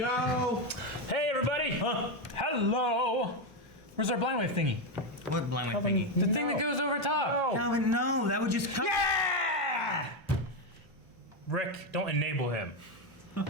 go. Hey, everybody. Hello. Where's our blind wave thingy? What blind wave thingy? The thing that goes over top. Calvin, no, that would just come. Yeah! Rick, don't enable him.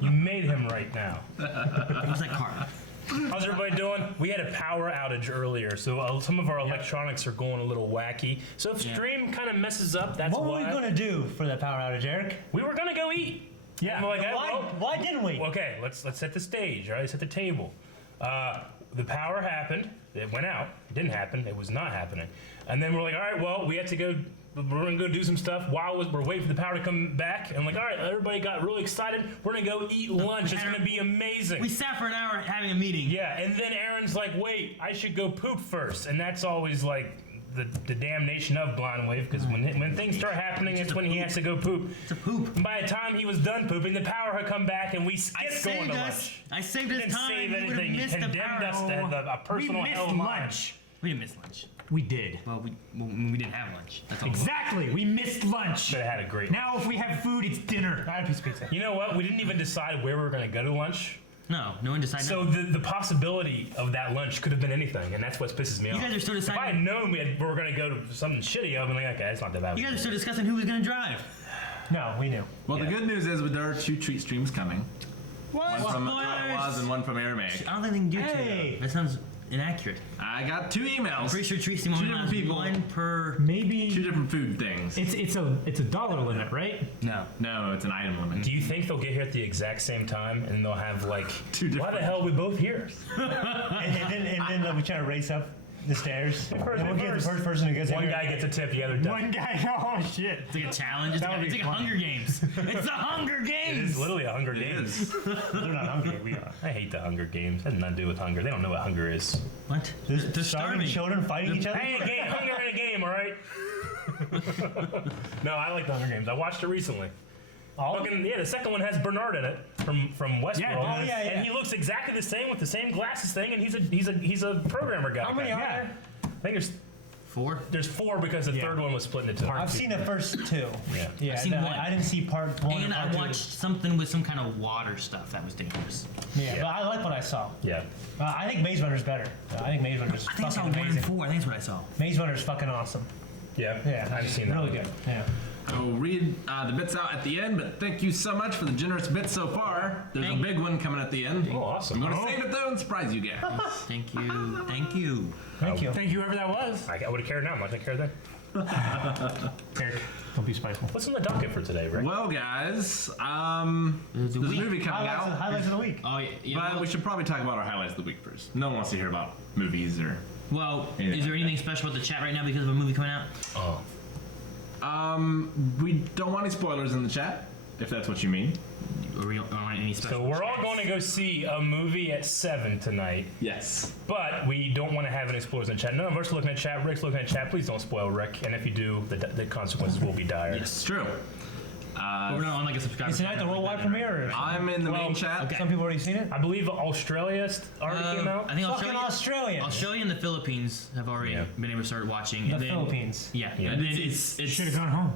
You made him right now. What's that car? How's everybody doing? We had a power outage earlier, so some of our electronics are going a little wacky. So if stream kind of messes up, that's What why. were we going to do for the power outage, Eric? We were gonna go eat. Yeah. And we're like, Why didn't we? Okay, let's set the stage, all right? Set the table. The power happened. It went out. It didn't happen. It was not happening. And then we're like, all right, well, we have to go. We're gonna go do some stuff while we're waiting for the power to come back. And like, all right, everybody got really excited. We're gonna go eat lunch. It's gonna be amazing. We sat for an hour having a meeting. Yeah, and then Aaron's like, wait, I should go poop first. And that's always like the damnation of blind wave, because when things start happening, it's when he has to go poop. It's a poop. And by the time he was done pooping, the power had come back, and we skipped going to lunch. I saved You us didn't time. save We would've anything. You missed the condemned us to power. a personal We missed hell of mine. lunch. We didn't miss lunch. We did. Well, we didn't have lunch. That's all. Exactly. We missed lunch. But it had a great. Now if we have food, it's dinner. I had a piece of pizza. You know what? We didn't even decide where we were going to go to lunch. No one decided. So the possibility of that lunch could have been anything, and that's what pisses me off. You guys are still If I had deciding. known we were going to go to something shitty, I'd been like, okay, it's not that bad. You guys are still discussing who was gonna drive. No, we knew. Well, the good news is there are 2 treat streams coming. What? One from Waz and one from Aramaic. I don't think they can do Hey. two. That sounds inaccurate. I got 2 emails. Pretty sure Treat Steam only Two different allows people. one per. 2 Maybe different food things. it's a dollar limit, right? No. No, it's an item limit. Do you think they'll get here at the exact same time, and they'll have like, 2 different. why the hell are we both here? and then we try to race up the stairs. And we'll get the first. first person who gets One here. guy gets a tip, the other doesn't. One guy. Oh shit. It's like a challenge. It's That would like, be it's like funny. Hunger Games. It's the Hunger It's Games. literally a Hunger It Games. is. They're not hungry. We are. I hate the Hunger Games. It has nothing to do with hunger. They don't know what hunger is. What? They're starving children fighting each other. Hey, a game. Hunger in a game, all right? No, I like the Hunger Games. I watched it recently. Fucking, the second one has Bernard in it from Westworld. Yeah, oh, yeah, yeah. And he looks exactly the same with the same glasses thing, and he's a programmer guy. How many are Yeah. there? I think there's 4 because the third one was split into 2. I've seen the first 2. Yeah. Yeah. I've seen one. I didn't see part 1. And or I part 2. watched something with some kind of water stuff that was dangerous. Yeah, but I like what I saw. Yeah. I think Maze Runner's better. I think Maze Runner's I think I saw fucking 1 and amazing. 4. I think that's what I saw. Maze Runner's fucking awesome. Yeah. Yeah, I've seen that. Really one. good. Yeah. I'll read the bits out at the end, but thank you so much for the generous bits so far. There's a big one coming at the end. Oh, awesome. I'm going to save it though and surprise you guys. Thank you. Thank you. Thank you. Thank you, whoever that was. I would have cared now. I'm not going to care then. Eric, don't be spiteful. What's on the docket for today, Rick? Well, guys, there's a movie coming out. Highlights of the week. Oh, yeah. But well, we should probably talk about our highlights of the week first. No one wants to hear about movies or. well, Anything is there like anything special about the chat right now because of a movie coming out? Oh. We don't want any spoilers in the chat, if that's what you mean. Or we don't want any special? So we're all going to go see a movie at 7 tonight, Yes. but we don't want to have any spoilers in chat. None of us are looking at chat. Rick's looking at chat. Please don't spoil Rick. And if you do, the consequences will be dire. It's true. But we're not on like a subscriber. Is tonight the worldwide premiere? Or I'm in the main chat. okay. Some people already seen it. I believe Australia already came out. I think Fucking Australia. Australia and the Philippines have already been able to start watching. The and then, Philippines. Yeah. Yeah. And then it's Should have gone home.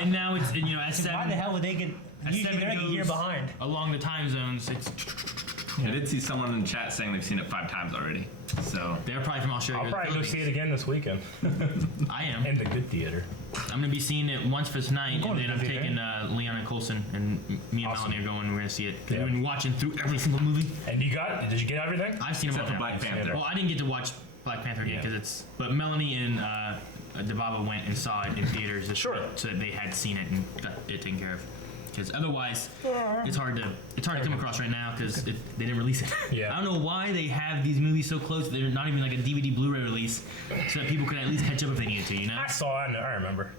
and now it's at 7. Why the hell would they get? At Usually 7 they're like a year goes behind. along the time zones. It's I did see someone in the chat saying they've seen it 5 times already. So they're probably from Australia. I'll or the probably go see it Philippines. again this weekend I am. in the good theater. I'm gonna be seeing it once for tonight, going and then to I'm the theater. taking Leon and Colson, and me and Awesome. Melanie are going. We're gonna see it. 'Cause Yeah. we've been watching through every single movie. And did you get everything? I've seen them except all. for Black Panther. Well, I didn't get to watch Black Panther yet Yeah. because it's. But Melanie and Dababa went and saw it in theaters, this Sure. week, so that they had seen it and got it taken care of. Because otherwise, it's hard to come across right now because they didn't release it. Yeah. I don't know why they have these movies so close. They're not even like a DVD Blu-ray release, so that people could at least catch up if they needed to. You know. I saw it. I remember.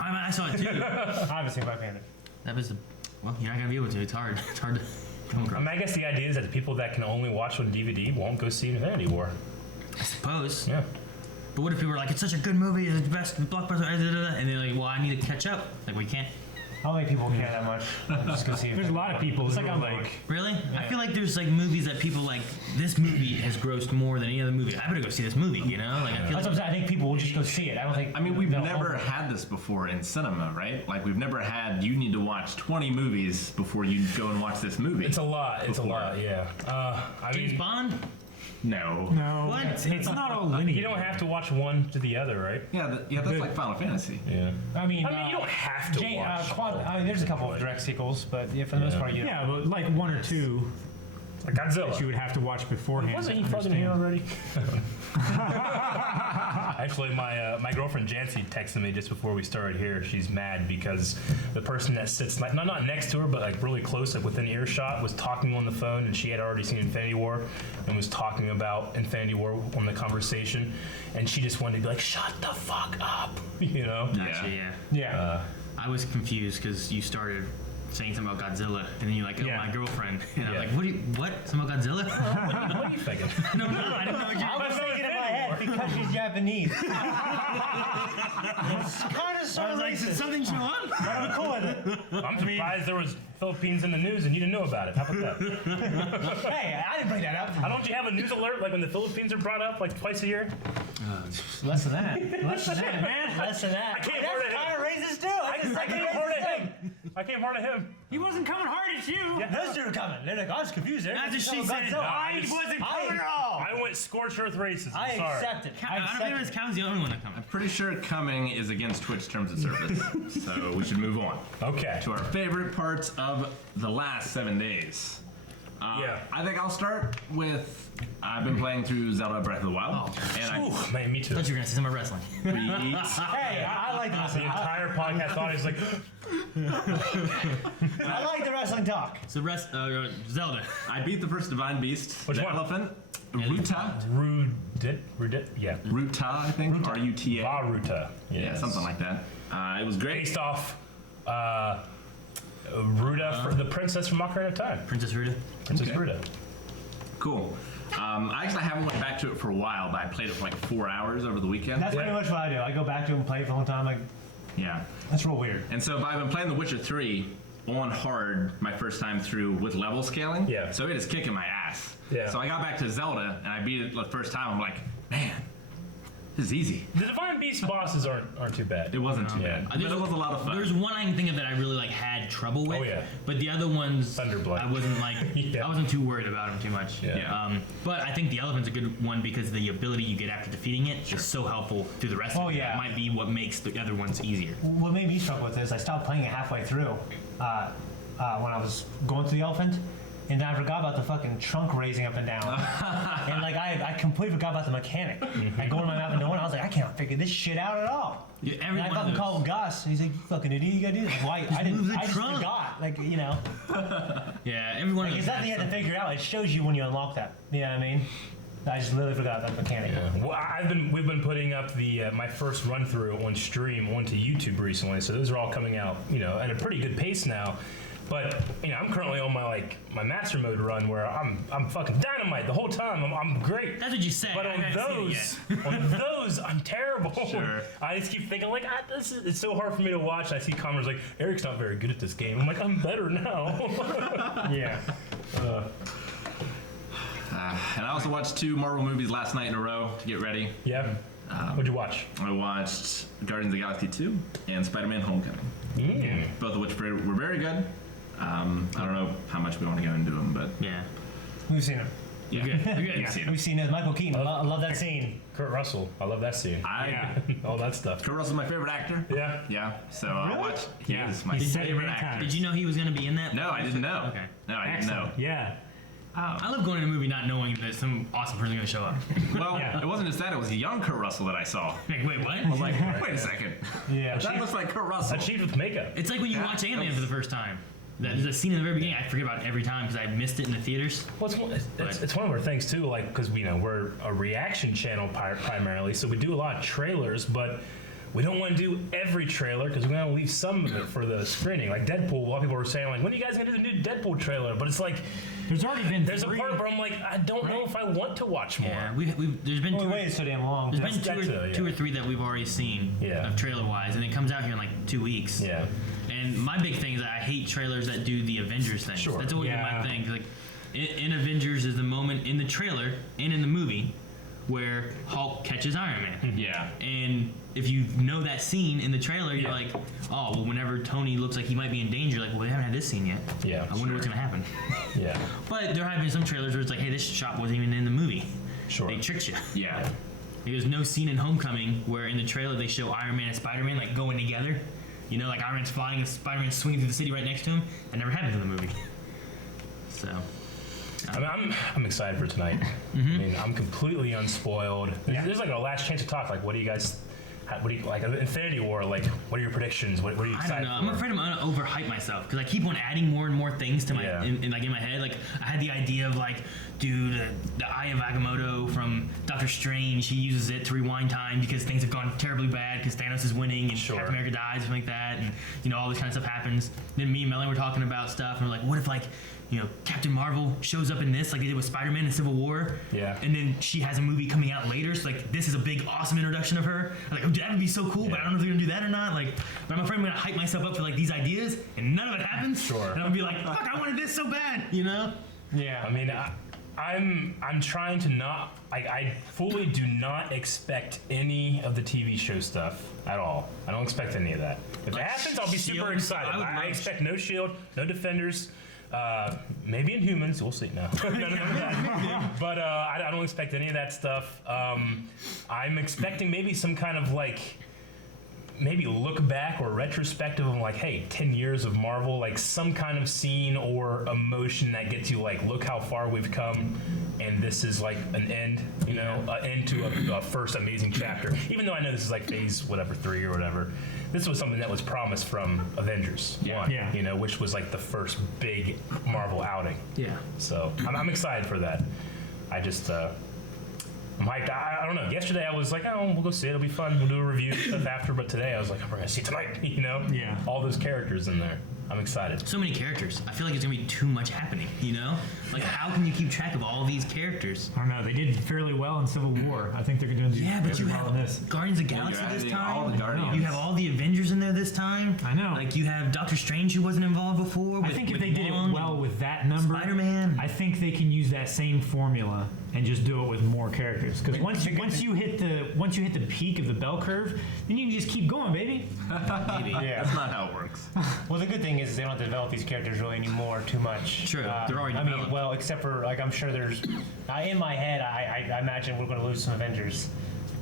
I saw it too. I haven't seen Black Panther. That was well, you're not gonna be able to. It's hard. It's hard to come I across. mean, I guess the idea is that the people that can only watch on DVD won't go see Infinity War. I suppose. Yeah. But what if people are like, it's such a good movie, it's the best blockbuster, and they're like, well, I need to catch up. Like, we can't. I don't think people care that much. I'm just gonna see if There's a lot of people It's who like are I'm like, Really? I feel like there's like movies that people like. This movie has grossed more than any other movie. I better go see this movie. You know, like I feel That's what like I'm saying. I think people will just go see it. I don't think. I mean, we've they'll never hold it. had this before in cinema, right? Like, we've never had, you need to watch 20 movies before you go and watch this movie. It's a lot. It's a lot. Yeah. I James mean, Bond. No. no, What? it's not all linear. you don't have to watch one to the other, right? Yeah, that's like Final Fantasy. Yeah. I mean, you don't have to watch. I mean, there's a couple of direct sequels, but yeah, for the most part, you. Yeah, but like one or two Like that you Godzilla. would have to watch beforehand. Wasn't to he fucking here understand. already? Actually, my girlfriend Jancy texted me just before we started here. She's mad because the person that sits like not next to her, but like really close, like within earshot, was talking on the phone, and she had already seen Infinity War, and was talking about Infinity War on the conversation, and she just wanted to be like, "Shut the fuck up," you know? Actually, yeah. Yeah. I was confused because you started saying something about Godzilla, and then you're like, "Oh, Yeah. my girlfriend," and I'm Yeah. like, "What? Something about Godzilla?" What are you thinking? no, I didn't know what you I were. was thinking in my head because she's Japanese. It's kind of sort I of was like, "Did racist, something show up?" but I'm cool with it. I'm surprised there was Philippines in the news and you didn't know about it. How about that? Hey, I didn't bring that up. Why don't you have a news alert like when the Philippines are brought up like twice a year? Less than that. Less than that, man. Less than that. I came That's hard at him. kind of racist too. I came hard at him. I came hard at him. He wasn't coming hard at you. Those two are coming. They're like, I was confused there. After she said, I I just- wasn't I- coming at all. I went scorched earth racism. I Sorry. accept it. I don't think it was Cal's the only one that comes. Pretty sure coming is against Twitch terms of service. So we should move on Okay. to our favorite parts of the last 7 days. Yeah. I think I'll start with, I've been playing through Zelda Breath of the Wild. And Ooh, man, me too. I thought you were gonna say something about wrestling. I beat Hey, I like the The wrestling. entire podcast thought he was like, I like the wrestling talk. So Zelda. I beat the first Divine Beast, Which the one? elephant, Ruta, Rudit, yeah. Ruta, I think, R-U-T-A. Varuta. Yeah, something like that. It was great. Based off Ruta, for the princess from Ocarina of Time. Princess Ruta. Princess Okay. Ruta. Cool. I actually haven't went back to it for a while, but I played it for like 4 hours over the weekend. That's pretty much what I do. I go back to it and play it for a long time. Like, Yeah. that's real weird. And so I've been playing The Witcher 3 on hard my first time through with level scaling. Yeah. So it is kicking my ass. Yeah. So I got back to Zelda and I beat it the first time. I'm like, man, this is easy. The Divine Beast bosses aren't too bad. It wasn't too Yeah. bad. But it was a lot of fun. There's one I can think of that I really like had trouble with. Oh, yeah. But the other ones, Thunderblood. I wasn't like, Yeah. I wasn't too worried about them too much. Yeah. But I think the elephant's a good one because the ability you get after defeating it is so helpful through the rest Oh, of it. yeah. That might be what makes the other ones easier. What made me struggle with this, I stopped playing it halfway through when I was going through the elephant, and then I forgot about the fucking trunk raising up and down. And like I completely forgot about the mechanic. I go in my map and no one, I was like, I can't figure this shit out at all. Yeah, And every I one of fucking those. called Gus. He's like, you fucking idiot, you gotta do this. Why? I didn't. move the I just trunk. forgot. Like, you know, Yeah, every one of it's those. nothing you has have to something. figure out. It shows you when you unlock that. You know what I mean? I just literally forgot that mechanic. Yeah. Well, we've been putting up the my first run through on stream onto YouTube recently, so those are all coming out, at a pretty good pace now. But I'm currently on my master mode run where I'm fucking dynamite the whole time. I'm great. That's what you said. But I on haven't seen it yet. on those, I'm terrible. Sure. I just keep thinking like, it's so hard for me to watch. I see comments like, Eric's not very good at this game. I'm like, I'm better now. Yeah. And I also watched 2 Marvel movies last night in a row to get ready. Yeah. What'd you watch? I watched Guardians of the Galaxy 2 and Spider-Man Homecoming. Both of which were very good. I don't know how much we want to go into them, but Yeah. We've seen it. yeah. You're good. You've seen We've it. seen it. Michael Keaton. I love that scene. Kurt Russell. I love that scene. All that stuff. Kurt Russell's my favorite actor. Yeah. Yeah, so I'll watch. He Yeah. is my He said it favorite many actor. times. Did you know he was going to be in that? No, I didn't know. Okay. No, I didn't know. Excellent. Yeah. I love going to a movie not knowing that some awesome person is going to show up. Well, Yeah. it wasn't just that; it was young Kurt Russell that I saw. Like, wait, what? I was like, wait a second, Yeah. that looks like Kurt Russell. Achieved with makeup. It's like when you Yeah. watch Ant-Man for the first time. There's a scene in the very beginning I forget about every time because I missed it in the theaters. Well, it's one of our things too, like because we're a reaction channel primarily, so we do a lot of trailers, but we don't want to do every trailer because we want to leave some of it for the screening. Like Deadpool, a lot of people were saying, like, when are you guys going to do the new Deadpool trailer? But it's like, There's already been there's a 3. part where I'm like, I don't know if I want to watch more. Yeah, there's been Well, two, wait so damn long. there's been That's that too, two or three that we've already seen Yeah. of trailer wise, and it comes out here in like 2 weeks. Yeah. And my big thing is that I hate trailers that do the Avengers thing. Sure. That's always been Yeah. my thing. Like in Avengers is the moment in the trailer and in the movie where Hulk catches Iron Man. Yeah. And if you know that scene in the trailer, you're Yeah. like, oh, well, whenever Tony looks like he might be in danger, like, well, we haven't had this scene yet. Yeah. I wonder what's gonna happen. Yeah. But there have been some trailers where it's like, hey, this shot wasn't even in the movie. Sure. They tricked you. Yeah. There's no scene in Homecoming where in the trailer they show Iron Man and Spider-Man like going together. You know, like Iron Man's flying and Spider-Man's swinging through the city right next to him. That never happened in the movie. So, I mean, I'm excited for tonight. I mean, I'm completely unspoiled. There's like a last chance to talk. Like, what do you guys? What do you like? Infinity War. Like, what are your predictions? What are you I don't excited know. for? I'm afraid I'm gonna overhype myself because I keep on adding more and more things to my Yeah. in my head. Like I had the idea of like, dude, the Eye of Agamotto from Doctor Strange. He uses it to rewind time because things have gone terribly bad because Thanos is winning and Sure. Captain America dies, something like that, and you know all this kind of stuff happens. Then me and Melanie were talking about stuff, and we're like, what if like, you know, Captain Marvel shows up in this like they did with Spider-Man in Civil War. Yeah. And then she has a movie coming out later, so like this is a big, awesome introduction of her. I'm like, oh, that would be so cool, but I don't know if they're gonna do that or not. Like, but I'm afraid I'm gonna hype myself up for like these ideas, and none of it happens. Sure. And I'm gonna be like, fuck, I wanted this so bad, you know? Yeah. I mean, I'm trying to not. I fully do not expect any of the TV show stuff at all. I don't expect any of that. If it Like happens, I'll be super Shield? excited. I would I love expect no Shield, no Defenders. Maybe Inhumans. We'll see. No, none of that. But I don't expect any of that stuff. I'm expecting maybe some kind of like. Maybe look back or retrospective of like, hey, 10 years of Marvel, like some kind of scene or emotion that gets you like, look how far we've come, and this is like an end, you know, an end to a first amazing chapter. Even though I know this is like phase whatever 3 or whatever, this was something that was promised from Avengers 1, Yeah. you know, which was like the first big Marvel outing. Yeah. So I'm excited for that. I just I'm hyped. I don't know. Yesterday I was like, oh, we'll go see it. It'll be fun. We'll do a review stuff after. But today I was like, we're gonna see it tonight. You know? Yeah. All those characters in there. I'm excited. So many characters. I feel like it's gonna be too much happening, you know? Like, how can you keep track of all these characters? I don't know. They did fairly well in Civil War. I think they're going to do Yeah, but you well in this. have Guardians of the Galaxy you're this adding time. all the Guardians. You have all the Avengers in there this time. I know. Like, you have Doctor Strange who wasn't involved before. I think if they did it well with that number, Spider-Man. I think they can use that same formula and just do it with more characters. Because once you hit the peak of the bell curve, then you can just keep going, baby. Maybe. Yeah. That's not how it works. Well, the good thing is they don't have to develop these characters really anymore too much. True. They're already I mean, developed. well, except for like I'm sure there's. In my head, I imagine we're going to lose some Avengers.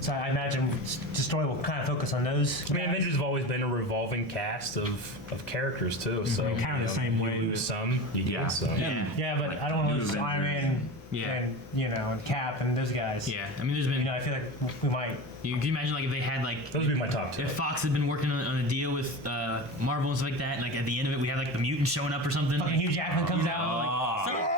So I imagine the story will kind of focus on those. I mean, Avengers have always been a revolving cast of characters too. So Kinda you the know, same you way lose with- some, you Yeah. get some. Yeah. Yeah, but I don't want to lose New Iron Avengers. Man Yeah. and and Cap and those guys. Yeah. I mean, there's been. You know, I feel like we might. You can you imagine like if they had like. Those would be my top two. If Fox had been working on a deal with Marvel and stuff like that, and like at the end of it we have like the mutant showing up or something. Fucking Hugh Jackman comes out.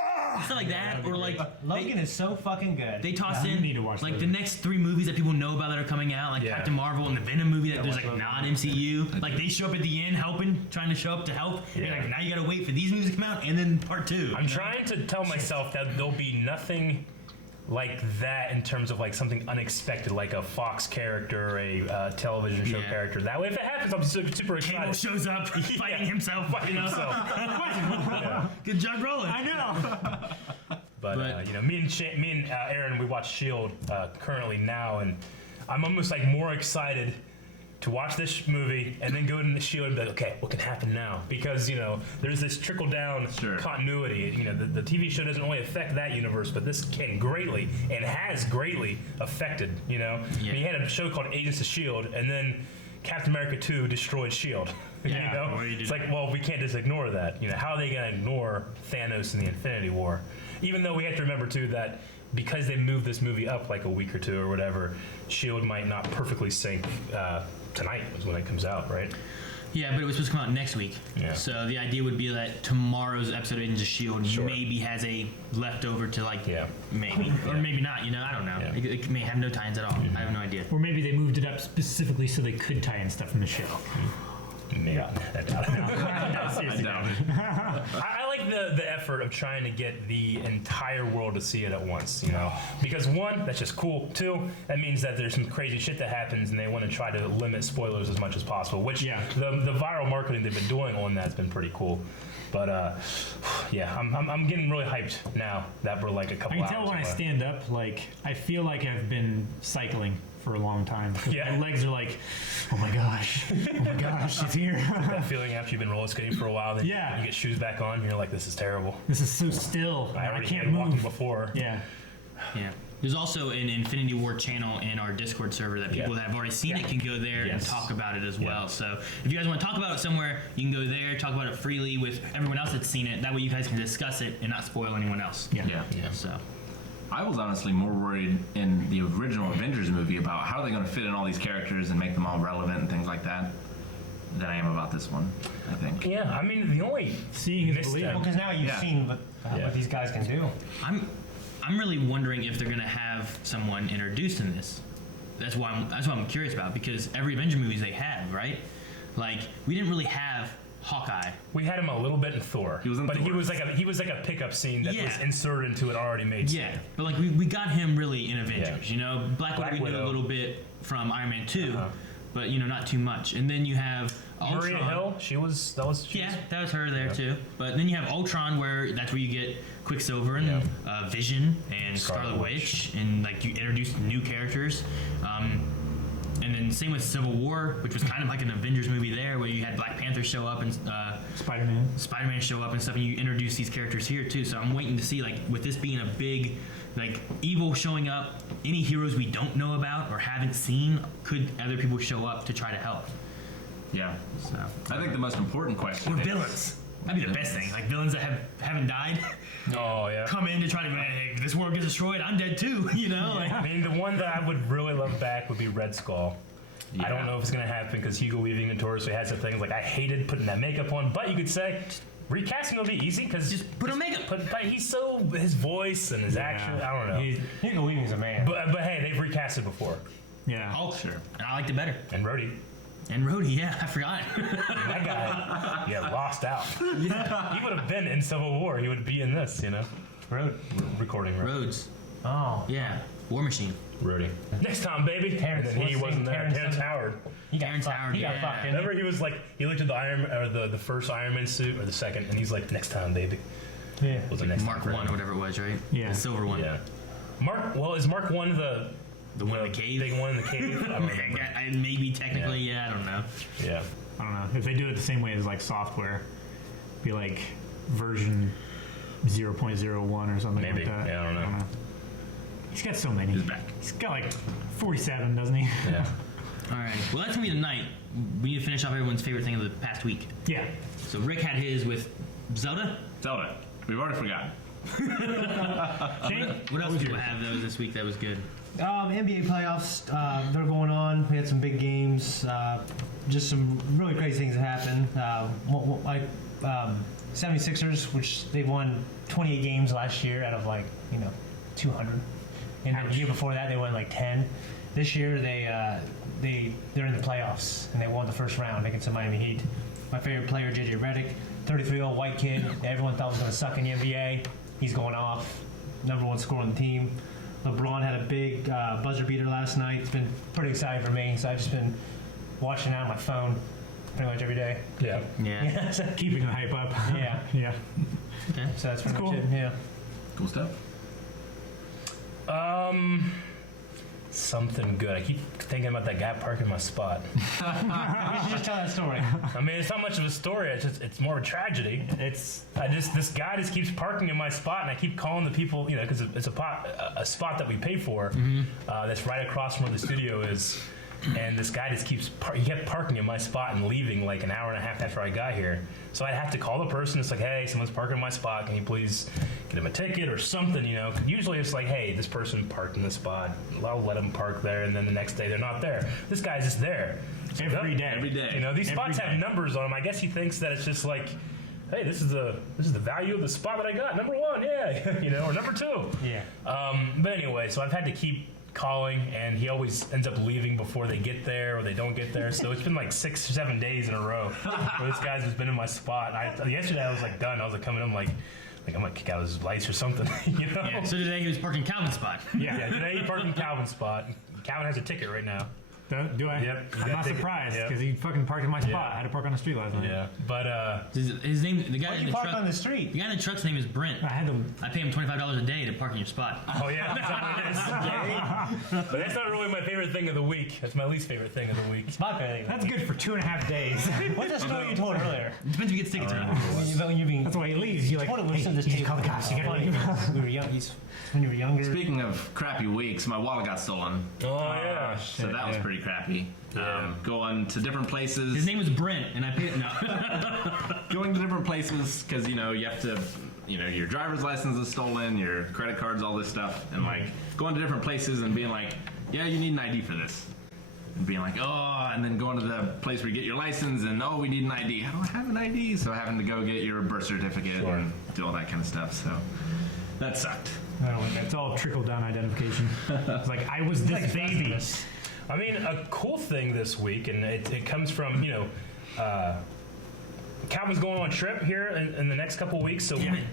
Stuff like that, or like Logan is so fucking good. they toss Yeah, you in need to watch like those. the next 3 movies that people know about that are coming out, like Yeah. Captain Marvel and the Venom movie that there's watch like those. non-MCU. Like they show up at the end helping, trying to show up to help. And Yeah. like now you gotta wait for these movies to come out and then part 2. I'm trying to tell myself that there'll be nothing like that in terms of like something unexpected, like a Fox character, a television show Yeah. character. That way, if it happens, I'm super Cable excited. shows up fighting Yeah. himself. Fighting you know? himself. Yeah. Good job rolling. I know. But you know, me and Aaron, we watch Shield currently now, and I'm almost like more excited to watch this movie and then go into the Shield and be like, okay, what can happen now? Because you know, there's this trickle down Sure. continuity. You know, the TV show doesn't only affect that universe, but this can greatly and has greatly affected. You know, Yeah. I mean, you had a show called Agents of Shield, and then Captain America 2 destroyed Shield. Yeah, You know, what do you do? it's like, well, we can't just ignore that. You know, how are they going to ignore Thanos in the Infinity War? Even though we have to remember too that because they moved this movie up like a week or 2 or whatever, Shield might not perfectly sync tonight is when it comes out, right? Yeah, but it was supposed to come out next week. Yeah. So the idea would be that tomorrow's episode of Agents of S.H.I.E.L.D. maybe has a leftover to like, maybe. Or maybe not, I don't know. Yeah. It may have no tie-ins at all. I have no idea. Or maybe they moved it up specifically so they could tie in stuff from the show. Yeah. Seriously, doubt no. I like the effort of trying to get the entire world to see it at once, because one, that's just cool. Two, that means that there's some crazy shit that happens, and they want to try to limit spoilers as much as possible. Which the viral marketing they've been doing on that's been pretty cool. But I'm getting really hyped now that we're like a couple hours I can tell when away. I stand up, like, I feel like I've been cycling for a long time. My legs are like, oh my gosh, it's here. That feeling after you've been roller skating for a while, then you get shoes back on, and you're like, this is terrible. This is so still. I I already can't hated walking move. before. Yeah. Yeah. There's also an Infinity War channel in our Discord server that people that have already seen it can go there and talk about it as well. So if you guys want to talk about it somewhere, you can go there, talk about it freely with everyone else that's seen it. That way you guys can discuss it and not spoil anyone else. Yeah. So I was honestly more worried in the original Avengers movie about how are they going to fit in all these characters and make them all relevant and things like that than I am about this one, I think. Yeah, I mean, the only Seeing is misstep- believing. Well, because now you've seen what these guys can do. I'm really wondering if they're gonna have someone introduced in this. That's what I'm curious about, because every Avenger movies they have, right? Like, we didn't really have Hawkeye. We had him a little bit in Thor. He was in but Thor. he was like a pickup scene that was inserted into an already made scene. Yeah, but like we got him really in Avengers, Black Widow we knew Widow. a little bit from Iron Man 2, but not too much. And then you have Ultron. Maria Hill, that was That was her there too. But then you have Ultron, that's where you get Quicksilver and Vision and Scarlet Witch, and like you introduce new characters. And then same with Civil War, which was kind of like an Avengers movie there, where you had Black Panther show up and Spider-Man show up and stuff, and you introduce these characters here too. So I'm waiting to see, like, with this being a big, like, evil showing up, any heroes we don't know about or haven't seen, could other people show up to try to help? Yeah. So I think the most important question or is... villains. That'd be the best thing. Like villains that haven't died Oh yeah. come in to try to, hey, this world gets destroyed, I'm dead too. Like, I mean, the one that I would really love back would be Red Skull. I don't know if it's gonna happen because Hugo Weaving notoriously has some things like I hated putting that makeup on, but you could say recasting will be easy because just put on makeup. But he's so his voice and his action. I don't know. Hugo Weaving's a man. But hey, they've recasted before. Yeah. Oh, sure. And I liked it better. And Rhodey, And Rhodey, I forgot. that guy, lost out. Yeah. He would have been in Civil War. He would be in this, recording. Rhodes. Oh. Yeah. War Machine. Rhodey. Next time, baby. Terrence, and then he what's his wasn't name? there. Terrence Terrence Howard. He got Terrence fucked. Howard, He got yeah. fucked, didn't he? Remember, he was like, he looked at the first Iron Man suit or the second, and he's like, next time, baby. Yeah. Was it next Mark time? 1 or whatever it was, right? Yeah. The silver one. Yeah. Is Mark 1 The one in the cave? Big one in the cave? I don't remember. Maybe technically, I don't know. Yeah. I don't know. If they do it the same way as like software, be like version 0.01 or something Maybe. like that. Yeah, I don't know. He's got so many. He's back. He's got like 47, doesn't he? Yeah. All right. Well, that's going to be tonight. We need to finish off everyone's favorite thing of the past week. Yeah. So Rick had his with Zelda. Zelda. We've already forgotten. What else did you have that was this week that was good? NBA playoffs, they're going on. We had some big games. Just some really crazy things that happened. Like 76ers, which they won 28 games last year out of 200. And the year before that, they won like 10. This year, they're in the playoffs, and they won the first round against the Miami Heat. My favorite player, JJ Redick, 33-year-old white kid. Everyone thought was going to suck in the NBA. He's going off. #1 scorer on the team. LeBron had a big buzzer beater last night. It's been pretty exciting for me, so I've just been watching it on my phone pretty much every day. Yeah. Yeah. So, Keeping the hype up. yeah. Yeah. Okay. So that's pretty Cool. much it. Yeah. Cool stuff. Something good. I keep thinking about that guy parking my spot. You should just tell that story. I mean, it's not much of a story. It's more of a tragedy. This guy just keeps parking in my spot, and I keep calling the people, because it's a spot that we pay for. That's right across from where the studio is. And this guy just he kept parking in my spot and leaving like an hour and a half after I got here. So I'd have to call the person. It's like, hey, someone's parking in my spot. Can you please get him a ticket or something? Usually it's like, hey, this person parked in this spot. I'll let them park there, and then the next day they're not there. This guy's just there. every day. Every day. You know, these spots Every have day. numbers on them. I guess he thinks that it's just like, hey, this is the value of the spot that I got. Number 1, yeah, you know, or number 2. Yeah. But anyway, so I've had to keep calling, and he always ends up leaving before they get there, or they don't get there. So it's been like 6 or 7 days in a row where this guy's just been in my spot. Yesterday I was like done. I was like coming in like I'm gonna kick out his lights or something, you know? Yeah, so today he was parking Calvin's spot. Yeah, today he parked in Calvin's spot. Calvin has a ticket right now. Do I? Yep, you I'm got not ticket. surprised Yep. because he fucking parked in my spot. Yeah. I had to park on the street last night. Yeah, but His name, the guy Why'd in you the park truck. on the street? The guy in the truck's name is Brent. I had to. I pay him $25 a day to park in your spot. oh yeah, that's what it is. But that's not really my favorite thing of the week. That's my least favorite thing of the week. It's my favorite. That's good for 2.5 days. What's the story you told earlier? Depends if he gets tickets or not. When you're being. That's why he leaves. You're like, Told him hey, we sent this you should tape. call the cops. You gotta Funny. leave. We were young. When you were younger. Speaking of crappy weeks, my wallet got stolen, Oh yeah. so that was pretty crappy. Going to different places. His name was Brent, and I paid no. Going to different places because you have to, your driver's license is stolen, your credit cards, all this stuff, and like going to different places and being like, yeah, you need an ID for this, and being like, oh, and then going to the place where you get your license and oh, we need an ID. I don't have an ID, so having to go get your birth certificate and do all that kind of stuff. So that sucked. I don't like that. It's all trickle down identification. It's like I was this baby. I mean, a cool thing this week, and it comes from, Calvin's going on a trip here in the next couple weeks, so... Damn it.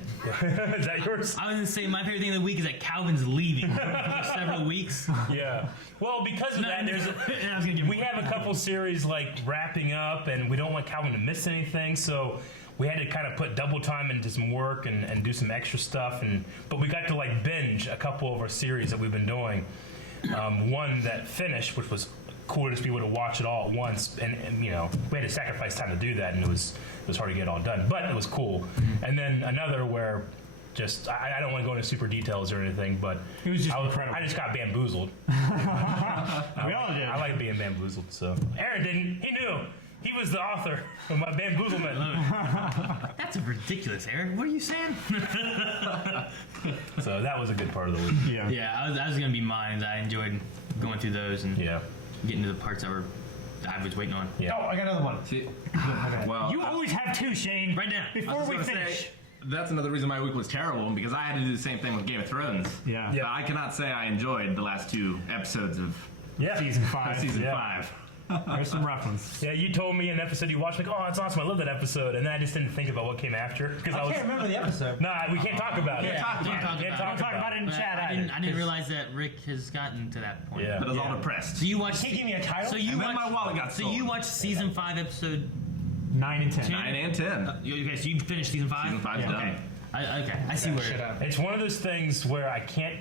Is that yours? I was gonna say my favorite thing of the week is that Calvin's leaving for several weeks. Yeah. Well, because of that, And I was gonna give we have a couple series, like, wrapping up, and we don't want Calvin to miss anything, so... We had to kind of put double time into some work and do some extra stuff, but we got to like binge a couple of our series that we've been doing. One that finished, which was cool to just be able to watch it all at once, and we had to sacrifice time to do that, and it was hard to get it all done, but it was cool. And then another where just I don't want to go into super details or anything, but It was just incredible. I just got bamboozled. We all did. I like being bamboozled, so Aaron didn't. He knew. He was the author of my bamboozlement. That's ridiculous, Eric. What are you saying? So that was a good part of the week. Yeah. Yeah, I was gonna be mine. I enjoyed going through those and Yeah. getting to the parts that I was waiting on. Yeah. Oh, I got another one. See, well, You always have 2, Shane. Right now. Before we gonna finish. say, that's another reason my week was terrible because I had to do the same thing with Game of Thrones. Yeah. Yeah. But I cannot say I enjoyed the last 2 episodes of Yeah. Season 5. season Yeah. 5. There's some rough ones. Yeah, you told me an episode you watched, like, oh, it's awesome, I love that episode, and then I just didn't think about what came after because I can't remember the episode. Nah, we can't talk about it. Don't talk Can't about it. talk about it. in But chat I either. didn't realize that Rick has gotten to that point. Yeah. But I was all depressed. So you watched. Can't give me a title. So you And then watched. my wallet got So you stolen. watched season 5, episode. 9 and 10. 9 and 10. Okay, so you finished season 5. Season 5's Yeah. done. Okay, I see where. Shut up. It's one of those things where I can't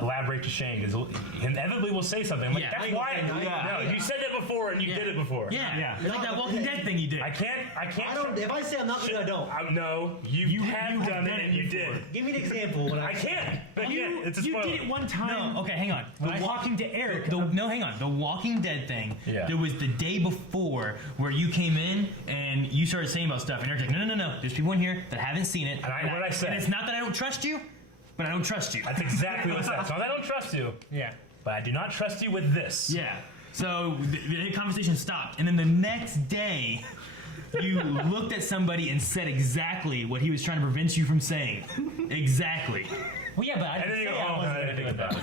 elaborate to Shane because inevitably we'll say something. I'm like, Yeah. that's why. Yeah. No, you said that before and you did it before. Yeah, Yeah. It's like that Walking Dead thing you did. I can't. I don't. If I say I'm not gonna, I don't. No, you have done it and you did. Give me an example. When I can't. You, It's a you spoiler. did it one time. No, okay, hang on. By talking to Eric. Hang on. The Walking Dead thing. Yeah. There was the day before where you came in and you started saying about stuff, and Eric's like, no. There's people in here that haven't seen it. And what I said. And it's not that I don't trust you, but I don't trust you. That's exactly what I said. It's not that I don't trust you, Yeah. but I do not trust you with this. Yeah. So the conversation stopped, and then the next day, you looked at somebody and said exactly what he was trying to prevent you from saying. Exactly. Well, yeah, but I And didn't then you say go, I oh, wasn't I gonna didn't do think it. about it.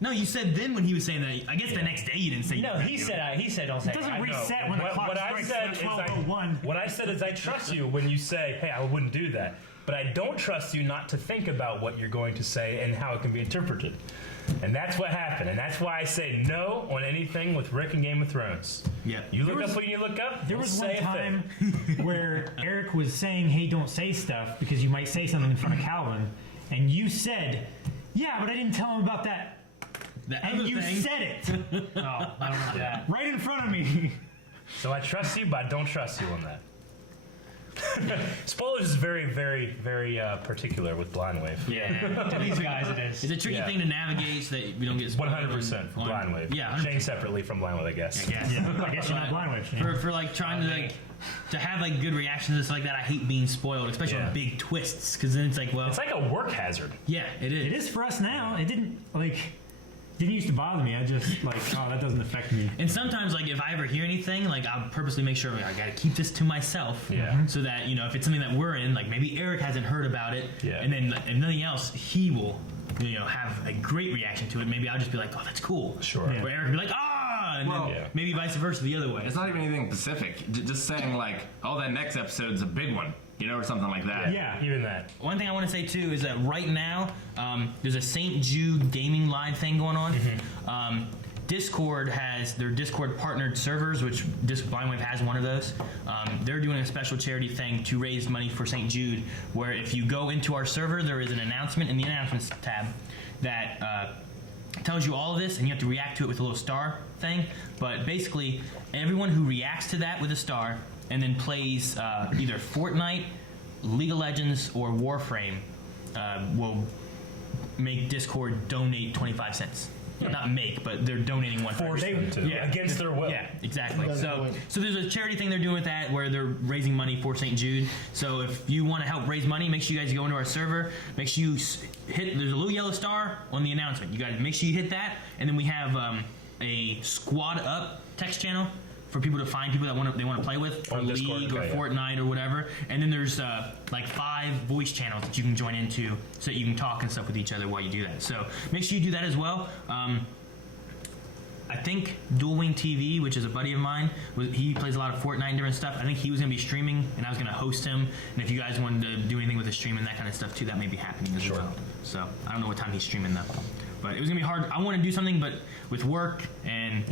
No, you said then when he was saying that. I guess the next day you didn't say. No, he said don't say. It doesn't it. reset when the clock What I strikes said is 12:01. what I said is I trust you when you say, hey, I wouldn't do that. But I don't trust you not to think about what you're going to say and how it can be interpreted. And that's what happened. And that's why I say no on anything with Rick and Game of Thrones. Yeah. You There look was- up when you look up. There don't was one say a time thing. where Eric was saying, hey, don't say stuff because you might say something in front of Calvin. And you said, yeah, but I didn't tell him about that. The And other you thing, said it Oh, I don't remember that. right in front of me. So I trust you, but I don't trust you on that. Spoilers is very, very, very particular with Blind Wave. Yeah. To these guys, it is. It's a tricky Yeah. thing to navigate so that we don't get spoiled 100% for on- Blind Wave. Yeah, 100%. Shane separately from Blind Wave, I guess. I guess. I guess you're not blind with Shane. For like trying to like to have like good reactions and stuff like that. I hate being spoiled, especially Yeah. on big twists, because then it's like, well, It's like a work hazard. yeah, it is. It is for us now. It didn't, like, Didn't used to bother me. I just like, oh, that doesn't affect me. And sometimes, like, if I ever hear anything, like, I'll purposely make sure, like, I gotta keep this to myself. Yeah. So that, if it's something that we're in, like, maybe Eric hasn't heard about it. Yeah. And then, if nothing else, he will, have a great reaction to it. Maybe I'll just be like, oh, that's cool. Sure. Where Eric will be like, ah! And Well, then yeah. maybe vice versa the other way. It's not even anything specific. Just saying like, oh, that next episode's a big one, or something like that. Yeah. Even that. One thing I want to say too is that right now there's a St. Jude gaming live thing going on. Discord has their Discord partnered servers, which Blindwave has one of those. They're doing a special charity thing to raise money for St. Jude, where if you go into our server, there is an announcement in the announcements tab that tells you all of this, and you have to react to it with a little star thing. But basically, everyone who reacts to that with a star and then plays either Fortnite, League of Legends, or Warframe will make Discord donate 25 cents. Not make, but they're donating one. Force them to. Yeah. Against their will. Yeah, exactly. That's So, right. so there's a charity thing they're doing with that where they're raising money for St. Jude. So if you want to help raise money, make sure you guys go into our server. Make sure you hit. There's a little yellow star on the announcement. You guys make sure you hit that, and then we have a squad up text channel for people to find people that they want to play with, or On Discord, League, or okay, yeah. Fortnite, or whatever. And then there's like 5 voice channels that you can join into, so that you can talk and stuff with each other while you do that. So make sure you do that as well. I think Dual Wing TV, which is a buddy of mine, he plays a lot of Fortnite and different stuff. I think he was going to be streaming, and I was going to host him. And if you guys wanted to do anything with the stream and that kind of stuff too, that may be happening as well. So I don't know what time he's streaming though. But it was going to be hard. I want to do something, but with work and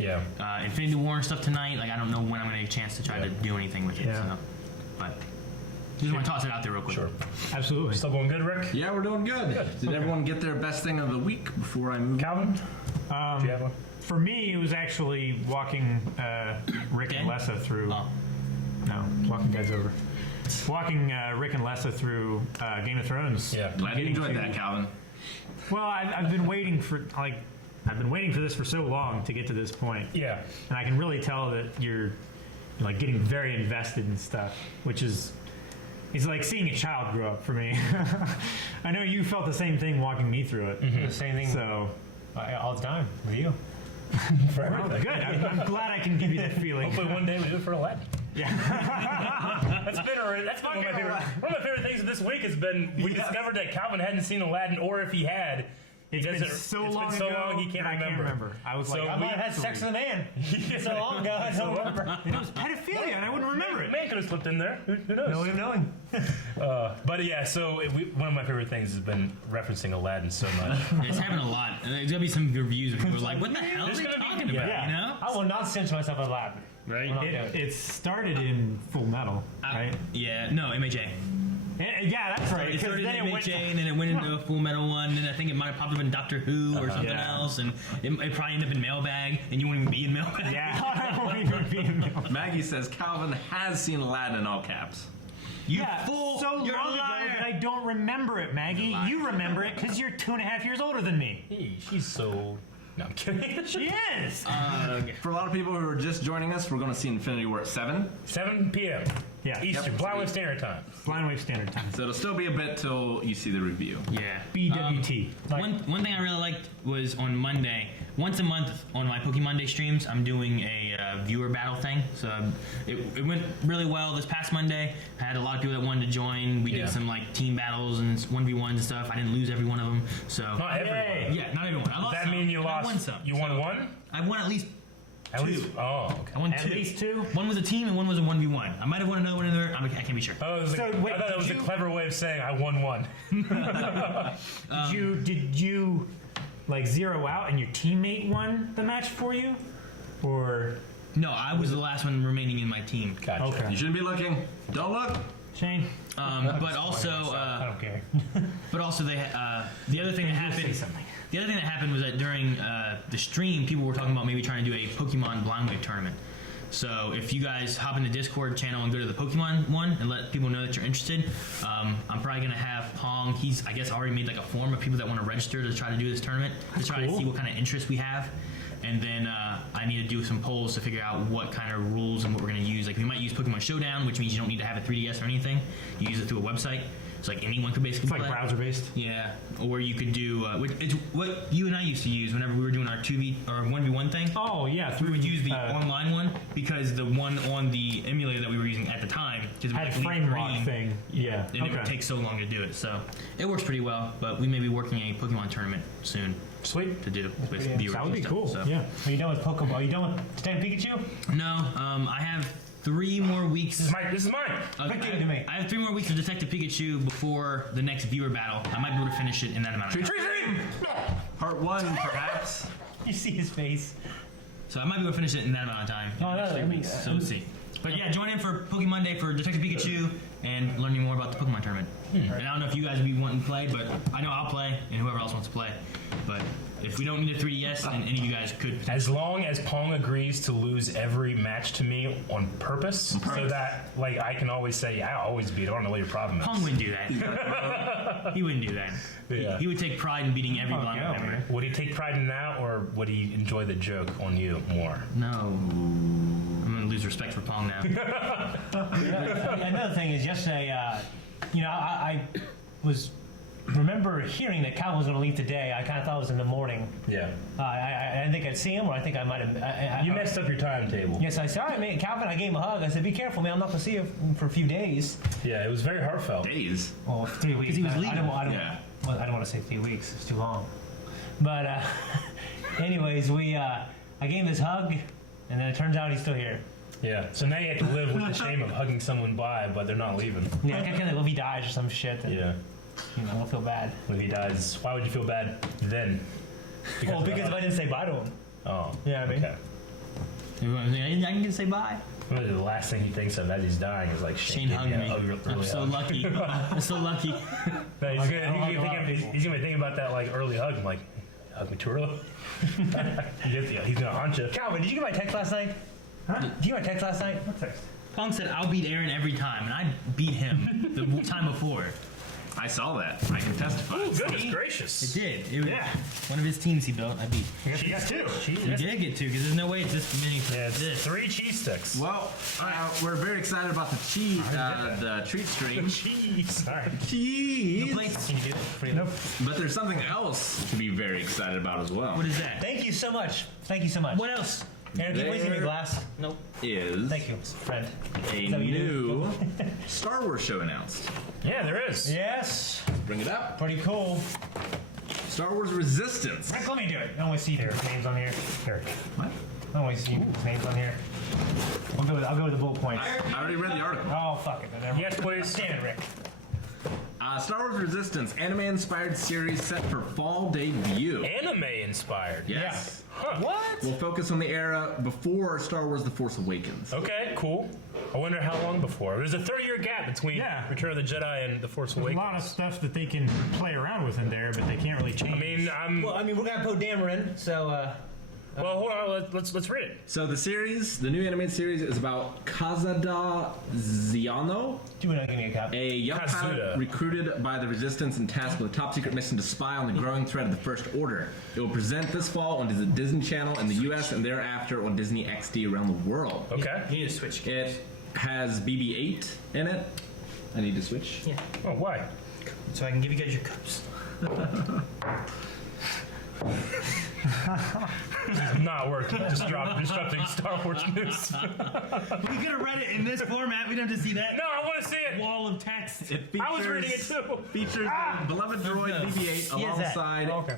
Infinity War and stuff tonight, like I don't know when I'm going to get a chance to try to do anything with it. Yeah. So. But just want to toss it out there real quick. Sure. Absolutely. Still going good, Rick? Yeah, we're doing good. Did everyone get their best thing of the week before I move? Calvin? Do you have one? For me, it was actually walking Rick and Lessa through. Oh. No, Walking Dead's over. Walking Rick and Lessa through Game of Thrones. Yeah. Glad you Getting enjoyed to- that, Calvin. Well, I've been waiting for this for so long to get to this point, Yeah. and I can really tell that you're like getting very invested in stuff, which is. It's like seeing a child grow up for me. I know you felt the same thing walking me through it. The same thing So, all the time with you. For well, everything. good. I'm glad I can give you that feeling. Hopefully one day we do it for Aladdin. Yeah. That's been one of my favorite things of this week has been we discovered that Calvin hadn't seen Aladdin, or if he had, It's been so long ago he can't that I can't remember. I was So like, I might have had sex with a man. So long ago, I don't remember. it was pedophilia, and I wouldn't remember it. Man could have slipped in there. Who knows? No way of knowing. But yeah, so one of my favorite things has been referencing Aladdin so much. It's happening a lot. There's gonna be some reviews where people are like, "What the hell are There's they gonna be- talking yeah. about?" Yeah. You know? I will not cinch myself with Aladdin. Right? It started in Full Metal, right? Yeah. No, MHA. Yeah, that's right. It 'cause started in then it went- MHA, and then it went into a Full Metal one, and then I think it might have popped up in Doctor Who or something Yeah. else, and it probably ended up in Mailbag, and you won't even be in Mailbag. Yeah, I won't even be in there. Maggie says Calvin has seen Aladdin in all caps. You Yeah, fool! so You're long a ago liar. that I don't remember it, Maggie. You remember it because you're 2.5 years older than me. Hey, she's so. No, I'm kidding. She is. Okay. For a lot of people who are just joining us, we're going to see Infinity War at 7. 7 p.m. Yeah. Eastern, Yep. Blindwave Standard Time. Blind Wave Standard Time. So it'll still be a bit till you see the review. Yeah. BWT. One thing I really liked was on Monday. Once a month on my Pokemon Day streams, I'm doing a viewer battle thing. So it went really well this past Monday. I had a lot of people that wanted to join. We Yeah. did some like team battles and 1v1s and stuff. I didn't lose every one of them. So Not everyone. yeah, not everyone. I Does lost that some, mean you and I lost? won some. You won one? I won at least At two. least. Oh, okay. I won At two. least two? One was a team and one was a 1v1. I might have won another one in there. I can't be sure. Oh, it was So, wait, I thought that did was a you- clever way of saying I won one. Did you like zero out and your teammate won the match for you, or No, I was the last one remaining in my team. Gotcha. okay? You shouldn't be looking. Don't look. Shane, But also, I don't care. but also the other thing that say happened. something. The other thing that happened was that during the stream, people were talking about maybe trying to do a Pokemon Blind Wave tournament. So if you guys hop in the Discord channel and go to the Pokemon one and let people know that you're interested, I'm probably gonna have Pong. He's I guess already made like a form of people that want to register to try to do this tournament to try to cool. see what kind of interest we have. And then I need to do some polls to figure out what kind of rules and what we're going to use. Like we might use Pokemon Showdown, which means you don't need to have a 3DS or anything. You use it through a website. so like anyone could basically It's like play. browser based. Yeah, or you could do it's what you and I used to use whenever we were doing our 2v or 1v1 thing. Oh yeah, We would use the online one because the one on the emulator that we were using at the time because had frame lock thing. Yeah. and it would take so long to do it. So it works pretty well, but we may be working a Pokemon tournament soon Sweet. to do with pretty- viewers. That would be and cool. stuff, so. Yeah. Are you done with Pokemon? Are you done with Detective Pikachu? No, I have 3 more weeks. This is mine. Quick, give it to me. I have 3 more weeks of Detective Pikachu before the next viewer battle. I might be able to finish it in that amount of time. Part 1, perhaps. You see his face. So I might be able to finish it in that amount of time. Oh, no, Next 3 I mean, weeks. So we'll see. But yeah, join in for Pokemon Monday for Detective Pikachu and learning more about the Pokemon tournament. And I don't know if you guys will be wanting to play, but I know I'll play and whoever else wants to play. But if we don't need a 3DS, then any of you guys could. As long as Pong agrees to lose every match to me on purpose, so that like I can always say, yeah, I always beat it. I don't know what your problem is. Pong wouldn't do that. He wouldn't do that. Yeah. He would take pride in beating every blind yeah, ever. man. Would he take pride in that, or would he enjoy the joke on you more? No. I'm gonna lose respect for Pong now. Another thing is yesterday, I was remember hearing that Cal was going to leave today. I kind of thought it was in the morning. Yeah. I didn't think I'd see him, or I think I might have. You messed up your timetable. Yes, I said, all right, man, Calvin. I gave him a hug. I said, be careful, man. I'm not going to see you for a few days. Yeah, it was very heartfelt. Days. Well, 3 weeks. he was I leaving. Yeah. Well, I don't want to say 3 weeks. It's too long. But anyways, I gave him this hug, and then it turns out he's still here. Yeah. So now you have to live with the shame of hugging someone by, but they're not leaving. Yeah, I kind of if he dies or some shit. Then, Yeah. I'll feel bad. When he dies, why would you feel bad then? Well, because if I didn't say bye to him. Oh. Yeah, I mean. Okay. I can say bye. Really, the last thing he thinks of as he's dying is like Shane hugged me. I'm so lucky. I'm so lucky. No, he's, I'll gonna, hug he's, a lot gonna of think, people. he's gonna be thinking about that like early hug. I'm like, hug me too early. He's gonna haunt you. Calvin, did you get my text last night? Huh? Did you get my text last night? What text? Pong said I'll beat Aaron every time, and I beat him the time before. I saw that. I can testify. Oh, goodness It gracious. did. It was Yeah. one of his teams he built. I beat. You got two. We did get 2 because there's no way it's this many. Yeah, it's this. 3 cheese sticks. Well, we're very excited about the treat stream. Cheese. Sorry. The Cheese. plates. Can you do it for you? But there's something else to be very excited about as well. What is that? Thank you so much. Thank you so much. What else? Aaron, can you please give me a There- glass? Nope. Is Thank you, friend. a Is that what you do? new Star Wars show announced. Yeah, there is. Yes. Bring it up. Pretty cool. Star Wars Resistance. Rick, let me do it. I don't want to see his names on here. Here. What? I don't want to see his names on here. I'll go with the bullet points. I already read the article. Oh, fuck it. Never mind. Yes, please. Damn it, Rick. Star Wars Resistance, anime-inspired series set for fall debut. Anime inspired. Yes. Huh. What? We'll focus on the era before Star Wars The Force Awakens. Okay, cool. I wonder how long before. There's a 30-year gap between Yeah. Return of the Jedi and The Force There's a Awakens. lot of stuff that they can play around with in there, but they can't really change. I mean, Well, I mean, we're gonna put Dammer in, so well, hold on. Let's read it. So the series, the new animated series, is about Kazada Ziano, Do not give me a cup. a young Kazuda. pilot recruited by the Resistance and tasked with a top-secret mission to spy on the growing threat of the First Order. It will present this fall on the Disney Channel in the U.S. and thereafter on Disney XD around the world. Okay. You need to switch. It has BB-8 in it. I need to switch. Yeah. Oh, why? So I can give you guys your cups. This is not working. Disrupting Star Wars news. No, We could have read it in this format. We don't have to see that I want to see it. wall of text. It features, I was reading it too. Features the beloved droid BB-8 He has that. alongside Okay.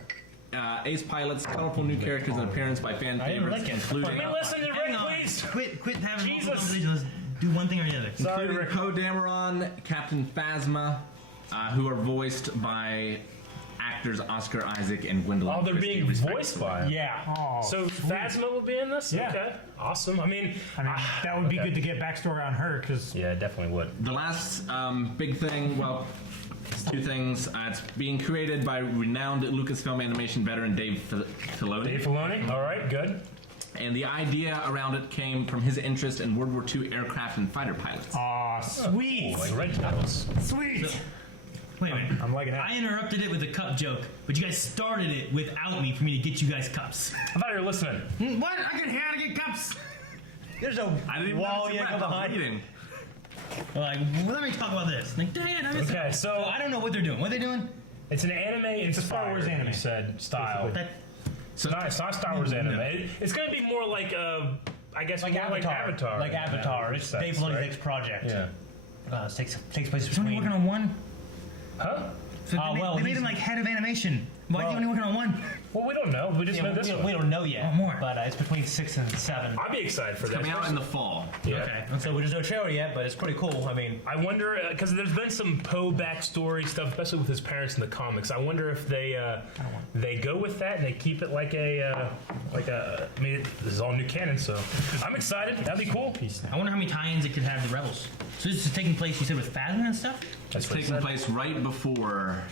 ace pilots, colorful new characters, and appearance by fan I didn't favorites, like it. including Let me listen to Hang Rick, on. please. Quit having multiple Jesus. conversations. Let's do one thing or the other. Sorry, including Rick. Poe Dameron, Captain Phasma, who are voiced by actors Oscar Isaac and Gwendolyn Oh, they're Christie, being voiced respectively. by him. Yeah. Oh, So Phasma will be in this? Yeah. Okay. Awesome. I mean, that would be okay. good to get backstory on her because Yeah, it definitely would. The last big thing, well, it's 2 things. It's being created by renowned Lucasfilm animation veteran Dave Filoni. Dave Filoni. All right, good. And the idea around it came from his interest in World War II aircraft and fighter pilots. aw, sweet, Like red titles. sweet. Wait a minute. I'm liking that. I interrupted it with a cup joke, but you guys started it without me for me to get you guys cups. I thought you were listening. What? I can hear how to get cups. There's a I didn't even wall notice you you go left. I was behind. reading. Like, well, let me talk about this. Like, dang it, I missed Okay, it. so I don't know what they're doing. What are they doing? it's an anime inspired, Star Wars anime. you said, style. That, It's not Star Wars anime. No. It's going to be more like, I guess, Like more Avatar. like Avatar. Like Avatar. It's Makes Dave sense, Filoni's right? next project. Yeah. It takes place he's only between. working on one. Huh? So they made him like head of animation. Why is he only working on one? Well, we don't know. We just know this we one. don't know yet. Oh, more. But it's between 6 and 7. I'd be excited for this. Coming out in the fall. Yeah. Okay. So we just no trailer yet, but it's pretty cool. I mean, I wonder, because there's been some Poe backstory stuff, especially with his parents in the comics. I wonder if they go with that and they keep it like a. I mean, this is all new canon, so I'm excited. That'd be cool. I wonder how many tie-ins it could have the Rebels. So this is taking place, you said, with Phasma and stuff? That's It's what it taking said. place right before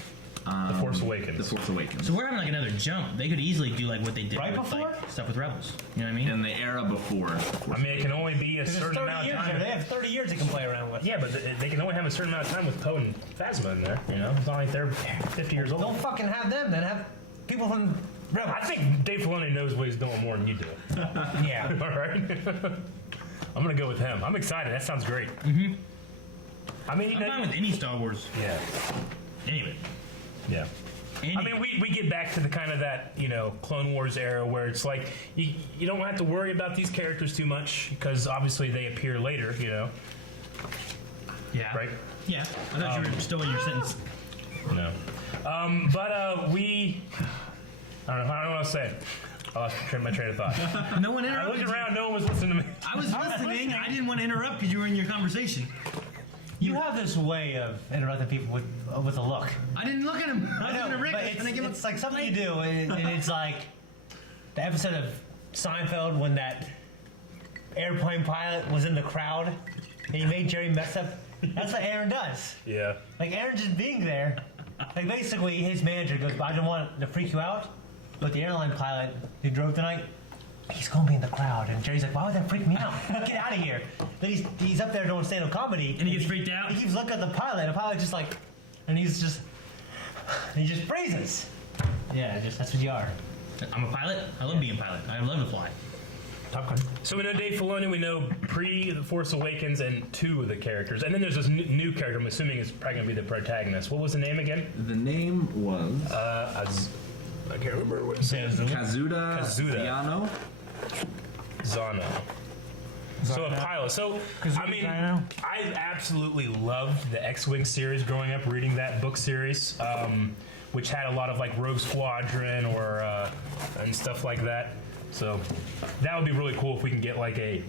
The Force Awakens. The Force Awakens. So we're having like another jump. They could easily do like what they did Right with before? like, stuff with Rebels. You know what I mean? in the era before. I mean, it can only be a there's certain 30 amount of years time. there. They have 30 years they can play around with. Yeah, but they can only have a certain amount of time with Poe and Phasma in there. You know, it's not like they're 50 years old. Don't fucking have them. Then have people from Rebels. I think Dave Filoni knows what he's doing more than you do. Yeah. All right. I'm gonna go with him. I'm excited. That sounds great. Mm-hmm. I mean, you I'm know, fine with any Star Wars. yeah, Anyway. yeah. Any. I mean, we get back to the kind of that, you know, Clone Wars era where it's like you don't have to worry about these characters too much because obviously they appear later, you know, yeah. right? Yeah. I thought you were still in your sentence. No. But we, I don't know what to say. I lost my train of thought. No one I interrupted looked you. around, no one was listening to me. I was listening. I didn't want to interrupt because you were in your conversation. You have this way of interrupting people with a look. I didn't look at him. I was I know, looking at Rick but and I give him it's like something you do, and it's like the episode of Seinfeld when that airplane pilot was in the crowd and he made Jerry mess up. That's what Aaron does. Yeah. Like Aaron just being there. Like basically his manager goes, I don't want to freak you out, but the airline pilot who drove tonight, he's gonna be in the crowd. And Jerry's like, why would that freak me out? Get out of here. Then he's up there doing stand-up comedy. And he gets freaked out? He keeps looking at the pilot. The pilot's just like, and he just freezes. Yeah, that's what you are. I'm a pilot. I love being a pilot. I love to fly. Top Gun. So we know Dave Filoni, we know pre The Force Awakens and 2 of the characters. And then there's this new character, I'm assuming is probably going to be the protagonist. What was the name again? The name was I can't remember what it says. Kazuda Kazuda. Ziano. Zano. So a pilot. So, I mean, Zano. I absolutely loved the X-Wing series growing up, reading that book series, which had a lot of like Rogue Squadron or and stuff like that. So that would be really cool if we can get like a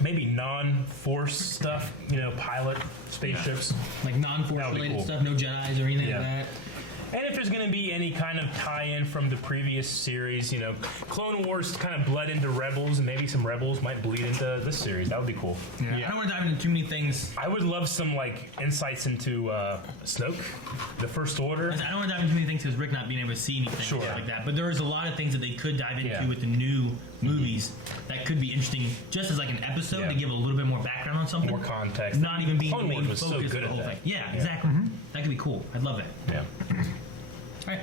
maybe non-force stuff, you know, pilot spaceships. Like non-force That would be related cool. stuff, no Jedis or anything Yeah. like that. And if there's going to be any kind of tie-in from the previous series, you know, Clone Wars kind of bled into Rebels, and maybe some Rebels might bleed into this series. That would be cool. Yeah. I don't want to dive into too many things. I would love some like insights into Snoke, the First Order. I don't want to dive into too many things because Rick not being able to see anything Sure. like that. But there is a lot of things that they could dive into Yeah. with the new movies that could be interesting, just as like an episode Yeah. to give a little bit more background on something. More context. Not even being Clone the main Wars was so focus good of the at whole that. thing. Yeah, exactly. That could be cool. I'd love it. Yeah, All right.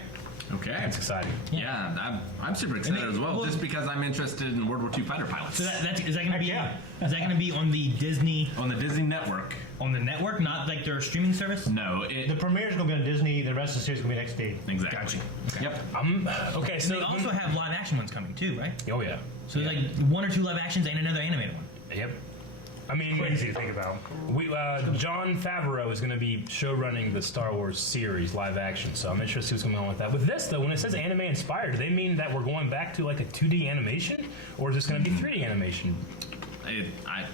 Okay. that's exciting. Yeah, I'm super excited they- as well, well- just because I'm interested in World War II fighter pilots. So is that going to be yeah. is that going to be on the Disney on the Disney network. on the network, not like their streaming service? No, The premiere's gonna be on Disney. The rest of the series is gonna be next day. exactly. Yep. Okay, And so they also have live action ones coming too, right? oh yeah, So there's like 1 or 2 live actions and another animated one. yep. I mean, Crazy to think about. John Favreau is going to be show running the Star Wars series live action, so I'm interested what's going on with that. With this though, when it says anime inspired, do they mean that we're going back to like a 2D animation, or is this going to be 3D animation?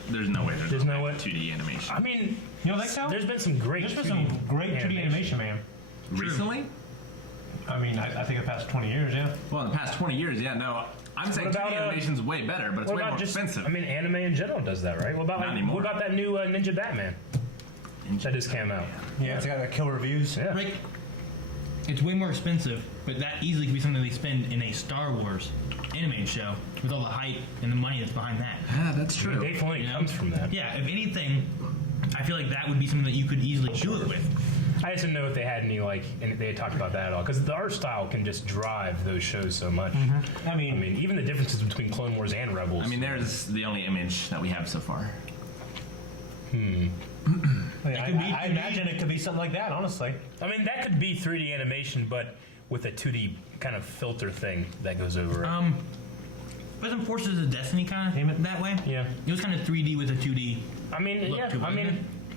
There's no way There's no way. 2D animation. I mean, You don't think so? there's been some great. There's been some 2D great 2D animation, man. Recently? I mean, I think the past 20 years, yeah. Well, in the past 20 years, yeah, no. I'm saying What about, 2D animation's way better, but it's What way about more just? expensive. I mean, anime in general does that, right? What about Not anymore. what about that new Ninja Batman that just came out? Yeah, it's got the killer reviews. Yeah. Rick, it's way more expensive, but that easily could be something they spend in a Star Wars animated show with all the hype and the money that's behind that. Yeah, that's true. Dave Filoni You know? comes from that. Yeah, if anything, I feel like that would be something that you could easily do it with. I just didn't know if they had any and they had talked about that at all, because the art style can just drive those shows so much. I I mean, mean, even the differences between Clone Wars and Rebels. I mean, there's the only image that we have so far. I imagine it could be something like that, honestly. I mean, that could be 3D animation, but with a 2D kind of filter thing that goes over it. Wasn't Forces of Destiny kind of that way? Yeah. It was kind of 3D with a 2D. I mean, look yeah. to it,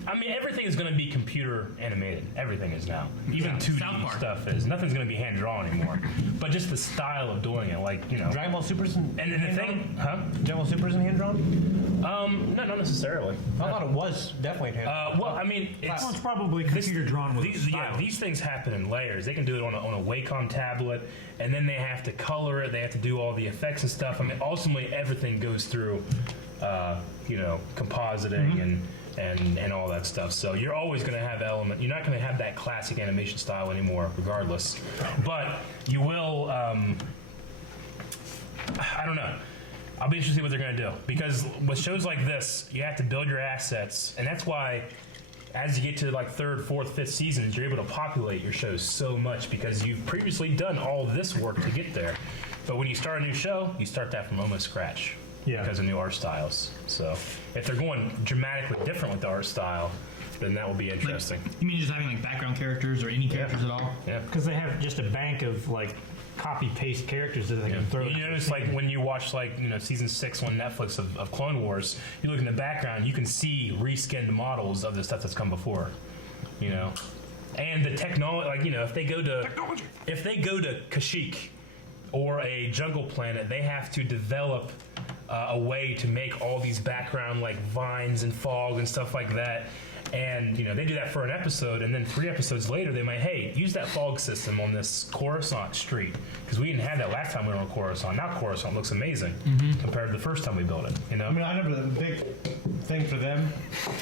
I mean, everything is going to be computer animated. Everything is now. Even South 2D Park. stuff is. Nothing's going to be hand drawn anymore. But just the style of doing it, like Dragon Ball Super's in And the hand thing, drawn? Dragon Ball Super's in hand drawn? No, not necessarily. I thought it was definitely in hand drawn. Well, I mean, Well, it's probably computer drawn with these, style. these things happen in layers. They can do it on a Wacom tablet, and then they have to color it. They have to do all the effects and stuff. I mean, ultimately, everything goes through, compositing and all that stuff. So you're always going to have element. You're not going to have that classic animation style anymore, regardless. But you will. I don't know. I'll be interested to see what they're going to do, because with shows like this, you have to build your assets, and that's why as you get to like third, fourth, fifth seasons, you're able to populate your shows so much because you've previously done all this work to get there. But when you start a new show, you start that from almost scratch because of new art styles. So if they're going dramatically different with the art style, then that will be interesting. You mean just having like background characters or any characters at all? Yeah. Because they have just a bank of like copy paste characters that they can throw. You notice, like when you watch season 6 on Netflix of Clone Wars, you look in the background, you can see reskinned models of the stuff that's come before. And the technology, if they go to Kashyyyk or a jungle planet, they have to develop a way to make all these background like vines and fog and stuff like that. And they do that for an episode, and then 3 episodes later they might, hey, use that fog system on this Coruscant street, because we didn't have that last time we were on Coruscant. Now Coruscant looks amazing compared to the first time we built it. I mean, I remember the big thing for them.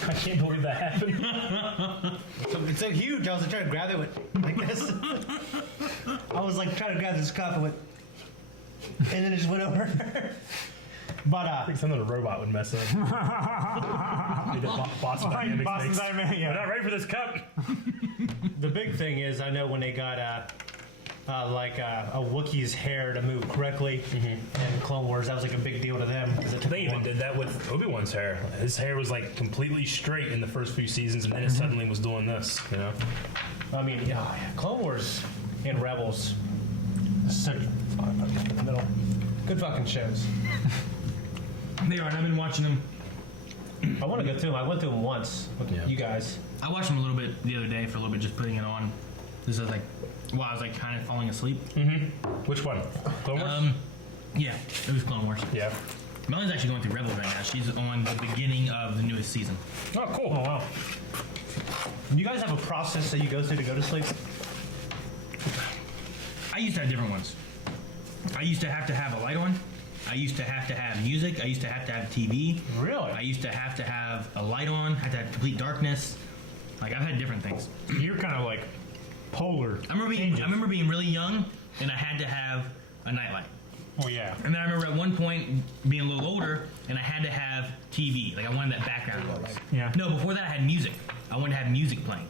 I can't believe that happened. It's so huge. I was trying to grab it with like this. I was like trying to grab this cup and then it just went over. But I think something a robot would mess up. Boston Dynamics Boston makes- Dynamics, We're not ready for this cup. the big thing is, I know when they got a Wookiee's hair to move correctly in Clone Wars, that was like a big deal to them. It took They even did that with Obi-Wan's hair. His hair was like completely straight in the first few seasons, and then it suddenly was doing this. I mean, Clone Wars and Rebels, such middle, good fucking shows. They are, and I've been watching them. I want to go through them. I went through them once with you guys. I watched them a little bit the other day for a little bit, just putting it on. This is like, I was like kind of falling asleep. Which one? Clone Wars? Yeah, it was Clone Wars. Yeah. Melly's actually going through Rebels right now. She's on the beginning of the newest season. Oh, cool. Oh wow. Do you guys have a process that you go through to go to sleep? I used to have different ones. I used to have a light on. I used to have music. I used to have TV. Really? I used to have a light on. Had to have complete darkness. Like I've had different things. You're kind of like polar. I remember being really young, and I had to have a nightlight. Oh yeah. And then I remember at one point being a little older, and I had to have TV. Like I wanted that background noise. Yeah. No, before that I had music. I wanted to have music playing.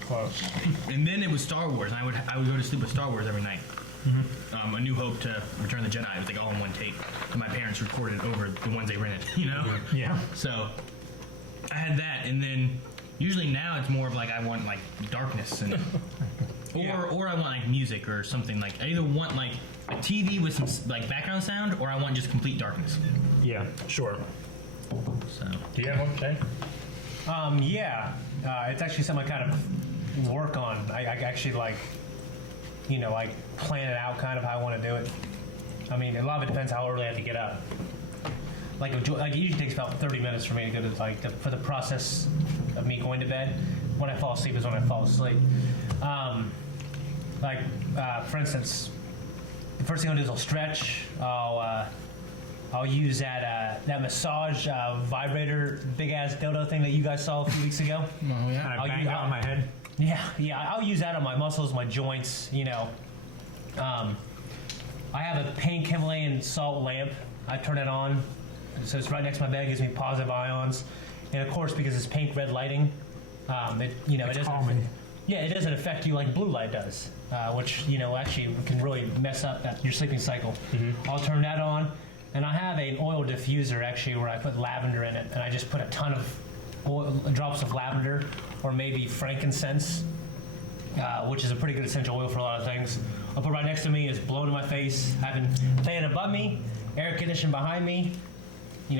Close. And then it was Star Wars, and I would go to sleep with Star Wars every night. A New Hope to Return of the Jedi. It was like all in one tape. And my parents recorded over the ones they rented, Yeah. So I had that, and then usually now it's more of like I want like darkness and or I want like music or something. Like I either want like a TV with some like background sound, or I want just complete darkness. Yeah. Sure. So Do you have one, Shane? It's actually something I kind of work on. I actually like plan it out kind of how I want to do it. I mean, a lot of it depends how early I have to get up. Like it usually takes about 30 minutes for me to go to for the process of me going to bed. When I fall asleep is when I fall asleep. For instance, the first thing I'll do is I'll stretch. I'll use that massage vibrator, big ass dildo thing that you guys saw a few weeks ago. oh yeah. I bang it on my head. Yeah. I'll use that on my muscles, my joints. I have a pink Himalayan salt lamp. I turn it on, so it's right next to my bed. Gives me positive ions, and of course, because it's pink red lighting, it doesn't. calming. Yeah, it doesn't affect you like blue light does, which actually can really mess up your sleeping cycle. I'll turn that on, and I have an oil diffuser actually where I put lavender in it, and I just put a ton of drops of lavender, or maybe frankincense, which is a pretty good essential oil for a lot of things. I'll put right next to me is blowing in my face, having fan above me, air conditioning behind me,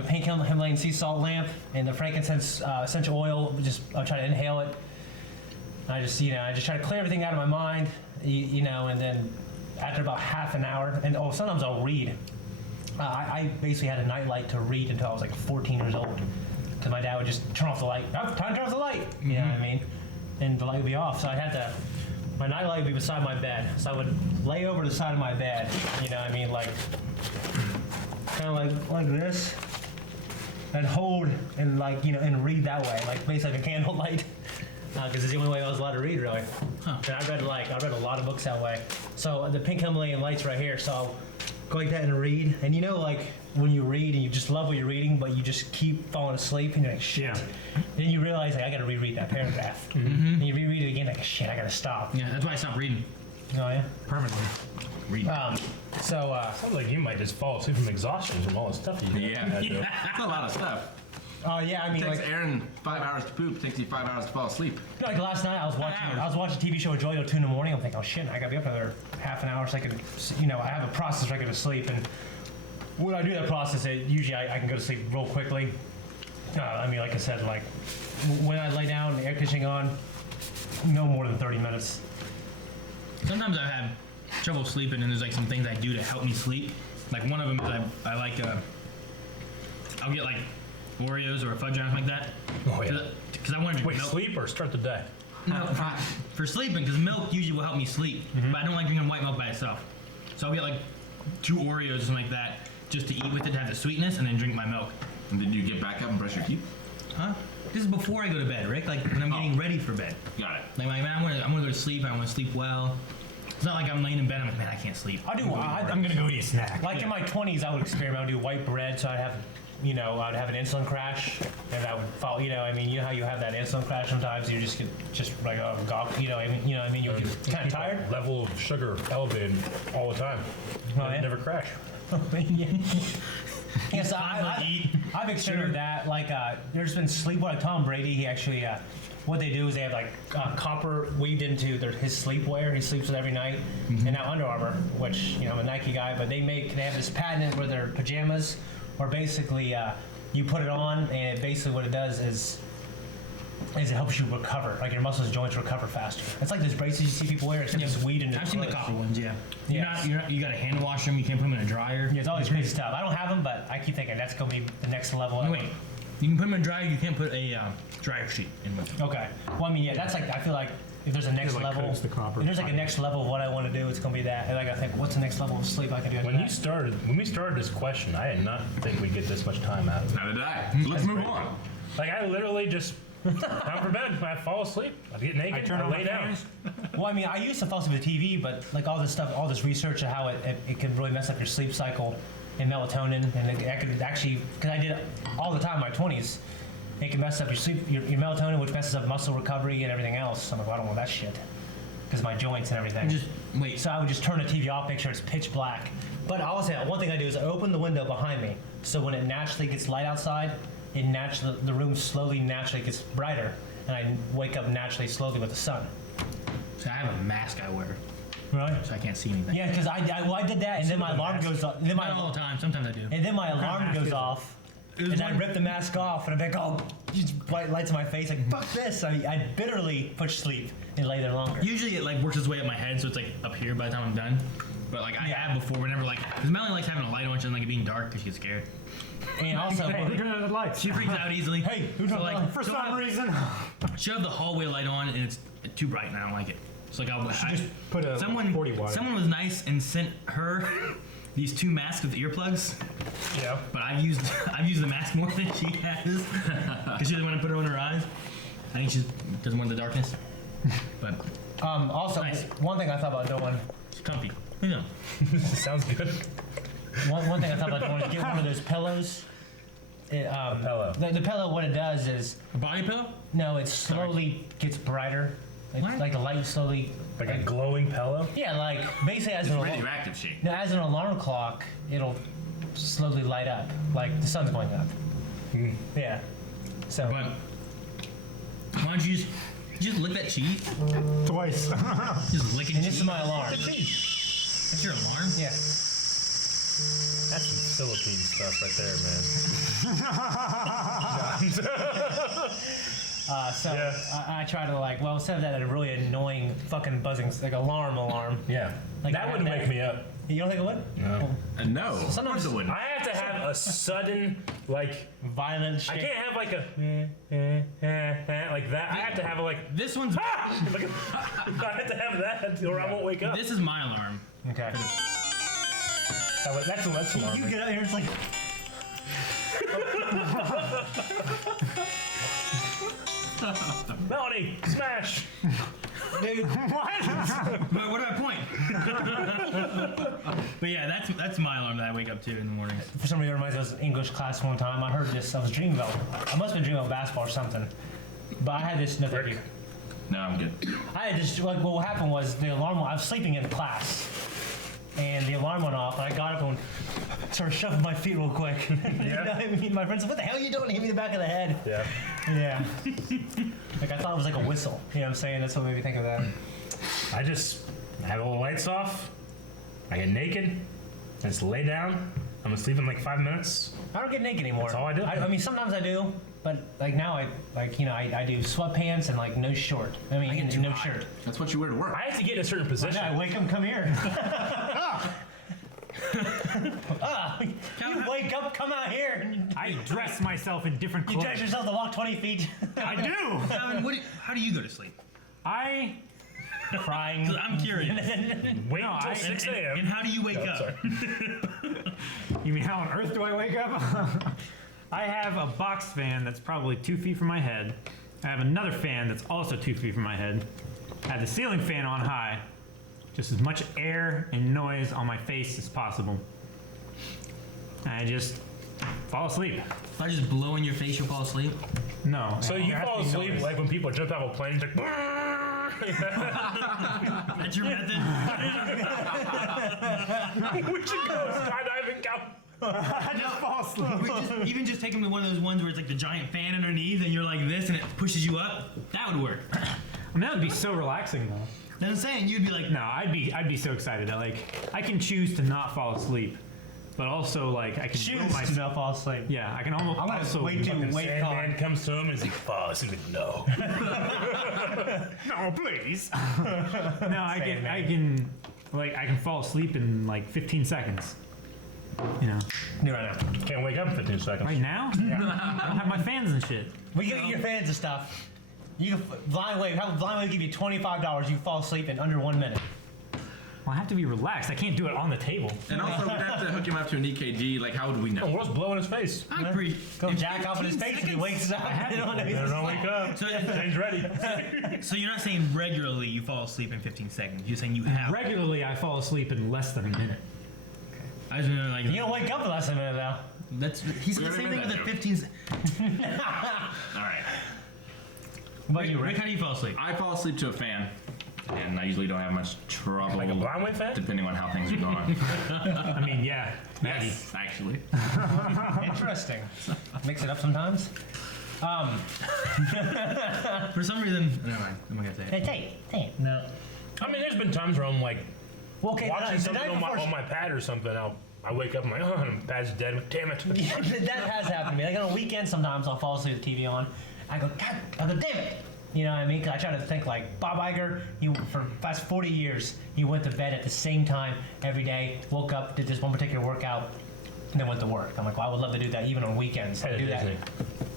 pink Himalayan sea salt lamp, and the frankincense essential oil. I'll try to inhale it. I just try to clear everything out of my mind, and then after about half an hour, and sometimes I'll read. I basically had a nightlight to read until I was like 14 years old, because my dad would just turn off the light. Oh, time to turn off the light. You know what I mean? And the light would be off, so I'd have to. My nightlight would be beside my bed, so I would lay over the side of my bed. You know what I mean? Like kind of like this, and hold and and read that way, like basically like a candlelight. Because it's the only way I was allowed to read, really. Huh. And I read a lot of books that way. So the pink Himalayan light's right here. So I'll go like that and read. And when you read and you just love what you're reading, but you just keep falling asleep and you're like, shit. Yeah. Then you realize I got to reread that paragraph. And you reread it again, like, shit, I got to stop. Yeah, that's why I stopped reading. Oh yeah. Permanently. Reading. Sounds like you might just fall asleep from exhaustion from all the stuff you did. That's a lot of stuff. Oh yeah, I mean, It takes Aaron 5 hours to poop. It takes you 5 hours to fall asleep. like last night, I was watching a TV show with Joy till 2 in the morning. I'm thinking, oh shit, I gotta be up another half an hour so I can, I have a process where I go to sleep. And when I do that process, usually I can go to sleep real quickly. Like I said, like when I lay down, the air conditioning on, no more than 30 minutes. Sometimes I have trouble sleeping, and there's like some things I do to help me sleep. Like one of them is I like I'll get like Oreos or a fudge or something like that. Oh, yeah. Because I want to drink Wait, milk. sleep or start the day? No, for sleeping, because milk usually will help me sleep. But I don't like drinking white milk by itself. So I'll get like 2 Oreos or something like that just to eat with it to have the sweetness, and then drink my milk. And then you get back up and brush your teeth? Huh? This is before I go to bed, Rick. Like when I'm getting ready for bed. Got it. Like man, I want to go to sleep. I want to sleep well. It's not like I'm laying in bed. I'm like, man, I can't sleep. I'm gonna go eat a snack. Like in my 20s, I would experiment. I would do white bread, so I'd have, I'd have an insulin crash, and I would follow. You know how you have that insulin crash sometimes. You just get like a gawk. You get kind of tired. Level of sugar elevated all the time. Oh, yeah? Never crash. Yeah, so I've experimented with that. Like, there's been sleep. Like Tom Brady, he actually, what they do is they have like copper weaved into his sleepwear. He sleeps with every night. And now Under Armour, which I'm a Nike guy, but they have this patent where their pajamas, or basically you put it on, and basically what it does is it helps you recover, like your muscles and joints recover faster. It's like those braces you see people wear, except it's weed in I've seen the clothes. copper ones, yeah. Yes. You gotta hand wash them. You can't put them in a dryer. Yeah, it's always crazy stuff. I don't have them, but I keep thinking that's gonna be the next level. No, wait. You can put them in a dryer. You can't put a dryer sheet in with them. Okay. Well, I mean, yeah, that's like, I feel like if there's a next like level, coats the copper. if there's like a next level of what I want to do, it's gonna be that. And like I think, what's the next level of sleep I can do? After When that? we started this question, I did not think we'd get this much time out of it. Now did I. Let's move on. Like I literally just time for bed. I fall asleep. I get naked. I turn I on lay the down. fans. Well, I mean, I used to fall asleep with TV, but like all this stuff, all this research of how it can really mess up your sleep cycle and melatonin, and it could actually, because I did it all the time in my 20s, it can mess up your sleep, your melatonin, which messes up muscle recovery and everything else. So I'm like, well, I don't want that shit because of my joints and everything. Just wait. So I would just turn the TV off, make sure it's pitch black. But I also, one thing I do is I open the window behind me, so when it naturally gets light outside, the room slowly naturally gets brighter, and I wake up naturally slowly with the sun. So I have a mask I wear, Right? so I can't see anything. Yeah, because I did that, and then my alarm goes off. Then Not all the time. Sometimes I do. and then my alarm mask goes is it? off, It was and I one- rip the mask off, and I'm like, oh, just bright lights in my face, like fuck this. I bitterly push sleep and lay there longer. Usually it like works its way up my head, so it's like up here by the time I'm done. But like I have before, whenever like, because Melanie likes having a light on, she doesn't like it being dark because she gets scared. And also, Hey, we're gonna have the lights. She freaks out easily. Hey, who so turned like, it on? For she'll some have- reason. she'll have the hallway light on, and it's too bright, and I don't like it. So like Just put a 40 watt. Someone was nice and sent her these 2 masks with earplugs. Yeah. But I've used the mask more than she has because she doesn't want to put it on her eyes. I think she doesn't want the darkness. But also, Nice. one thing I thought about doing, it's comfy. You know. Sounds good. one thing I thought about doing is get one of those pillows. Pillow. The pillow, what it does is, A body pillow? no, it slowly gets brighter. It's What? like the light slowly. Like a glowing pillow. Yeah, like basically as It's an radioactive shit. now, as an alarm clock, it'll slowly light up, like the sun's going up. Yeah. So But Why don't you just lick that cheese? Twice. Just lick it. And this is my alarm. That's your alarm? Yeah. That's some Philippine stuff right there, man. So Yeah. I try to like, well, instead of that, a really annoying fucking buzzing, like alarm. Yeah. Like that wouldn't wake me up. You don't think it would? No. No, of Sometimes- course it wouldn't. I have to have a sudden, like, Violent shit. I can't have like a like that. I have to have a like, This one's. ah! Like I have to have that or I won't wake up. This is my alarm. Okay. That's alarm. You get out here, it's like, Melanie, smash! dude. But what do I point? But yeah, that's my alarm that I wake up to in the morning. For some reason, it reminds me of English class one time. I heard this. I was dreaming about. I must have been dreaming about basketball or something. But I had this. No, thank you. No, I'm good. I had this. Like, what happened was the alarm. I was sleeping in class, and the alarm went off. And I got up and started shuffling my feet real quick. You know what I mean? My friend said, "What the hell are you doing?" He hit me in the back of the head. Yeah. Yeah. Like I thought it was like a whistle. You know what I'm saying? That's what made me think of that. I just have all the lights off. I get naked. And just lay down. I'm asleep in like 5 minutes. I don't get naked anymore. That's all I do. I mean, sometimes I do, but like now I do sweatpants and like no short. I mean, no shirt. That's what you wear to work. I have to get in a certain position. I wake up, come here. You wake up, come out here. I dress myself in different You clothes. dress yourself to walk 20 feet. I do. Calvin, how do you go to sleep? I Crying. I'm curious. Wait No, until I- 6 And a.m. how do you wake up? Sorry. You mean how on earth do I wake up? I have a box fan that's probably 2 feet from my head. I have another fan that's also 2 feet from my head. I have the ceiling fan on high. Just as much air and noise on my face as possible. I just fall asleep. If I just blow in your face, you'll fall asleep? No. So you there has to fall be asleep noise. like when people jump out of a plane, it's like, That's your method? we should go skydiving, go. I just fall asleep. Even just take them to one of those ones where it's like the giant fan underneath and you're like this and it pushes you up. That would work. I mean, that would be so relaxing though. That's what I'm saying. You'd be like, No, I'd be so excited that like I can choose to not fall asleep, but also like I can will Choose my- to not fall asleep. Yeah, I can almost I'm gonna also wait till wake Sandman up. comes to him and he falls. He's like, no. No, please. No, I can fall asleep in like 15 seconds. You know, Do right now. Can't wake up in 15 seconds. right now I don't have my fans and shit. We get your fans and stuff. You can blind wave. Have blind wave give you $25. You fall asleep in under 1 minute. Well, I have to be relaxed. I can't do it on the table. And also, we'd have to hook him up to an EKG. Like, how would we Oh, know? what's blowing his face? I'm pretty. Go jack off in his face and he wakes up. You know what I mean? No, don't wake up. So- James ready. So you're not saying regularly you fall asleep in 15 seconds. You're saying you have. Regularly, I fall asleep in less than a minute. I was gonna like. You don't wake up in less than a minute though. That's he said We the same already thing made with that the joke. 15. All right. What about you, Rick, Rick? how do you fall asleep? I fall asleep to a fan, and I usually don't have much trouble. Like a blind wave fan? Depending on how things are going. I mean, yeah, Maggie. Yes, actually. Interesting. Mix it up sometimes. For some reason. Never mind. I'm not gonna say it. Hey, hey. No. I mean, there's been times where I'm like Well, okay, watching the something night on before- my pad or something. I wake up, I'm like, oh, and the pad's dead. I'm like, damn it. Yeah, that has happened to me. Like on a weekend, sometimes I'll fall asleep with the TV on. I go, God, damn it. You know what I mean? Because I try to think like Bob Iger. For the past 40 years, he went to bed at the same time every day. Woke up, did this one particular workout, and then went to work. I'm like, well, I would love to do that even on weekends. Head of do that. Disney.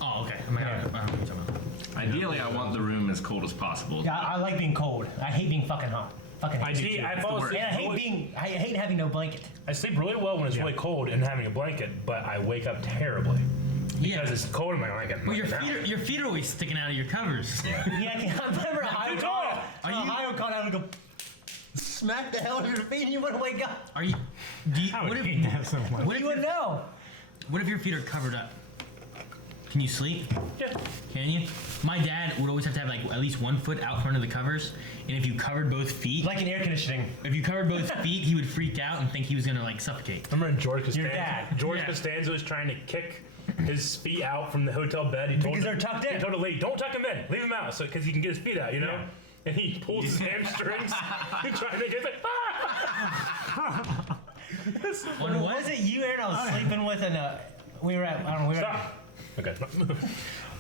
Oh, okay. I don't know what you're talking about. Ideally, I want the room as cold as possible. Yeah, I like being cold. I hate being fucking hot. Fucking hate. I do See, too. I fall asleep. And I hate having no blanket. I sleep really well when it's really cold and having a blanket, but I wake up terribly because it's cold in my blanket. Well, your feet are always sticking out of your covers. Yeah, I remember Ohio Good call. call. Ohio called out and go smack the hell out of your feet and you wouldn't wake up. Are you? Do you I would what if? hate that so much. What if, You wouldn't know. what if your feet are covered up? Can you sleep? Yeah. Can you? My dad would always have to have like at least 1 foot out front of the covers, and if you covered both feet, Like in air conditioning. if you covered both feet, he would freak out and think he was gonna like suffocate. Remember when George Your Costanza? dad. George Yeah. Costanza was trying to kick his feet out from the hotel bed. He told Because they're tucked in. He told the lady, "Don't tuck him in. Leave him out, so because he can get his feet out." You know. Yeah. And he pulls his hamstrings. He's trying to get like, ah! On what? Was it you, Aaron? I was sleeping with we were at, I don't know, we were at, Stop. Okay.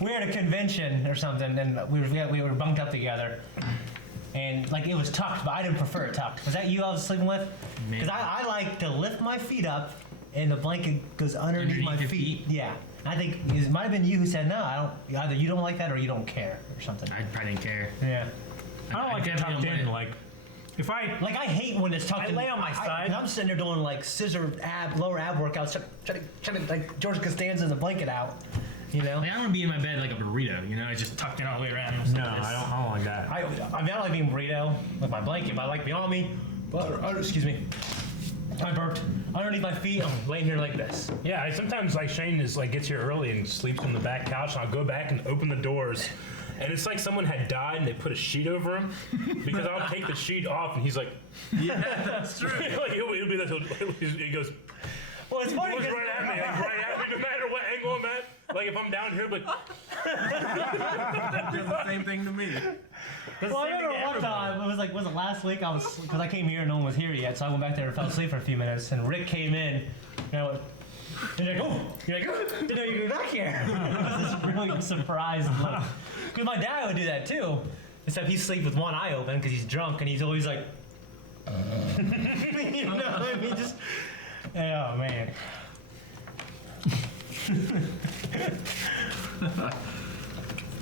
we were at a convention or something, and we were bunked up together. And like it was tucked, but I didn't prefer it tucked. Was that you I was sleeping with? Because I like to lift my feet up, and the blanket goes underneath my your feet. feet? Yeah. I think it might have been you who said no. I don't. Either you don't like that or you don't care or something. I probably didn't care. Yeah. I don't like it definitely tucked don't in. want Like, if I Like I hate when it's tucked I in. lay on my side. 'Cause I'm sitting there doing like scissor lower ab workouts, trying to like George Costanza's a blanket out. You know. Like, I don't want to be in my bed like a burrito, you know? It's just tucked in all the way around. no, I don't like that. I mean, I like being burrito with my blanket, but I like beyond me. Excuse me. I burped underneath my feet. I'm laying here like this. Yeah, sometimes like Shane is like gets here early and sleeps on the back couch, and I'll go back and open the doors, and it's like someone had died and they put a sheet over him because I'll take the sheet off and he's like, Yeah, that's true. like he'll be this. He goes, Well, it's funny looks 'cause- right at me, like right at me, no matter what angle I'm at. Like if I'm down here, like Does the same thing to me. Well, I remember one time, was it last week? Because I came here and no one was here yet, so I went back there and fell asleep for a few minutes, and Rick came in, and I went, he's like, oh, you're like, oh, didn't know you'd be back here. It was this really surprised look. Because my dad would do that too, except he sleeps with one eye open because he's drunk, and he's always like, you know, I mean, just, oh man.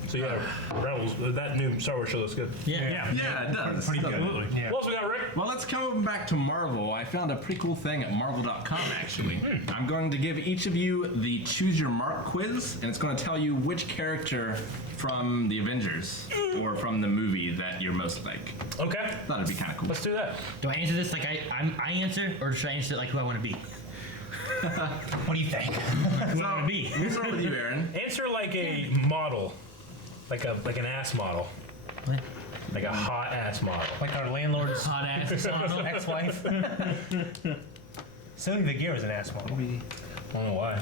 so yeah, Rebels. That new Star Wars show looks good. Yeah. Yeah, it does. Pretty good. Absolutely. Yeah. What else we got, Rick? Well, let's come back to Marvel. I found a pretty cool thing at marvel.com, actually. I'm going to give each of you the Choose Your Mark quiz, and it's going to tell you which character from the Avengers or from the movie that you're most like. Okay, Thought it'd be kind of cool. let's do that. Do I answer this like I answer, or should I answer it like who I want to be? What do you think? Who I want to be? We'll start with you, Aaron. Answer like a model, like an ass model, What? like a hot ass model. Like our landlord's Hot ass. ex-wife. Sylvie Vigir was an ass model. I don't know why.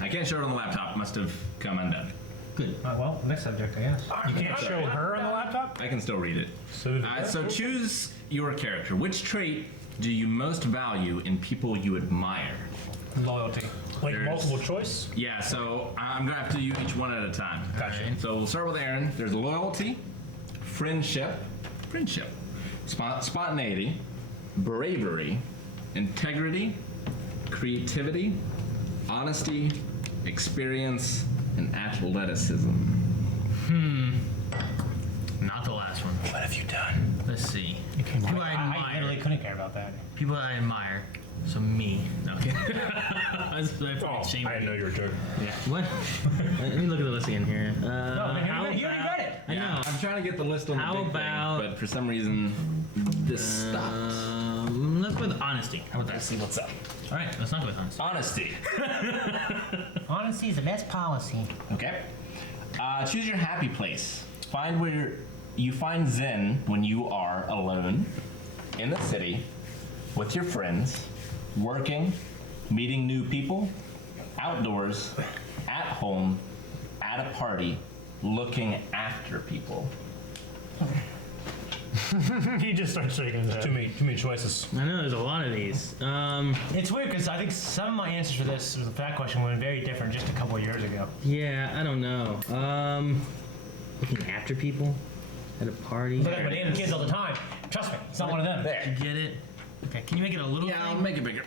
I can't show it on the laptop. Must have come undone. Good. Well, next subject, I guess. You can't show her on the laptop? I can still read it. So choose your character. Which trait do you most value in people you admire? Loyalty. Like There's- multiple choice. Yeah, so I'm going to have to do each one at a time. Gotcha. So we'll start with Aaron. There's loyalty, friendship, spontaneity, bravery, integrity, creativity, honesty, experience, and athleticism. Not the last one. What have you done? Let's see. People I I admire. really couldn't care about that. People I admire. So me. No, okay. That's Oh, shame. I didn't know you were joking. What? Let me look at the list again here. No, man, how you already read it. I know. I'm trying to get the list on How the big about- thing, but for some reason, this stopped. Let's go with honesty. How about that? See what's up. All right, let's not go with honesty. Honesty. Honesty is the best policy. Okay. Choose your happy place. Find where you find zen when you are alone, in the city, with your friends, working, meeting new people, outdoors, at home, at a party, looking after people. He just starts shaking his head. Too many choices. I know there's a lot of these. It's weird because I think some of my answers for this was that question were very different just a couple of years ago. Yeah, I don't know. Looking after people at a party. Look at my kids all the time. Trust me, it's not one of them. There. Get it? Okay, can you make it a little Yeah, I'll thing? make it bigger.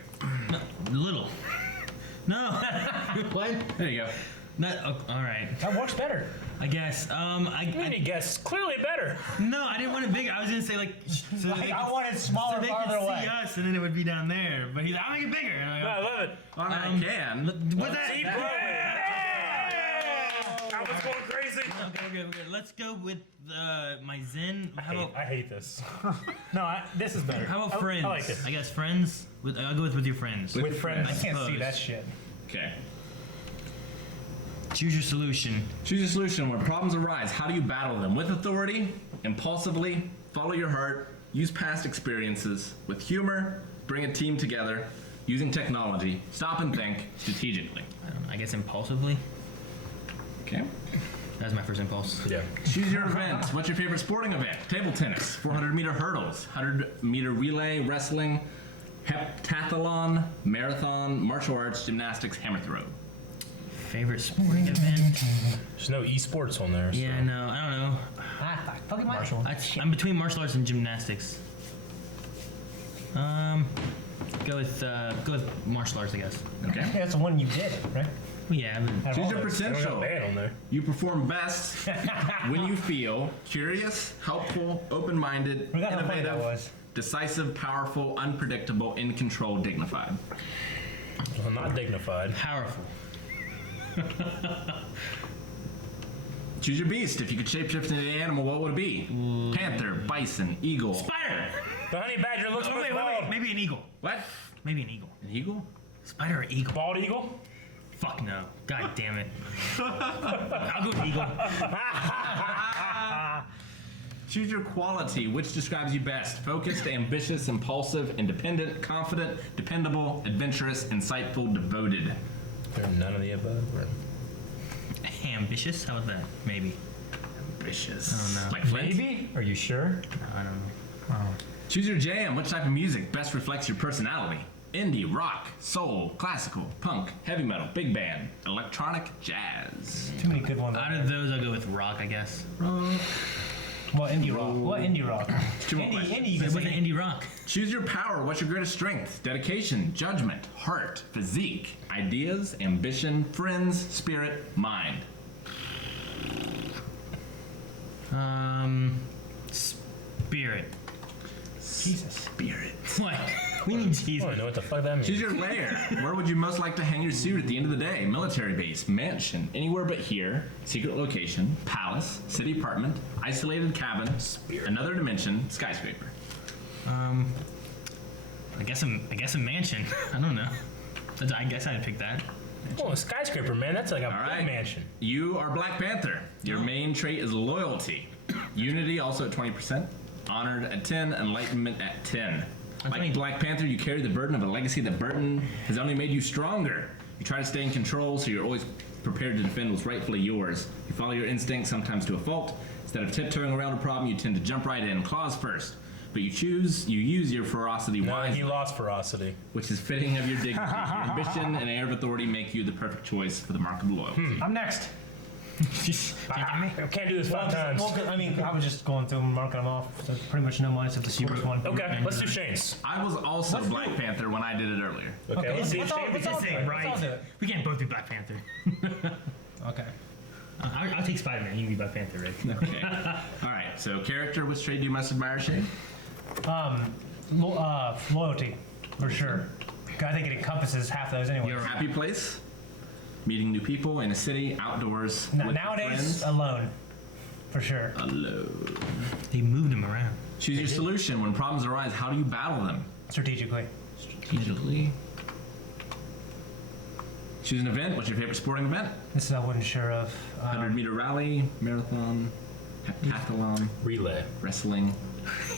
No, little. No. What? There you go. Not, oh, all right. That works better. I guess. Any guess? Clearly better. No, I didn't want it big. I was gonna say like so they I could, want it smaller, so they farther could away. see us, and then it would be down there. But he's like, I'll make it bigger. And I No, I love it. I can. What's that? Keep going. Alvin's going crazy. Okay. Let's go with my Zen. How about, I hate this. No, this is better. how about friends? I like it. I guess friends. I'll go with your friends. With friends. I can't see suppose. that shit. Okay. Choose your solution. Choose a solution when problems arise. How do you battle them? With authority, impulsively, follow your heart, use past experiences, with humor, bring a team together, Using technology. Stop and think strategically. I don't know, I guess impulsively. Okay. That was my first impulse. Yeah. Choose your event. What's your favorite sporting event? Table tennis, 400-meter hurdles, 100-meter relay, wrestling, heptathlon, marathon, martial arts, gymnastics, hammer throw. Favorite sporting event? There's no esports on there. So. Yeah, no, I don't know. Fucking Marshall. I'm between martial arts and gymnastics. Go with martial arts, I guess. Okay. Yeah, that's the one you did, right? Well, yeah, but Choose your There's no potential. band on there. You perform best when you feel curious, helpful, open-minded, Forgot how funny that innovative, was. decisive, powerful, unpredictable, in control, dignified. Well, not dignified. powerful. Choose your beast. If you could shapeshift into an animal, what would it be? Panther, bison, eagle. Spider. The honey badger looks Oh, like wait. Maybe an eagle. What? Maybe an eagle. An eagle? Spider or eagle? Bald eagle? Fuck no. God damn it. I'll go with eagle. Choose your quality. Which describes you best? Focused, ambitious, impulsive, independent, confident, dependable, adventurous, insightful, devoted. There are none of the above. Or... Ambitious? How about that? Maybe. Ambitious. I don't know. Like Flint? Maybe? Are you sure? I don't know. Choose your jam. Which type of music best reflects your personality? Indie, rock, soul, classical, punk, heavy metal, big band, electronic, jazz. Too many good ones. Out of those, I'll go with rock, I guess. What indie rock? What indie rock? Two more questions. Indie, you can It was say. an indie rock. Choose your power. What's your greatest strength? Dedication, judgment, heart, physique, ideas, ambition, friends, spirit, mind. Spirit. Jesus. Spirit. What? We need I Jesus. don't know what the fuck that means. Choose your lair. Where would you most like to hang your suit at the end of the day? Military base, mansion, anywhere but here, secret location, palace, city apartment, isolated cabin, another dimension, skyscraper. I guess a mansion. I don't know. I guess I'd pick that. Oh, a skyscraper, man. That's like a All big right. mansion. You are Black Panther. Your main trait is loyalty. Unity also at 20%. Honored at 10. Enlightenment at 10. Like think- Black Panther, you carry the burden of a legacy that burden has only made you stronger. You try to stay in control, so you're always prepared to defend what's rightfully yours. You follow your instincts, sometimes to a fault. Instead of tiptoeing around a problem, you tend to jump right in, claws first. But you use your ferocity No, wisely, he lost ferocity. which is fitting of your dignity. Your ambition and air of authority make you the perfect choice for the mark of loyalty. I'm next. I can't do this 5 times. I mean, I was just going through and marking them off. So pretty much no mine except the sports one. Okay, let's do Shane's. I was also Black Panther when I did it earlier. Okay, let's see if let's all- Shane let's all becomes do it. Shane. Let's all do it. We can't both be Black Panther. Okay. I'll take Spider-Man. You can be Black Panther, right? Okay. All right. So, character, which trait do you most admire, Shane? Loyalty, for sure. I think it encompasses half those anyway. You're- Happy place, meeting new people in a city, outdoors. with your Nowadays, friends. alone, for sure. Alone. They moved him around. Choose your solution when problems arise. How do you battle them? Strategically. Strategically. Choose an event. What's your favorite sporting event? This I wasn't sure of. 100-meter rally, marathon, heptathlon, Relay. wrestling,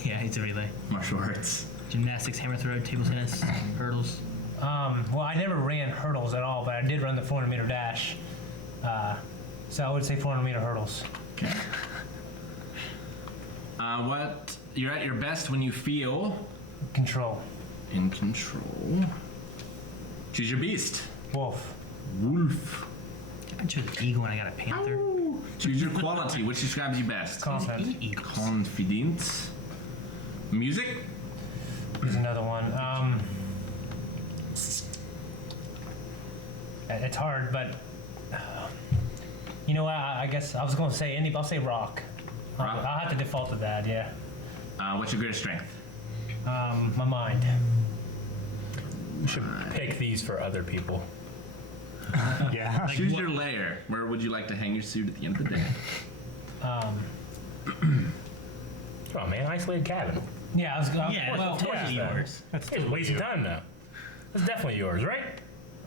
Yeah, it's a relay. martial arts. Gymnastics, hammer throw, table tennis, hurdles. Well, I never ran hurdles at all, but I did run the 400-meter dash. So I would say 400-meter hurdles. Okay. What you're at your best when you feel Control. in control. Choose your beast. Wolf. Wolf. I chose an eagle and I got a panther. Choose your quality. Which describes you best? Confident. Eat eagles. Confidence. Music. Here's another one. It's hard, but you know what? I guess I was going to say indie, but I'll say rock. Rock? I'll have to default to that. Yeah. What's your greatest strength? My mind. We should pick these for other people. Yeah. Choose your lair. Where would you like to hang your suit at the end of the day? Come on, man. Isolated cabin. Yeah, I was going. Yeah, Well, it's totally yeah. yours. That's It's a waste of time now. That's definitely yours, right?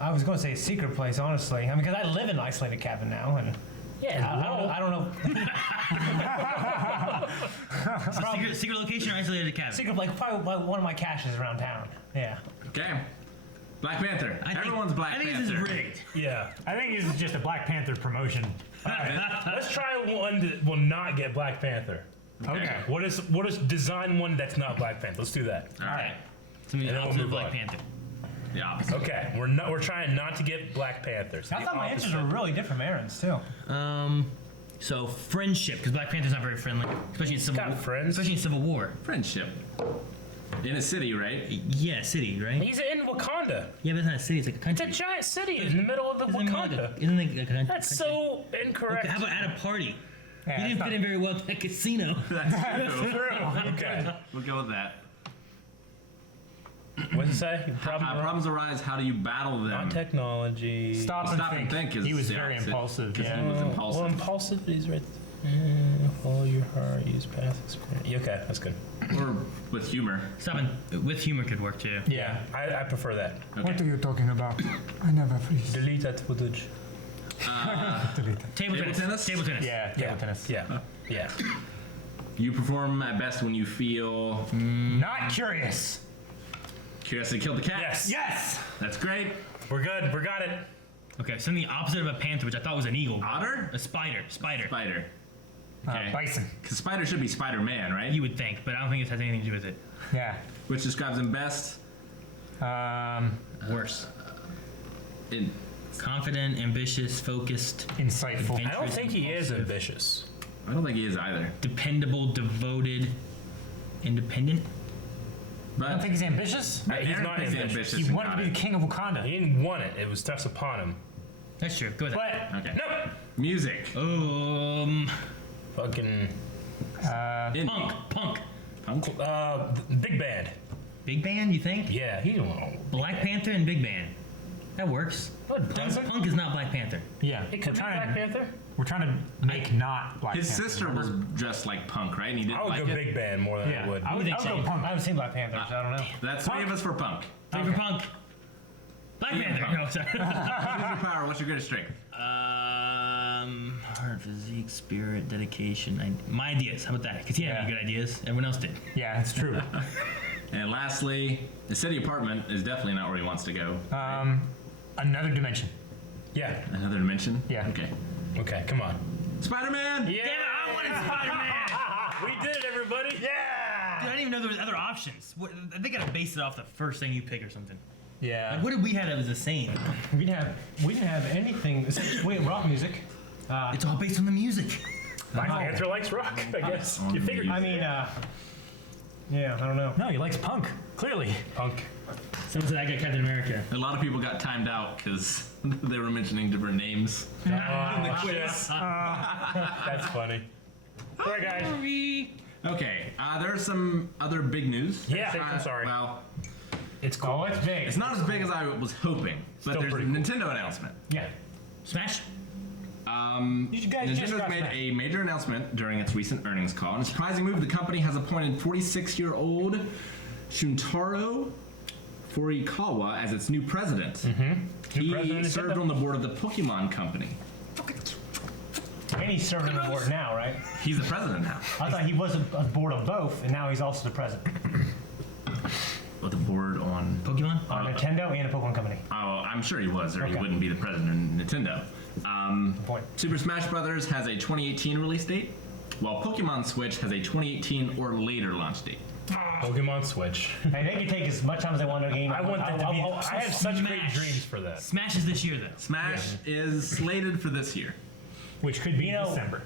I was going to say secret place, honestly. I mean, because I live in an isolated cabin now, and Yeah. I don't know. Secret location or isolated cabin? Secret, like probably one of my caches around town. Yeah. Okay. Black Panther. I think- Everyone's Black I think Panther. this is rigged. Yeah. I think this is just a Black Panther promotion. Let's try one that will not get Black Panther. Okay. What is design one that's not Black Panther? Let's do that. All right. Something And then we'll opposite of move Black on. Panther. The opposite. Okay, we're trying not to get Black Panthers. I thought my answers were really different from Aaron's too. So friendship, because Black Panther's not very friendly, especially in Civil got War. friends. Especially in Civil War. Friendship. In a city, right? Yeah, city, right? He's in Wakanda. Yeah, but it's not a city. It's like a It's country. a giant city in the middle of the Isn't it like Wakanda. isn't it like a That's country? so incorrect. Okay, how about at a party? Yeah, He didn't it's fit in very well at that casino. That's true. Okay. We'll go with that. What's it say? Problems arise. How do not battle them? on technology. Stop, Stop and think is He was the very opposite. impulsive. 'Cause Yeah. he was impulsive. Well, impulsive, but he's right. Follow your heart. Use path experience. Okay, that's good. Or with humor. Stop and with humor could work too. Yeah, I prefer that. What are you talking about? I never freeze. Delete that footage. Table Table tennis? Table tennis. Yeah, table tennis. Yeah, yeah. You perform at best when you feel Not curious. curiosity killed the cat. Yes. Yes. That's great. We're good. We got it. Okay, something the opposite of a panther, which I thought was an eagle. Otter? A spider. Spider. Spider. Okay. Bison. Because spider should be Spider-Man, right? You would think, but I don't think it has anything to do with it. Yeah. Which describes him best Worse. in. Confident, ambitious, focused, Insightful. I don't think he is ambitious. I don't think he is either. dependable, devoted, independent. But I don't think he's ambitious. He's Aaron not thinks ambitious. He and wanted to got be it. the king of Wakanda. He didn't want it. It was thrust upon him. That's true. Go with that. But Okay. Nope. Music. Fucking Indie. Punk. big band. Big band, you think? Yeah, he don't know. Black Panther and big band. That works. What doesn't? Punk is not Black Panther. yeah, It could be Black Panther. we're trying to make not Black His Panther. sister was dressed like punk, right? And he didn't I would like go it. big band more than Yeah, I would. I would think go so. punk. I haven't seen Black Panther, so I don't know. That's three of us for punk. Three for Punk. Black Panther. Punk. No, sorry. Who's your power? What's your greatest strength? Heart, physique, spirit, dedication. My ideas. How about that? Because he had any Yeah. good ideas. Everyone else did. Yeah, that's true. And lastly, the city apartment is definitely not where he wants to go. Another dimension. Yeah. Another dimension? Yeah. Okay. Okay, come on. Spider-Man! Yeah. Damn it, I wanted Spider-Man! We did it, everybody. Yeah. Dude, I didn't even know there was other options. They gotta base it off the first thing you pick or something. Yeah. Like, what did we have that was the same? We didn't have anything. Wait, rock music. It's all based on the music. Black Panther likes rock, I guess. You figured. I mean, yeah, I don't know. No, he likes punk. Clearly. Punk. Someone said I got Captain America. A lot of people got timed out because they were mentioning different names. Oh, shit. That's funny. All right, guys. Okay, there's some other big news. Yeah, I'm sorry. Well, It's cool. Oh, it's big. it's not as big as I was hoping, but Still there's a pretty cool. Nintendo announcement. Yeah. Smash? You guys just Nintendo's got made smashed. a major announcement during its recent earnings call. In a surprising move, the company has appointed 46-year-old Shuntaro Furukawa as its new president. Mm-hmm. He president of served Nintendo? on the board of the Pokemon Company. And he's serving the board now, right? He's the president now. I thought he was a board of both, and now he's also the president With the board on. Pokemon? on Nintendo and a Pokemon company. Oh, I'm sure he was, or he Okay. wouldn't be the president of Nintendo. Good point. Super Smash Bros. Has a 2018 release date, while Pokemon Switch has a 2018 or later launch date. Pokemon Switch. Hey, they can take as much time as they want to game. I want that to be. I have such great Smash. dreams for that. Smash is this year, though. Smash is slated for this year, Which could be You know- December.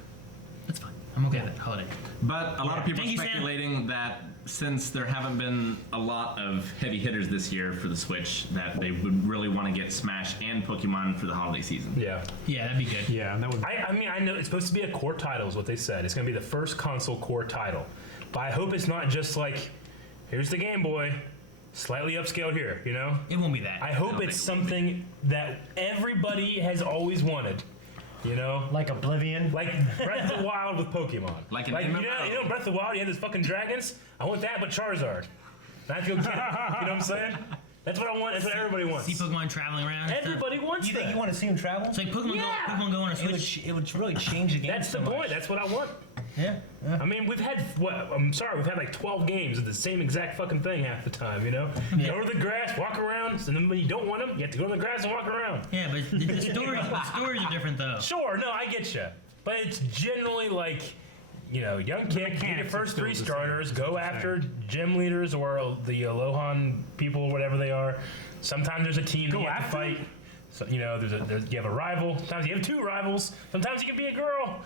That's fine. I'm okay with that. Holiday. but a lot of people Thank are you, Sam. speculating that since there haven't been a lot of heavy hitters this year for the Switch, that they would really want to get Smash and Pokemon for the holiday season. Yeah. Yeah, that'd be good. Yeah, that would. I mean, I know it's supposed to be a core title, is what they said. It's going to be the first console core title. But I hope it's not just like, here's the Game Boy, slightly upscaled here, you know? It won't be that. I hope don't it's think something that everybody has always wanted, you know? Like Oblivion. Like Breath of the Wild with Pokemon. Like an you know, MMO. you know Breath of the Wild, you had those fucking dragons? I want that, but Charizard. And I feel good. You know what I'm saying? That's what I want. That's what everybody wants. See Pokemon traveling around. and stuff. Everybody wants You think that. you want to see him travel? It's like Pokemon, Pokemon Go on a Switch. It would really change the game. That's the so point. much. That's what I want. Yeah. I mean, we've had we've had like 12 games of the same exact fucking thing half the time, you know? Go to the grass, walk around, Pokemons, and then when you don't want them, you have to go in the grass and walk around. Yeah, but the stories are different though. Sure, no, I get you, but it's generally like, young kid, get your mechanics first are still 3 the same, starters, is go what you're after gym leaders or the Alohan people, whatever they are. Sometimes there's a team that you have to after fight. So, you have a rival. Sometimes you have 2 rivals. Sometimes you can be a girl.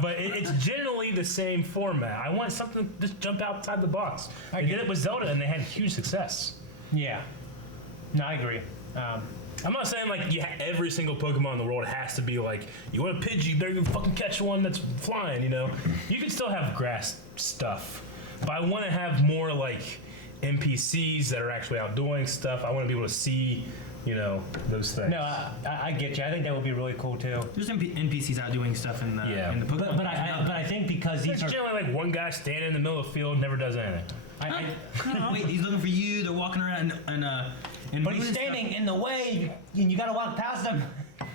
But it's generally the same format. I want something to just jump outside the box. They did it with Zelda, and they had huge success. Yeah. No, I agree. I'm not saying like every single Pokemon in the world has to be like, you want a Pidgey, better go fucking catch one that's flying. You can still have grass stuff, but I want to have more like NPCs that are actually out doing stuff. I want to be able to see, those things. No, I get you. I think that would be really cool too. There's NPCs out doing stuff in the Pokemon. But I think because these It's are. generally like one guy standing in the middle of the field, never does anything. Wait, he's looking for you. They're walking around and But he's standing in the way, and you gotta walk past him.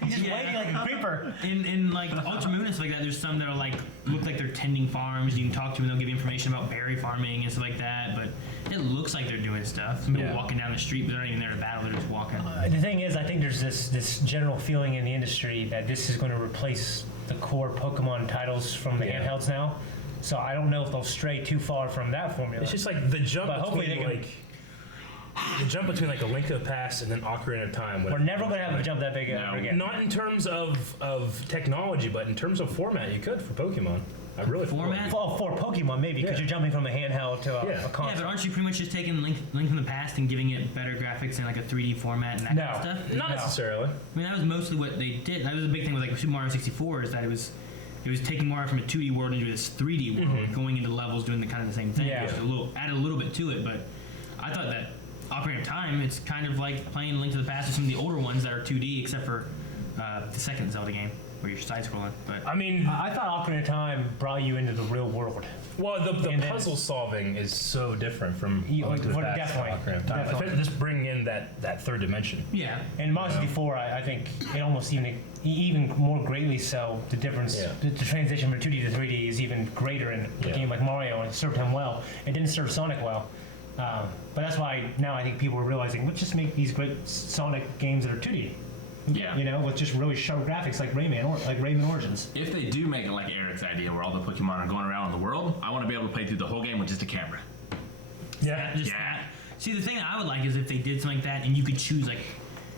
He's just Yeah. waiting like a creeper. In like Ultra Moon and stuff like that, there's some that are like look like they're tending farms. You can talk to them, and they'll give you information about berry farming and stuff like that. But it looks like they're doing stuff. Some people Yeah. walking down the street, but they're not even there to battle. They're just walking. The thing is, I think there's this general feeling in the industry that this is going to replace the core Pokemon titles from the Yeah. handhelds now. So I don't know if they'll stray too far from that formula. It's just like the jump But hopefully between they can- like A Link to the Past and then Ocarina of Time. We're never going to have a jump that big ever again. Not in terms of technology, but in terms of format, you could for Pokemon. I really Format? For Pokemon, maybe, because Yeah. you're jumping from a handheld to a Yeah. Yeah, console. but aren't you pretty much just taking Link from the Past and giving it better graphics and like a 3D format and that kind of No. stuff? Not No. necessarily. I mean, that was mostly what they did. That was a big thing with like Super Mario 64 is that it was taking Mario from a 2D world into this 3D world, going into levels, doing the kind of the same thing. Yeah. Just added a little bit to it, but I thought that Ocarina of Time, it's kind of like playing Link to the Past with some of the older ones that are 2D, except for the second Zelda game where you're side scrolling. But I mean, I thought Ocarina of Time brought you into the real world. well, the And then- puzzle solving is so different from Yeah, Link to the well, Past definitely, to Ocarina of Time. definitely. I think just bringing in that third dimension. yeah, In Mario 64, I think it almost even more greatly so. The difference, Yeah. the transition from 2D to 3D is even greater in a Yeah. game like Mario, and it served him well. It didn't serve Sonic well. But that's why now I think people are realizing, let's just make these great Sonic games that are 2D. Yeah. With just really sharp graphics like Rayman Origins. If they do make it like Eric's idea, where all the Pokemon are going around in the world, I want to be able to play through the whole game with just a camera. Yeah. just Yeah. that. See, the thing that I would like is if they did something like that and you could choose like.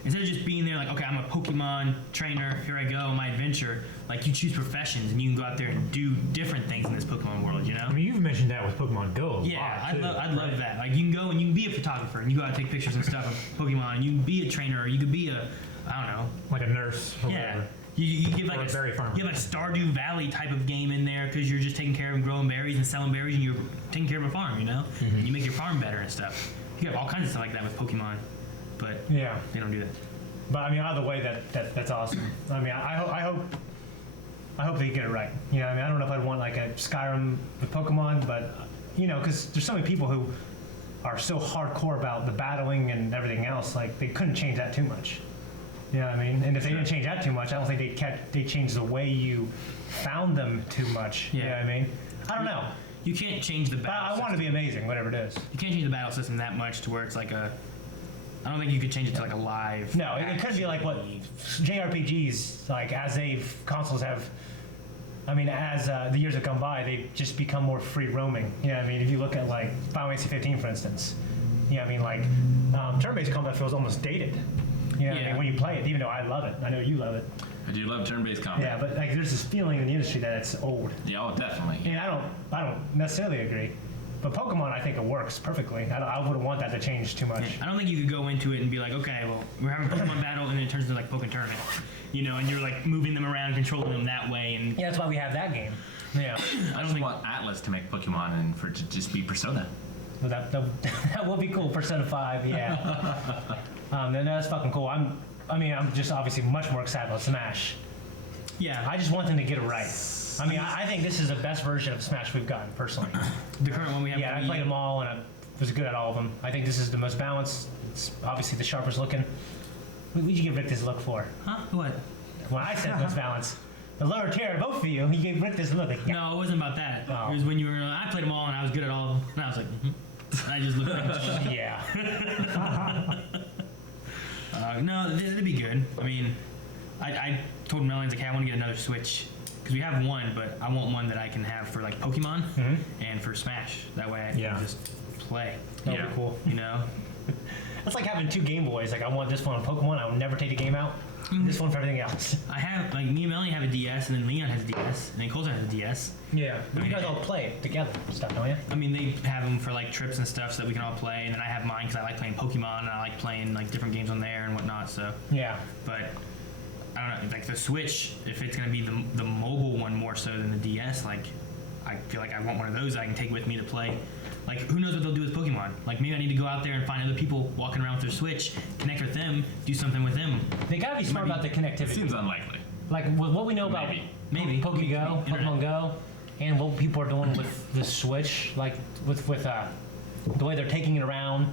Instead of just being there like, okay, I'm a Pokemon trainer, here I go on my adventure, like you choose professions and you can go out there and do different things in this Pokemon world, you know? I mean, you've mentioned that with Pokemon Go. A Yeah, lot, I'd too. love that. Like you can go and you can be a photographer and you go out and take pictures and stuff of Pokemon. And you can be a trainer, or you could be a, I don't know. Like a nurse or Yeah. whatever. You give like Or a berry farmer. you have like Stardew Valley type of game in there because you're just taking care of growing berries and selling berries and you're taking care of a farm, you know? And you make your farm better and stuff. You have all kinds of stuff like that with Pokemon, but Yeah. they don't do that. But I mean, either way, that's awesome. I mean, I hope they get it right. I mean, I don't know if I'd want like a Skyrim with Pokemon, but because there's so many people who are so hardcore about the battling and everything else, like they couldn't change that too much. You know what I mean? And if they didn't change that too much, I don't think they changed the way you found them too much. You know Yeah. what I mean? I don't know. You can't change the But battle. I want to be amazing, whatever it is. You can't change the battle system that much to where it's like a. I don't think you could change it to like a live. No, it couldn't be like what JRPGs, like as consoles have. I mean, as the years have gone by, they've just become more free roaming. You know what I mean? If you look at like Final Fantasy 15, for instance, you know what I mean? Like turn-based combat feels almost dated. You know what I Yeah. mean? When you play it, even though I love it, I know you love it. I do love turn-based combat. Yeah, but like there's this feeling in the industry that it's old, Yeah, oh, definitely. and I don't necessarily agree. But Pokemon, I think it works perfectly. I wouldn't want that to change too much. I don't think you could go into it and be like, okay, well, we're having a Pokemon battle, and then it turns into like Pokemon tournament, and you're like moving them around, controlling them that way, and Yeah, that's why we have that game. Yeah, I just want Atlas to make Pokemon and for it to just be Persona. but that will be cool. Persona 5, yeah. Then that's fucking cool. I'm just obviously much more excited about Smash. yeah, I just want them to get it right. I mean, I think this is the best version of Smash we've gotten, personally. the current one we have. Yeah, I played them all, and I was good at all of them. I think this is the most balanced. It's obviously the sharpest looking. What did you give Rick this look for? Huh? What? When I said most balanced, the lower tier, both of you, gave Rick this look. Like, yeah. No, it wasn't about that. Oh. It was when you were. I played them all, and I was good at all of them. And I was like, I just looked at them. Yeah. No, it'd be good. I mean, I told Melanie, like, hey, I want to get another Switch. Because we have one, but I want one that I can have for like Pokemon and for Smash. That way I can just play. That'd be cool. You know? It's like having 2 Game Boys. Like I want this one on Pokemon. I will never take the game out. This one for everything else. I have, like, me and Melanie have a DS, and then Leon has a DS, and then Colton has a DS. Yeah. You guys all play it together and stuff, don't you? I mean, they have them for like trips and stuff so that we can all play, and then I have mine because I like playing Pokemon, and I like playing like different games on there and whatnot, so. Yeah. But I don't know, like the Switch, if it's gonna be the mobile one more so than the DS, like I feel like I want one of those that I can take with me to play. Like, who knows what they'll do with Pokemon? Like, maybe I need to go out there and find other people walking around with their Switch, connect with them, do something with them. They gotta be smart about the connectivity. Seems unlikely. Like with what we know about Maybe. Pokemon Go, and what people are doing with the Switch, like with the way they're taking it around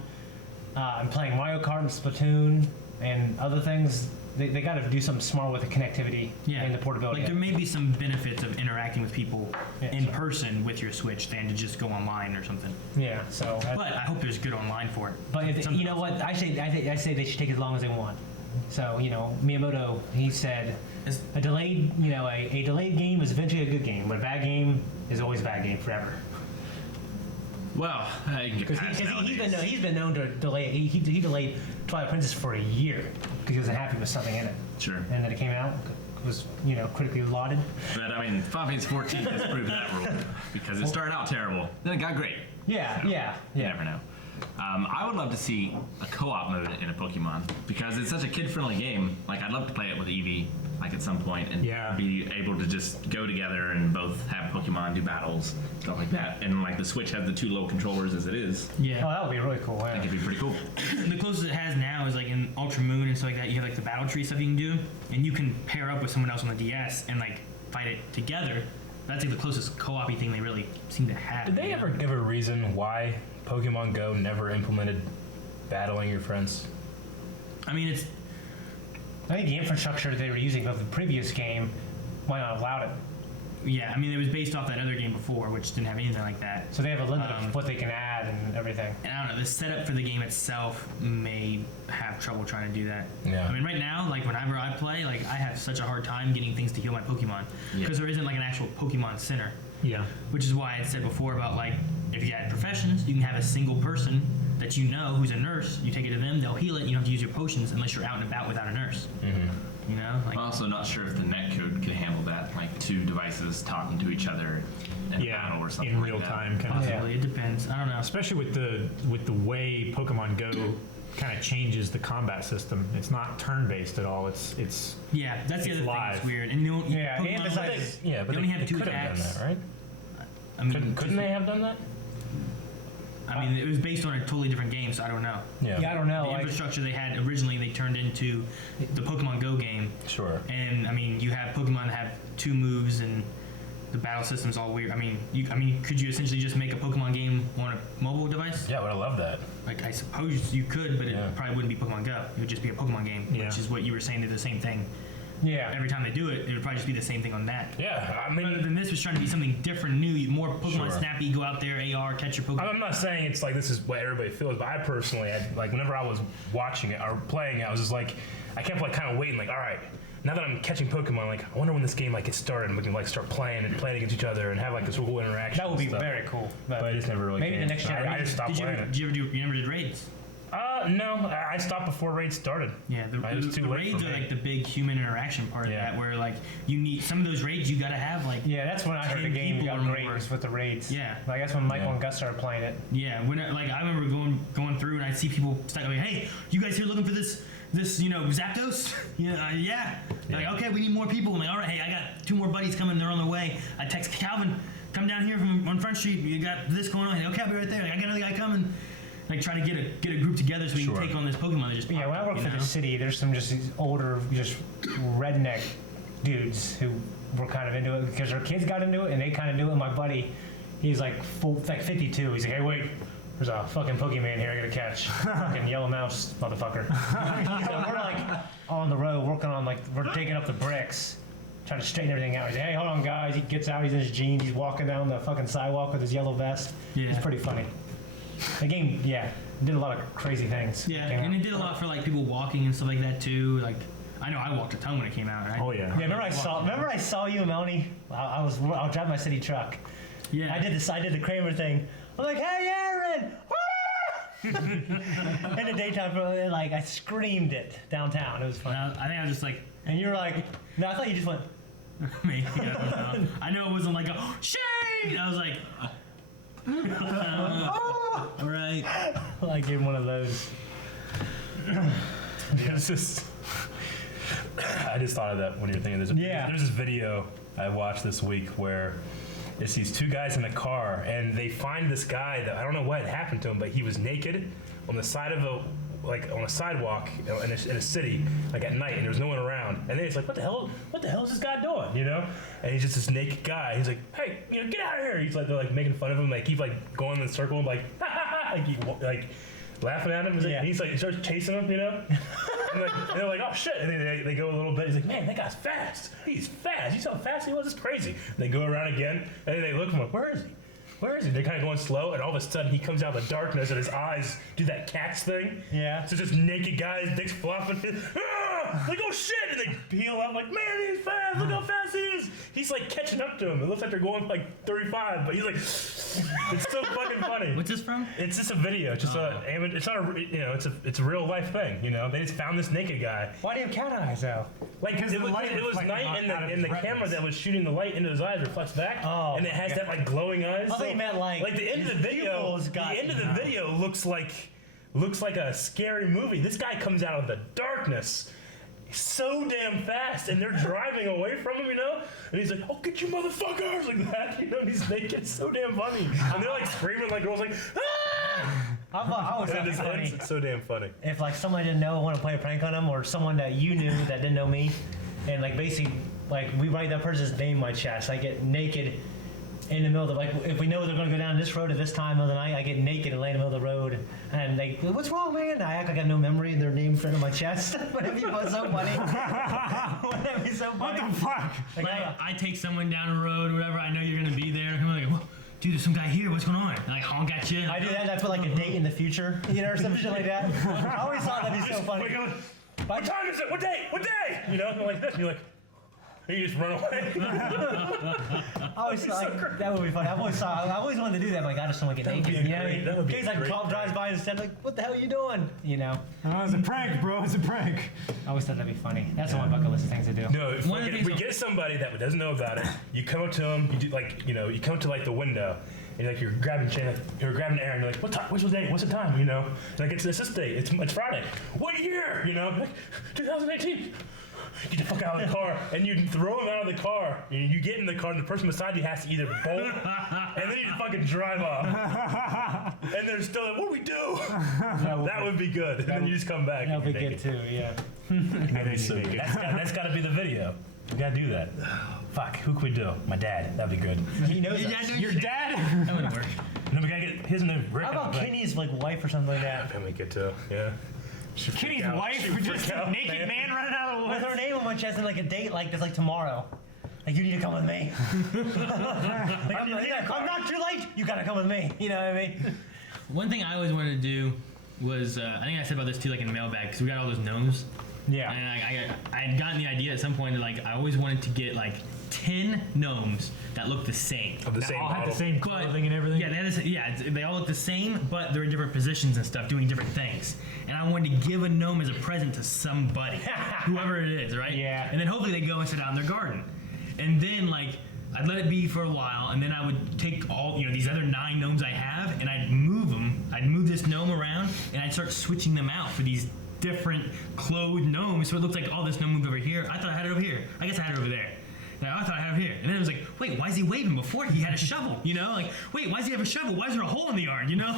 and playing Mario Kart and Splatoon and other things. They got to do something smart with the connectivity and the portability. Like, there may be some benefits of interacting with people in so- person with your Switch than to just go online or something. Yeah. So. But I hope there's good online for it. But if, you know what? I say they should take it as long as they want. So Miyamoto, he said a delayed a delayed game is eventually a good game, but a bad game is always a bad game forever. Well, Because he's been known to delay. He delayed Twilight Princess for a year because he wasn't happy with something in it. Sure. And then it came out, was critically lauded. But I mean, Final Fantasy 14 has proved that rule because it started out terrible, then it got great. Yeah. You never know. I would love to see a co-op mode in a Pokemon because it's such a kid-friendly game. Like, I'd love to play it with Eevee, like at some point, and be able to just go together and both have Pokemon do battles, stuff like that. And like the Switch has the 2 little controllers as it is. Yeah. Oh, that would be really cool. I think it'd be pretty cool. The closest it has now is like in Ultra Moon and stuff like that. You have like the battle tree stuff you can do, and you can pair up with someone else on the DS and like fight it together. That's like the closest co-op-y thing they really seem to have. Did they ever give a reason why Pokemon Go never implemented battling your friends? I mean, it's I think the infrastructure they were using of the previous game might not allow it. yeah. I mean, it was based off that other game before, which didn't have anything like that. So they have a limit of what they can add and everything. And I don't know, the setup for the game itself may have trouble trying to do that. Yeah. I mean, right now, like whenever I play, like I have such a hard time getting things to heal my Pokemon because there isn't like an actual Pokemon center. Yeah. Which is why I said before about like if you had professions, you can have a single person that you know who's a nurse. You take it to them, they'll heal it. You don't have to use your potions unless you're out and about without a nurse. You know, like I'm also not sure if the netcode could handle that, like 2 devices talking to each other in battle or something in like real that. time, kind of. possibly it depends. I don't know. Especially with the way Pokemon Go kind of changes the combat system. It's not turn-based at all. It's Yeah, that's the It's other thing live. that's weird. And you know, Yeah, and Pokemon, besides- Yeah, but You only have they 2 could have done attacks. that, right? I mean, Couldn't they have done that? I mean, it was based on a totally different game, so I don't know. Yeah, I don't know. The Like, infrastructure they had originally, they turned into the Pokemon Go game. Sure. And I mean, you have Pokemon that have 2 moves, and the battle system's all weird. I mean, could you essentially just make a Pokemon game on a mobile device? Yeah, I would have loved that. Like, I suppose you could, but it Yeah. probably wouldn't be Pokemon Go. It would just be a Pokemon game, Yeah. which is what you were saying. They're the same thing. yeah. Every time they do it, it would probably just be the same thing on that. Yeah, I But mean, then this was trying to be something different, new, more Pokemon Sure. snappy. Go out there, AR, catch your Pokemon. I'm not saying it's like this is what everybody feels, but I personally, like whenever I was watching it or playing it, I was just like, I kept like kind of waiting, like, all right, now that I'm catching Pokemon, like, I wonder when this game like gets started and we can like start playing against each other and have like this cool interaction. That would be and stuff. very cool. But it just never really Maybe came. the next I generation. just stopped Did you playing ever, it. did you ever do? You never did raids? No, I stopped before raids started. Yeah, the It was too late raids for are me. like the big human interaction part Yeah. of that, where like you need some of those raids. You gotta have like Yeah, that's when I heard the 10 game people got or great more. was with the raids. Yeah. Like that's when Michael Yeah. and Gus started playing it. yeah. When like I remember going through and I'd see people like, hey, you guys here looking for this Zapdos? Yeah. Like, okay, we need more people. I'm like, all right, hey, I got 2 more buddies coming. They're on their way. I text Calvin, come down here from on Front Street. You got this going on. Okay, I'll be right there. Like, I got another guy coming. Like, try to get a group together so we Sure. can take on this Pokemon that just Yeah, popped when I up, worked you for know? the city, there's some just these older, just redneck dudes who were kind of into it because their kids got into it and they kind of knew it. And my buddy, he's like 52. He's like, hey, wait, there's a fucking Pokemon here I gotta catch. Fucking yellow mouse, motherfucker. So we're like on the road working on we're digging up the bricks. Trying to straighten everything out. He's like, hey, hold on, guys. He gets out. He's in his jeans. He's walking down the fucking sidewalk with his yellow vest. Yeah. It's pretty funny. The game, yeah. did a lot of crazy things. Yeah, and it did a lot for like people walking and stuff like that too. Like, I know I walked a ton when it came out. Right? Oh yeah. Yeah, remember I saw you, Melanie? I was driving my city truck. Yeah. I did the Kramer thing. I'm like, hey, Aaron! In the daytime, like I screamed it downtown. It was fun. I think I was just like, And you were like, no, I thought you just went. maybe, I don't know. I know it wasn't like a shade. I was like, all right. I gave him one of those. It's just, I just thought of that when you were thinking. There's this video I watched this week where it's these two guys in a car, and they find this guy that I don't know what had happened to him, but he was naked on the side of on a sidewalk in a city, like at night, and there's no one around. And then he's like, what the hell is this guy doing? You know? And he's just this naked guy. He's like, hey, get out of here. He's like, they're like making fun of him. They keep like going in the circle and like, ha ha ha, like laughing at him. And he's like, he starts chasing him, you know? And they're like, oh shit. And they go a little bit. He's like, man, that guy's fast. He's fast. You saw how fast he was? It's crazy. They go around again, and then they look at him like, where is he? Where is he? They're kind of going slow, and all of a sudden he comes out of the darkness, and his eyes do that cat's thing. Yeah. So just naked guys, dicks flopping. Like, oh shit! And they peel up like, man, he's fast. Look how fast he is. He's like catching up to him. It looks like they're going like 35, but he's like, it's so fucking funny. What's this from? It's just a video. It's just it's not a, it's a real life thing. You know, they just found this naked guy. Why do you have cat eyes though? Like Because it the was light reflecting night, out of and the his camera retinas. that was shooting the light into his eyes reflects back, Oh, and it has that like glowing eyes. I thought you meant like the end of the his video. pupils The got- end of the video looks like a scary movie. This guy comes out of the darkness so damn fast, and they're driving away from him, you know. And he's like, "Oh, get you motherfuckers!" like that, you know. And he's naked. It's so damn funny, and they're like screaming like girls, like, "Ah!" I always thought And it'd it be funny it's so damn funny. if like someone I didn't know want to play a prank on them, or someone that you knew that didn't know me, and like basically like we write that person's name on my chest. I get naked in the middle of like if we know they're going to go down this road at this time of the night, I get naked and lay in the middle of the road, and they, what's wrong, man? I act like I have no memory, and their name in my chest. Wouldn't it be so funny? Wouldn't that be so What funny? the fuck? Like, Like, I take someone down the road or whatever. I know you're gonna be there. I'm like, whoa, dude, there's some guy here. What's going on? And I honk at you. I do that. And I put like a date in the future, you know, or some shit like that. I always thought that'd be so funny. What time is it? What day? What day? You know, like this. And you're like, and you just run away. I always thought like, that would be funny. I always wanted to do that. But like, I just don't want to get That would naked. be You know, great. That would be in case like great. cop drives by instead, like, what the hell are you doing? You know, Oh, it's a prank, bro. It's a prank. I always thought that'd be funny. That's on my bucket list of things to do. No, if One of the we things- get somebody that doesn't know about it, you come up to them, you do like, you know, you come to like the window, and like you're grabbing Aaron, you're like, what time? What's the date? What's the time? You know, like it's this date. It's Friday. What year? You know, like 2018. Get the fuck out of the car, and you throw him out of the car. And you get in the car, and the person beside you has to either bolt, and then you just fucking drive off. And they're still like, what do we do? That would be good. And then you just come back. That and would be you're good naked. too. Yeah. That'd be so good. That's got to be the video. We gotta do that. Fuck, who can we do? My dad. That'd be good. He knows Your us. dad doing Your shit? dad? That wouldn't work. And then we gotta get his name. Rick. How about Like, Kenny's like wife or something like that? That'd be good too. Yeah. Kenny's out. wife, She'd just freak a out, naked man running out of the With woods. her name on my chest and like a date like this, like tomorrow. Like you need to come with me. Like, I'm not too late. You gotta come with me. You know what I mean? One thing I always wanted to do was, I think I said about this too, like in the mailbag, because we got all those gnomes. Yeah. And I had gotten the idea at some point that like I always wanted to get like 10 gnomes that look the same. Of the They same all have model. the same But- clothing and everything. Yeah, they all look the same, but they're in different positions and stuff, doing different things. And I wanted to give a gnome as a present to somebody, whoever it is, right? Yeah. And then hopefully they go and sit out in their garden. And then like I'd let it be for a while, and then I would take all these other 9 gnomes I have, and I'd move them. I'd move this gnome around, and I'd start switching them out for these different clothed gnomes. So it looks like, oh, this gnome moved over here. I thought I had it over here. I guess I had it over there. Now, I thought I had it here. And then it was like, wait, why is he waving? Before he had a shovel, you know? Like, wait, why does he have a shovel? Why is there a hole in the yard, you know?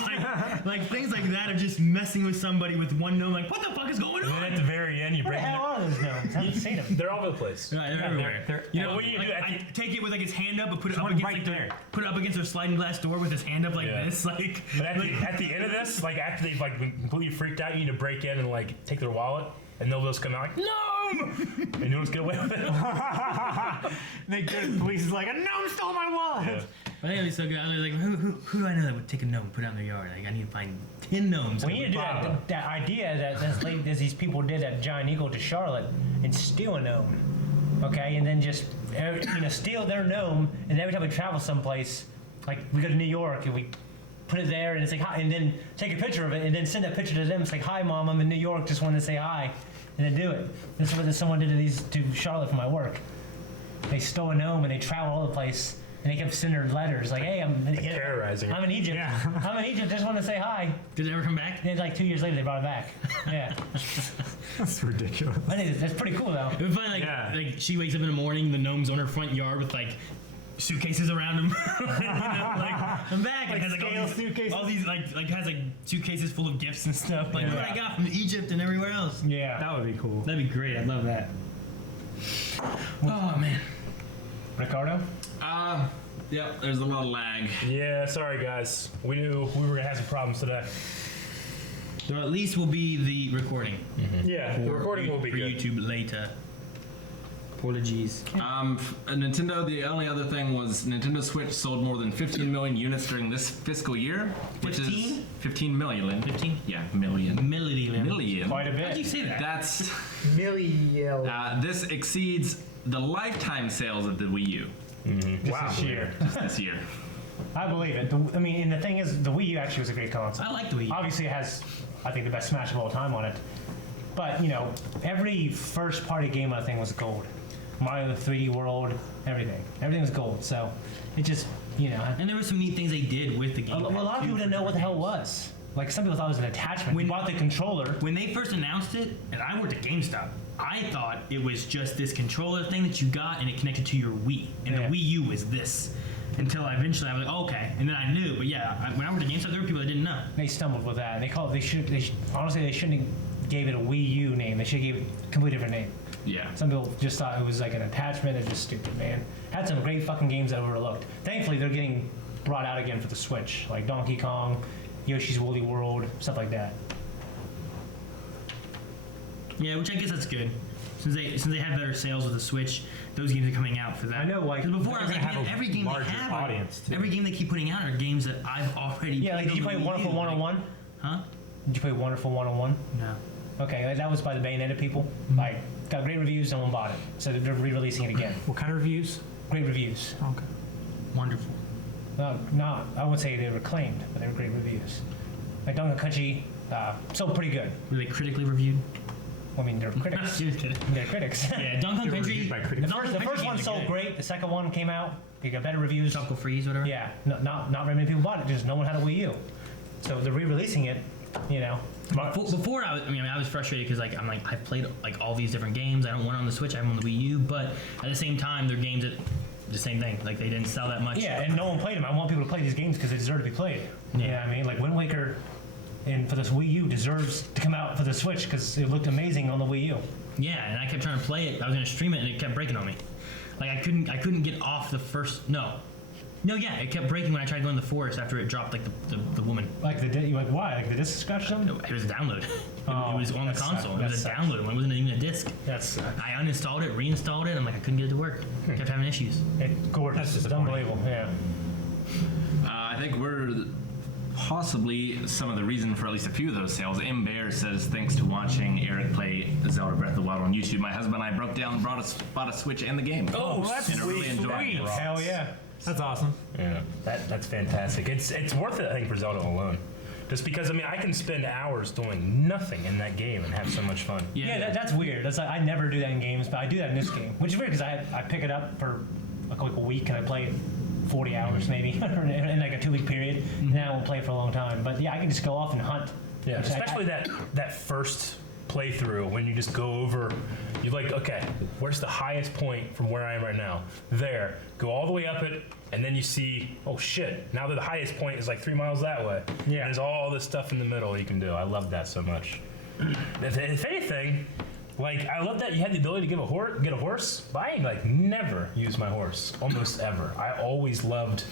Like things like that of just messing with somebody with one gnome. Like, what the fuck is going And then at on? the very end, you Where break the hell are those gnomes? I haven't seen them. They're all over the place. Right, they're everywhere. You know, what do you do like, at I take it with like his hand up, but put it up one against right like, there. put it up against a sliding glass door with his hand up like Yeah. this, like. But at the end of this, like after they've like been completely freaked out, you need to break in and like take their wallet, and they'll just come out like, no! And you'll just get away with it. They go to the police is like, a gnome stole my wallet. Yeah. I think it'd be so good. I was like, who do I know that would take a gnome and put it out in their yard? Like, I need to find 10 gnomes. We need to do that idea that these people did at Giant Eagle to Charlotte and steal a gnome, okay, and then just steal their gnome, and every time we travel someplace, like we go to New York and we put it there and it's like hi, and then take a picture of it and then send that picture to them. It's like, hi mom, I'm in New York, just wanted to say hi, and then do it. This is what someone did to Charlotte for my work. They stole a gnome and they traveled all the place. And they kept sending her letters like, "Hey, I'm Terrorizing her. I'm in Egypt. Yeah. I'm in Egypt. Just want to say hi." Did it ever come back? And then, like 2 years later, they brought it back. Yeah, That's ridiculous. I think that's pretty cool though. It would find like she wakes up in the morning, the gnome's on her front yard with like suitcases around him. Like, I'm back. Like and has scale suitcases? all these like has like suitcases full of gifts and stuff. Like Yeah. what I got from Egypt and everywhere else. Yeah. That would be cool. That'd be great. I'd love that. Oh man. Ricardo. Yep, there's a little lag. Yeah, sorry guys. We knew we were gonna have some problems today. So at least will be the recording. Yeah, the recording will be for good. YouTube later. Apologies. Nintendo, the only other thing was Nintendo Switch sold more than 15 million units during this fiscal year, which 15? is 15 million. 15? Yeah, million. Million. Million. Quite a How'd you bit. say that? That's Million. this exceeds the lifetime sales of the Wii U Wow. This year. just this year. I believe it. I mean, and the thing is, the Wii U actually was a great console. I like the Wii U. Obviously, it has, I think, the best Smash of all time on it. But every first-party game I think was gold. Mario 3D World, everything was gold. So it just, And there were some neat things they did with the game. a lot of people didn't know what the hell it was. Like some people thought it was an attachment. When- We bought the controller. When they first announced it, and I worked at GameStop, I thought it was just this controller thing that you got and it connected to your Wii. And Yeah. the Wii U was this. Until I was like, oh, okay. And then I knew. But yeah, when I worked at GameStop, there were people that didn't know. They stumbled with that. Honestly, they shouldn't have gave it a Wii U name. They should have gave it a completely different name. Yeah. Some people just thought it was like an attachment. They're just stupid, man. Had some great fucking games that were overlooked. Thankfully, they're getting brought out again for the Switch, like Donkey Kong, Yoshi's Woolly World, stuff like that. Yeah, which I guess that's good. Since they have better sales with the Switch, those games are coming out for that. I know, like, 'Cause before I was they're like, gonna have man, a every game they larger have, audience, too. every game they keep putting out are games that I've already Yeah, like played did you on play the Wii Wonderful U. 101? Huh? Did you play Wonderful 101? No. Okay, that was by the Bayonetta people. Like, got great reviews, no one bought it. So they're re-releasing it again. What kind of reviews? Great reviews. Okay. Wonderful. No, I wouldn't say they were claimed, but they were great reviews. Like Donkey Country, sold pretty good. Were they critically reviewed? I mean, they're critics. Just kidding. They're critics. Yeah, Donkey Kong They were Country. reviewed by critics. The first one sold great. The second one came out. They got better reviews. Tropical Freeze, whatever. Yeah, not very many people bought it. Just no one had a Wii U. So they're re-releasing it. Before I was frustrated because I've played like all these different games. I don't want it on the Switch. I have them on the Wii U, but at the same time, they're games that the same thing. Like they didn't sell that much. Yeah, and no one played them. I want people to play these games because they deserve to be played. Yeah. You know what I mean? Like Wind Waker, and for this Wii U deserves to come out for the Switch because it looked amazing on the Wii U. Yeah, and I kept trying to play it. I was gonna stream it, and it kept breaking on me. Like I couldn't get off the first. No, yeah, it kept breaking when I tried going to the forest after it dropped like the woman. Like why? Like the disc scratched them? It was a download. Oh, it was on the that console. sucks. It was a That download. It wasn't even a disc. That's I uninstalled it, reinstalled it. I'm like I couldn't get it to work. Kept having issues. gorgeous. It's unbelievable. Yeah. I think we're possibly some of the reason for at least a few of those sales. M. Bear says, thanks to watching Eric play Zelda Breath of the Wild on YouTube, my husband and I broke down, bought a Switch and the game. Oh, that's and are really enjoying it. Hell yeah. That's awesome. Yeah, that's fantastic. It's worth it, I think, for Zelda alone. Just because I can spend hours doing nothing in that game and have so much fun. Yeah, that's weird. That's like I never do that in games, but I do that in this game, which is weird because I pick it up for like a week and I play it 40 hours maybe in like a 2-week period, and then I won't play it for a long time. But yeah, I can just go off and hunt. Yeah, Which I- especially that first playthrough when you just go over. You're like, okay, where's the highest point from where I am right now? There. Go all the way up it, and then you see, oh shit, now that the highest point is like 3 miles that way. Yeah. There's all this stuff in the middle you can do. I love that so much. If anything, like I love that you had the ability to get a horse, but I never use my horse, almost ever. I always loved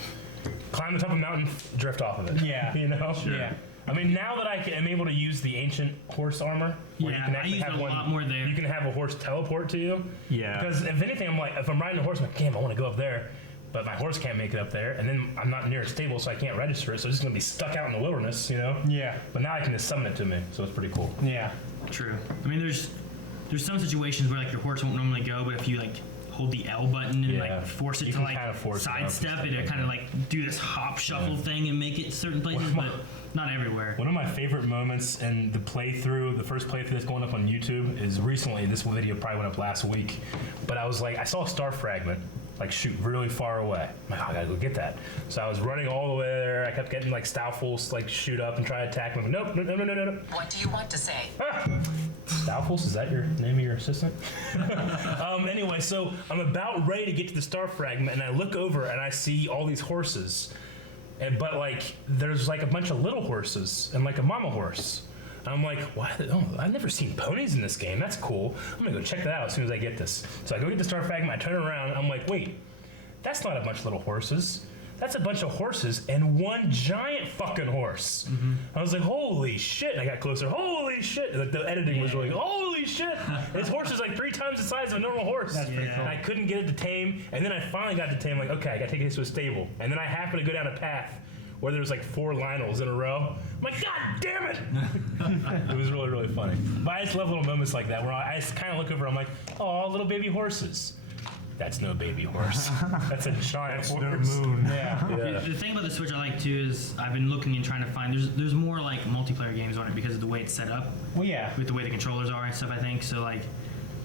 climb the top of a mountain, drift off of it. Yeah. You know? Sure. Yeah. I mean, now that I'm able to use the ancient horse armor, where Yeah, you can I actually use have it a one, lot more there. you can have a horse teleport to you. Yeah. Because if anything, I'm like, if I'm riding a horse, I'm like, damn, I want to go up there. but my horse can't make it up there, and then I'm not near a stable, so I can't register it, so it's just gonna be stuck out in the wilderness, you know? Yeah. But now I can just summon it to me, so it's pretty cool. Yeah. True. I mean, there's some situations where like your horse won't normally go, but if you like hold the L button and Yeah. like force it You to can like kinda force it up and sidestep stuff it, like kind of like do this hop shuffle thing and make it certain places, Well, but not everywhere. One of my favorite moments in the first playthrough that's going up on YouTube is recently, this video probably went up last week, but I was like, I saw a star fragment, like shoot really far away. I'm like, oh, I gotta go get that. So I was running all the way there. I kept getting like Stoutfuls like shoot up and try to attack him. Nope, no. What do you want to say? Stoutfuls, is that your name of your assistant? Anyway, so I'm about ready to get to the star fragment, and I look over and I see all these horses. But like, there's like a bunch of little horses and like a mama horse. And I'm like, why? Oh, I've never seen ponies in this game. That's cool. I'm gonna go check that out as soon as I get this. So I go get the star fragment. I turn around. And I'm like, wait, that's not a bunch of little horses. That's a bunch of horses and one giant fucking horse. I was like, holy shit. And I got closer. Holy shit. Like, the editing was really, holy shit. This horse is like 3 times the size of a normal horse. That's pretty cool. And I couldn't get it to tame. And then I finally got to tame. Like, okay, I got to take this to a stable. And then I happened to go down a path where there was like 4 Lionels in a row. I'm like, God damn it! It was really, really funny. But I just love little moments like that where I just kind of look over, I'm like, oh, little baby horses. That's no baby horse. That's a giant horse. Yeah. Yeah. The thing about the Switch I like too is I've been looking and trying to find there's more like multiplayer games on it because of the way it's set up Well, yeah. with the way the controllers are and stuff. I think so. Like,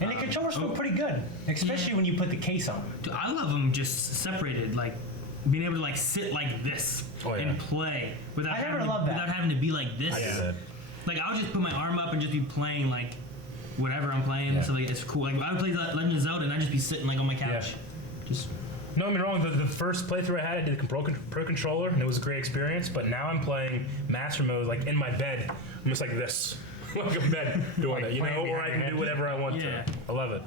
And the controllers feel pretty good, especially when you put the case on. dude, I love them just separated, like being able to like sit like this Oh, yeah. and play without I never having to, loved that. without having to be like this. I do that. Like I'll just put my arm up and just be playing like whatever I'm playing. Yeah. So like it's cool. Like I would play Legend of Zelda and I'd just be sitting like on my couch. Just No, I mean wrong. The first playthrough I had, I did the Pro Controller, and it was a great experience. But now I'm playing Master Mode, like in my bed. I'm just like this, like in bed, doing it, you know, or I can do whatever I want Yeah. to. I love it.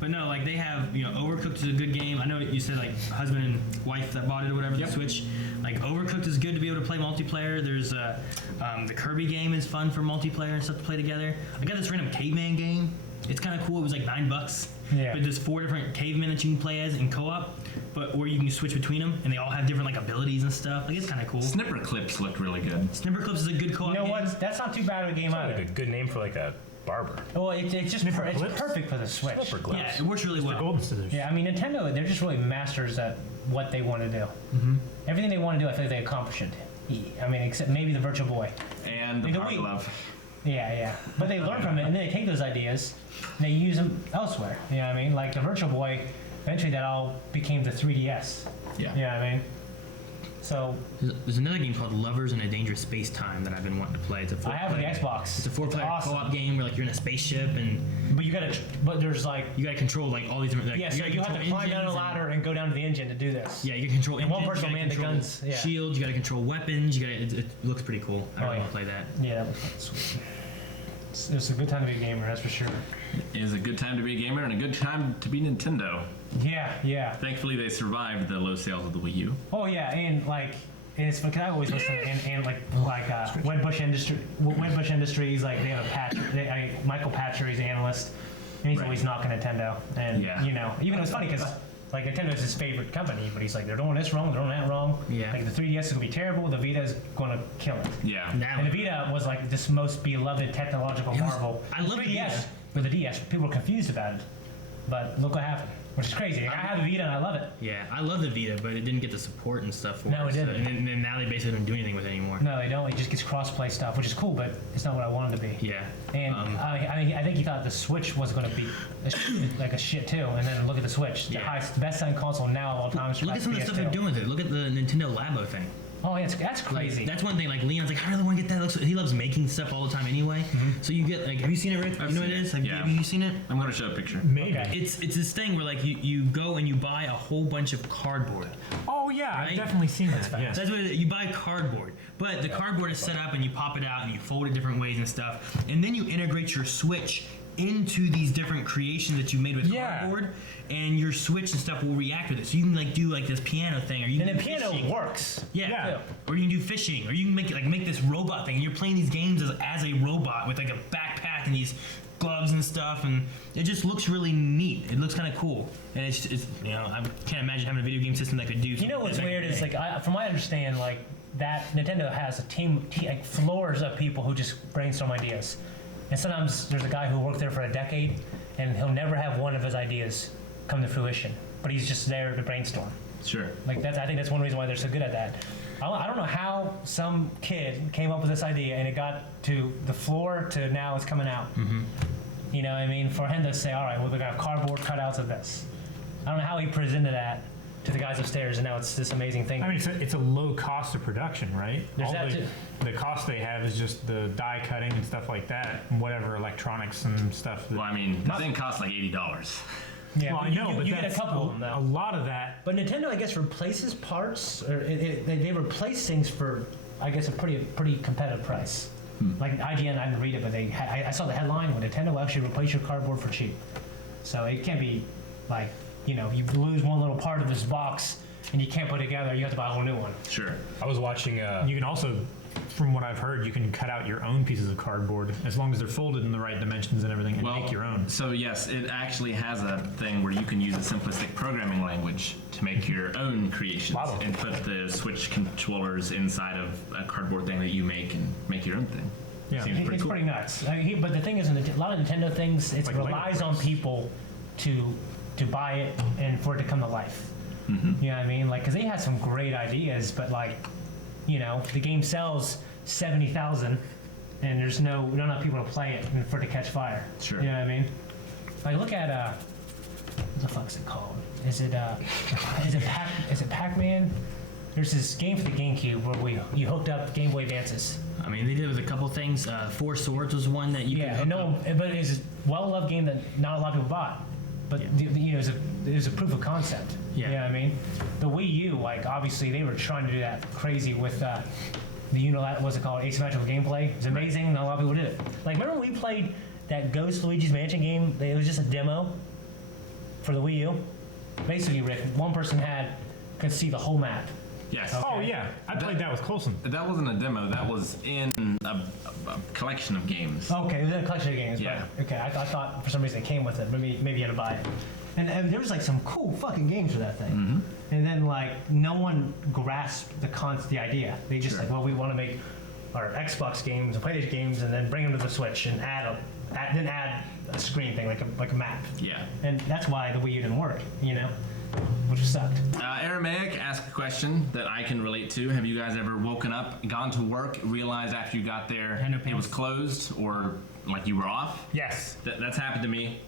But no, like they have, you know, Overcooked is a good game. I know you said like husband and wife that bought it or whatever, the Switch. Like Overcooked is good to be able to play multiplayer. There's the Kirby game is fun for multiplayer and stuff to play together. I got this random caveman game. It's kind of cool. It was like $9. Yeah. But there's 4 different cavemen that you can play as in co-op, but where you can switch between them, and they all have different like abilities and stuff. Like it's kind of cool. Snipper clips looked really good. Snipper Clips is a good co-op You know game. what? That's not too bad of a game Like either. a good name for like a barber. Well, it's just it's perfect for the Switch. Slipper gloves. Yeah, it works really well. Golden scissors. Yeah, I mean Nintendo, they're just really masters at what they want to do. Everything they want to do, I feel like they accomplish it. I mean, except maybe the Virtual Boy. And the And the power Wii. glove. Yeah. But they learn from it, and then they take those ideas, and they use them elsewhere. You know what I mean? Like the Virtual Boy, eventually that all became the 3DS. Yeah. You know what I mean? So There's another game called Lovers in a Dangerous Space Time that I've been wanting to play. It's a I have it on the Xbox. It's a 4-player awesome. co-op game where like you're in a spaceship and But you gotta, but there's like, you gotta control like all these different. Like, yeah, so gotta you have to control climb down a engines ladder and go down to the engine to do this. yeah, you can control And one engines, person you gotta man the control guns, yeah. shields. You gotta control weapons. You gotta. It looks pretty cool. I really yeah. want to play that. Yeah, that was sweet. It's a good time to be a gamer, that's for sure. It is a good time to be a gamer and a good time to be Nintendo. Yeah. Thankfully, they survived the low sales of the Wii U. Oh yeah, and like, and it's because I always listen, and like Wedbush Industries, like they have a patch. Michael Patcher, he's an analyst, and he's always knocking Nintendo, and Yeah. you know, even it was funny because like Nintendo is his favorite company, but he's like they're doing this wrong, they're doing that wrong. Yeah. Like the 3DS is gonna be terrible, the Vita is gonna kill it. Yeah. Now, And the Vita was like this most beloved technological marvel. I love the 3DS, Vita. but the DS, people were confused about it. But look what happened, which is crazy. Like, I have the Vita and I love it. yeah, I love the Vita, but it didn't get the support and stuff for No, it. it didn't. And then now they basically don't do anything with it anymore. No, they don't. It just gets cross-play stuff, which is cool, but it's not what I wanted to be. Yeah. And I think he thought the Switch was going to be like a shit too. And then look at the Switch, the Yeah. highest, best-selling console now of all time. Look at some of the stuff they're doing with it. Look at the Nintendo Labo thing. Oh yeah, that's Like, crazy. that's one thing. Like Leon's like, I really want to get that. He loves making stuff all the time anyway. So you get like, have you seen it, Rick? I've You know what seen it it, is? Have, yeah. have you seen it? I'm going to show a picture. Maybe. Okay. It's this thing where like you go and you buy a whole bunch of cardboard. Oh yeah, Right? I've definitely seen that. Yes. That's what it is. You buy cardboard, but the cardboard is set up and you pop it out and you fold it different ways and stuff, and then you integrate your Switch into these different creations that you made with Yeah. cardboard, and your Switch and stuff will react with it. So you can like do like this piano thing, or you and can the do piano fishing. works. Yeah. Yeah. Or you can do fishing, or you can make this robot thing. And you're playing these games as a robot with like a backpack and these gloves and stuff, and it just looks really neat. It looks kind of cool, and it's you know, I can't imagine having a video game system that could do. You know what's something weird like is that. like, from what I understand, like that Nintendo has a team like floors of people who just brainstorm ideas, and sometimes there's a guy who worked there for a decade, and he'll never have one of his ideas come to fruition, but he's just there to brainstorm. Sure. Like I think that's one reason why they're so good at that. I don't know how some kid came up with this idea and it got to the floor to now it's coming out. Mm-hmm. You know what I mean? For him to say, all right, well, we got cardboard cutouts of this. I don't know how he presented that to the guys upstairs, and now it's this amazing thing. I mean, it's a low cost of production, right? There's All that the, too. the cost they have is just the die cutting and stuff like that, and whatever electronics and stuff. That, Well, I mean, the thing costs like $80. Yeah, well, but I know, but you get a that's couple of them, a though. lot of that. But Nintendo, I guess, replaces parts, or they replace things for, I guess, a pretty competitive price. Like IGN, I didn't read it, but I saw the headline where Nintendo will actually replace your cardboard for cheap. So it can't be like, you know, you lose one little part of this box and you can't put it together, you have to buy a whole new one. Sure. I was watching. You can also, from what I've heard, you can cut out your own pieces of cardboard as long as they're folded in the right dimensions and everything, and make your own. So yes, it actually has a thing where you can use a simplistic programming language to make your own creations and put the Switch controllers inside of a cardboard thing that you make and make your own thing. Yeah. Seems pretty It's cool. pretty nuts. But the thing is, a lot of Nintendo things, it Like relies Lego on bricks. people to buy it and for it to come to life. Mm-hmm. You know what I mean? Like, because they had some great ideas, but like, you know, the game sells 70,000, and there's not enough people to play it and for it to catch fire. Sure. You know what I mean? Like, look at what the fuck's it called? Is it Pac-Man? There's this game for the GameCube where you hooked up Game Boy Advances. I mean, they did it with a couple things. Four Swords was one that you Yeah, could and hook up. but it's a well-loved game that not a lot of people bought. But you know, it was a proof of concept. Yeah. You know what I mean? The Wii U, like obviously they were trying to do that crazy with the unilateral, what's it called, asymmetrical gameplay. It was amazing. Not a lot of people did it. Like, remember when we played that Ghost Luigi's Mansion game? It was just a demo for the Wii U. Basically, Rick, one person could see the whole map. Yes. Oh yeah, I played that with Colson. That wasn't a demo. That was in a collection of games. Okay, it was a collection of games. Yeah. But, okay, I thought for some reason it came with it. Maybe you had to buy it. And there was like some cool fucking games for that thing. Mm-hmm. And then like no one grasped the idea. They just like, well, we want to make our Xbox games and PlayStation games, and then bring them to the Switch and add a screen thing like a map. Yeah. And that's why the Wii U didn't work. You know, which sucked. Aramaic asked a question that I can relate to. Have you guys ever woken up, gone to work, realized after you got there it was closed or like you were off? Yes. That's happened to me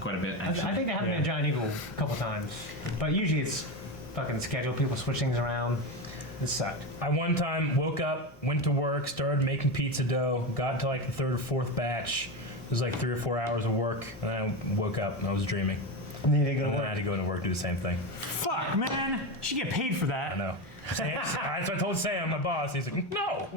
quite a bit, actually. I think that happened to Giant Eagle a couple times, but usually it's fucking scheduled. People switch things around. It sucked. I one time woke up, went to work, started making pizza dough, got to like the third or fourth batch. It was like 3 or 4 hours of work, and then I woke up and I was dreaming. And then you didn't go to And then I work. had to go into work, do the same thing. Fuck, man, you should get paid for I that. know. That's what I told Sam, my boss. He's like, no.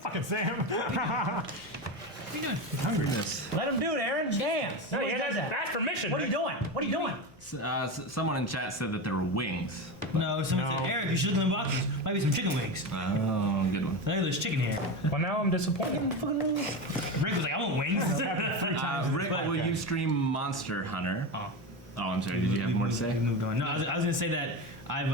Fucking Sam. What are you doing? Goodness. Let him do it, Aaron. Damn. No, Nobody you does that. ask permission. What are you doing? What are you doing? Someone in chat said that there were wings. No, someone said, Eric, you should look in the boxes. Might be some chicken wings. Oh, good one. Hey, there's chicken here. Well, now I'm disappointed. Rick was like, I want wings. Rick, will you stream Monster Hunter? Oh. Oh, I'm sorry. Did you have more to say? We moved on. No, I was gonna say that I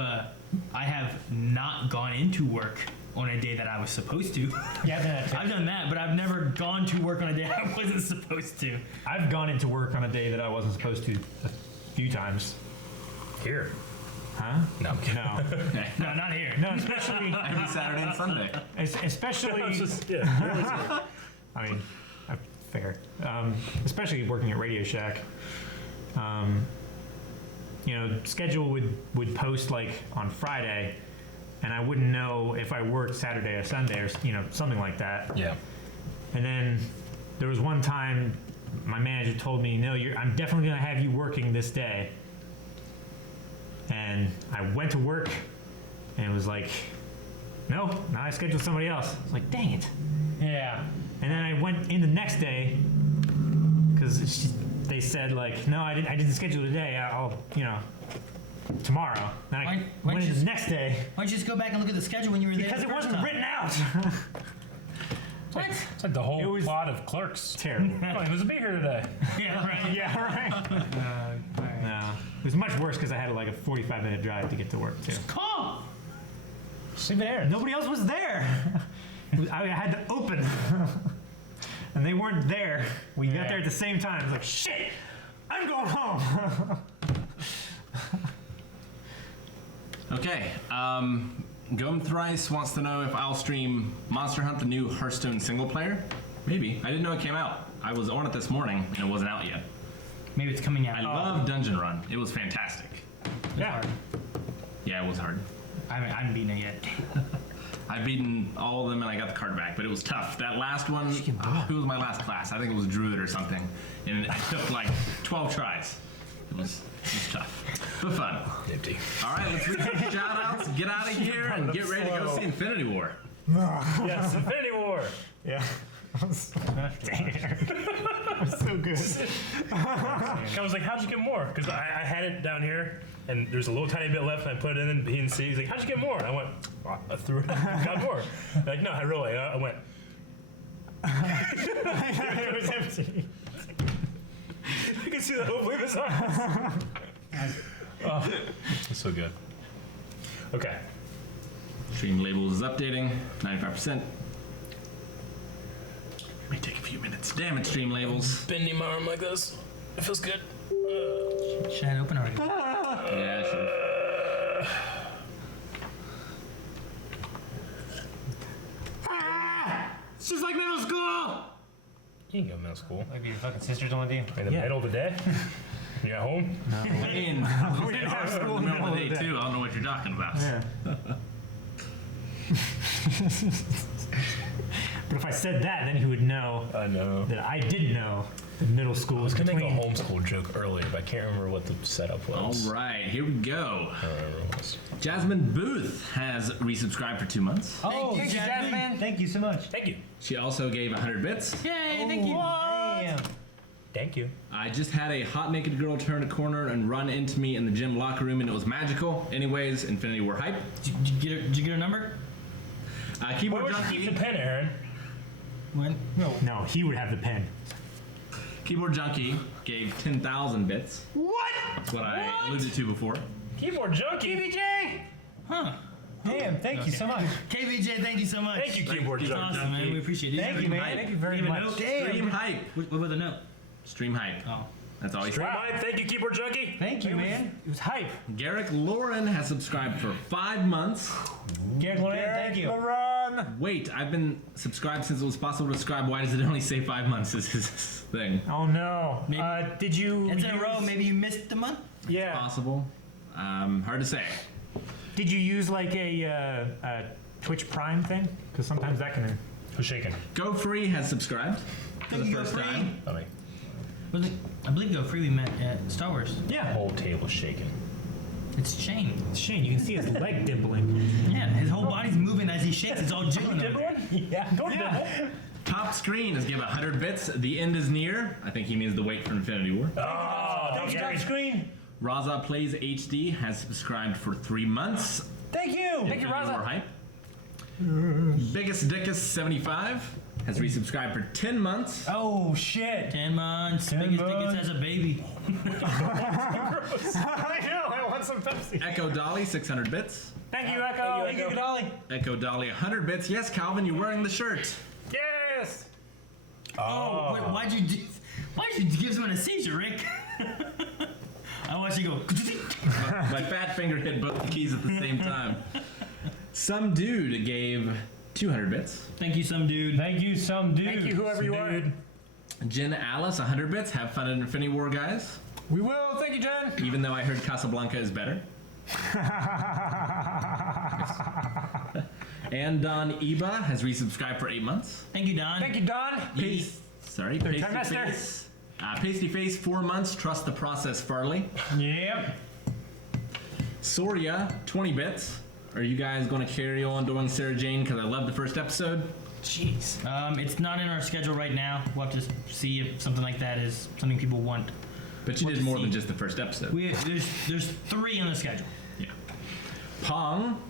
have not gone into work on a day that I was supposed to. Yeah, that's I've done that, but I've never gone to work on a day I wasn't supposed to. I've gone into work on a day that I wasn't supposed to a few times. Here. Huh? No, I'm kidding. No. No, not here. No, especially, Every Saturday and Sunday. especially. Yeah. I mean, fair. Especially working at Radio Shack. You know, schedule would post like on Friday, and I wouldn't know if I worked Saturday or Sunday or something like that. Yeah. And then there was one time my manager told me, "No, I'm definitely going to have you working this day." And I went to work, and it was like, "No, now I scheduled somebody else." I was like, "Dang it!" Yeah. And then I went in the next day because they said like, "No, I didn't schedule today. I'll tomorrow." Then I Why went in just- the next day Why don't you just go back and look at the schedule when you were there? because the it first wasn't time? written out. What? It's like the whole It was- plot of Clerks. Terrible. Oh, he was a be here today. Yeah, right. Yeah, right. No, it was much worse because I had like a 45-minute drive to get to work too. Call. Sleep there. Nobody else was there. I had to open, and they weren't there. We got there at the same time. I was like, shit, I'm going home. Okay. Gome Thrice wants to know if I'll stream Monster Hunt, the new Hearthstone single player. Maybe. I didn't know it came out. I was on it this morning and it wasn't out yet. Maybe it's coming out. I love Dungeon Run. It was fantastic. Yeah. Yeah, it was hard. I haven't beaten it yet. I've beaten all of them and I got the card back, but it was tough. That last one, who was my last class? I think it was Druid or something. And it took like 12 tries. It was tough, but fun. Empty. All right, let's read some shout outs, get out of here, and get ready to go see Infinity War. Yes, Infinity War. Yeah. I was so good. I was like, how'd you get more? Because I had it down here, and there's a little tiny bit left, and I put it in, and he didn't see. He's like, how'd you get more? And I went, I threw it up, got more. Like, no, I really, I went. It was empty. You can see the whole flame in his eyes. Oh, it's so good. Okay. Stream labels is updating, 95%. May take a few minutes. Damn it, stream labels. Bending my arm like this. It feels good. Should I had it open already? Yeah, sure. It's just like middle school. You can go to middle school. Maybe your fucking sister's on with you. In the middle of the day? You at home? I mean, We didn't have school in the middle of the day, too. I don't know what you're talking about. Yeah. But if I said that, then he would know I know. that I didn't know that middle school I was was gonna make between. a homeschool joke earlier, but I can't remember what the setup was. All right, here we go. I don't remember what it was. Jasmine Booth has resubscribed for 2 months. Oh, you, Jasmine. Thank you so much. Thank you. She also gave 100 bits. Yay, thank you. Damn. Thank you. I just had a hot naked girl turn a corner and run into me in the gym locker room, and it was magical. Anyways, Infinity War hype. Did you get her number? Keyboard Where would you keep Junkie. the pen, Aaron? When? No, he would have the pen. Keyboard Junkie gave 10,000 bits. What? That's what I alluded to before. Keyboard junkie. BJ! Huh. Damn, thank you so much. KVJ, thank you so much. Thank you, keyboard That's junkie. awesome, man. We appreciate it. Thank you, man. Hype. Thank you very Even much. note? Stream hype. What about the note? Stream hype. Oh. That's all he Stream said. hype. Thank you, keyboard junkie. Thank you, man. It was hype. Garrick Lauren has subscribed for 5 months. Garrett Lauren, thank you. Run. Wait, I've been subscribed since it was possible to subscribe. Why does it only say 5 months? Is his thing Oh no. Maybe- Did you? It's in a use- row. Maybe you missed the month. Yeah. possible? Hard to say. Did you use like a Twitch Prime thing? Because sometimes that can. Who's shaking? Go Free has subscribed for Thank the you, Go first Free. time. I mean, Was it? I believe Go Free we met at Star Wars. Yeah. whole table's shaking. It's Shane. Shane, you can see his leg dimpling. Yeah, his whole body's moving as he shakes. It's all jiggling. over there. Yeah. Go yeah. Top Screen has given 100 bits. The end is near. I think he means to wait for Infinity War. Oh, Thanks, top screen. Raza Plays HD has subscribed for 3 months. Thank you. Thank you, Infinity War Raza. hype. Biggest Dickus 75 has resubscribed for 10 months. Oh, shit. 10 months. 10 Biggest months. tickets as a baby. I know. I want some Pepsi. Echo Dolly 600 bits. Thank you, Echo. Thank you, Dolly. Echo Dolly 100 bits. Yes, Calvin, you're wearing the shirt. Yes. Oh, wait, why'd you give someone a seizure, Rick? I watched you go. My fat finger hit both the keys at the same time. Some dude gave 200 bits. Thank you, some dude. Thank you, some dude. Thank you, whoever you are. Jen Alice 100 bits. Have fun at Infinity War, guys. We will. Thank you, Jen. Even though I heard Casablanca is better. And Don Eba has resubscribed for 8 months. Thank you, Don. Thank you, Don. Sorry, Third Pasty trimester. Face. Pasty Face 4 months. Trust the process, Farley. Yep. Soria 20 bits. Are you guys going to carry on doing Sarah Jane? Because I loved the first episode. Jeez. It's not in our schedule right now. We'll have to see if something like that is something people want. But you What did to more see? than just the first episode. There's 3 on the schedule. Yeah. Pong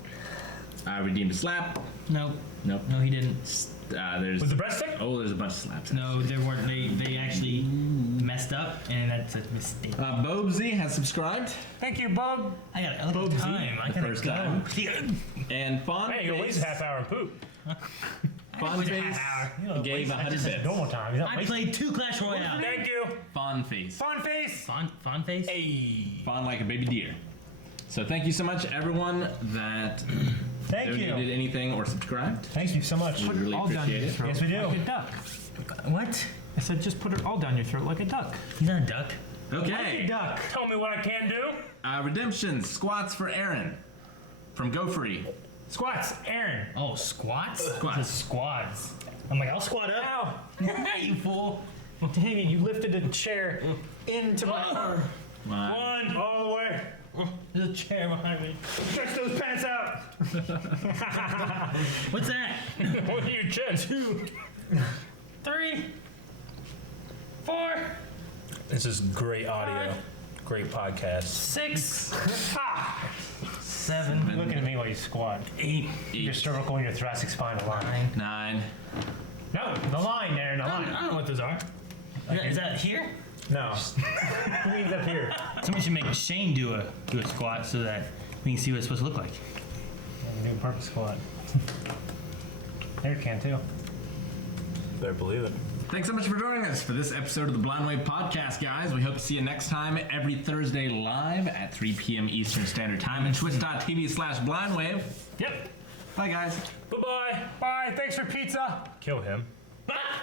redeemed a slap. Nope. Nope. No, he didn't. There's Was the breadstick? there's a bunch of slaps. No, they weren't. They actually messed up, and that's a mistake. Bobesy has subscribed, Thank you, Bob. I got a little time. I gotta first go. time. and Fawn Hey, you're wasting half hour and poop. Fawn Face gave 100 bits. Normal time. He's not I wasting. played 2 Clash Royale. Thank you. Fawn Face. Fun face. Fun face. Hey. Fawn like a baby deer. So thank you so much, everyone that Thank donated you. anything or subscribed. Thank you so much. We really All down appreciate your it. throat. Yes, we do. Like a duck. What? I said just put it all down your throat like a duck. He's not a duck. Okay. Duck. Tell me what I can do. Redemption squats for Aaron from Go Free. Squats, Aaron. Oh, squats? Squats. It says squads. I'm like, I'll squat up. You fool. Dang it, you lifted a chair into my arm. One. All the way. There's a chair behind me. Stretch those pants out. What's that? What are your chins? 2, 3, 4, This is great audio. Great podcast. 6, 7. Looking at me while you squat. 8. Your cervical and your thoracic spine align. 9. No, the line there, the I line. don't know what those are. Is that here? No. Leave up here. Somebody should make Shane do a squat so that we can see what it's supposed to look like. You can do a purpose squat. There can too. Better believe it. Thanks so much for joining us for this episode of the Blind Wave Podcast, guys. We hope to see you next time every Thursday live at 3 p.m. Eastern Standard Time and twitch.tv/blindwave. Yep. Bye, guys. Bye-bye. Bye, thanks for pizza. Kill him. Ah!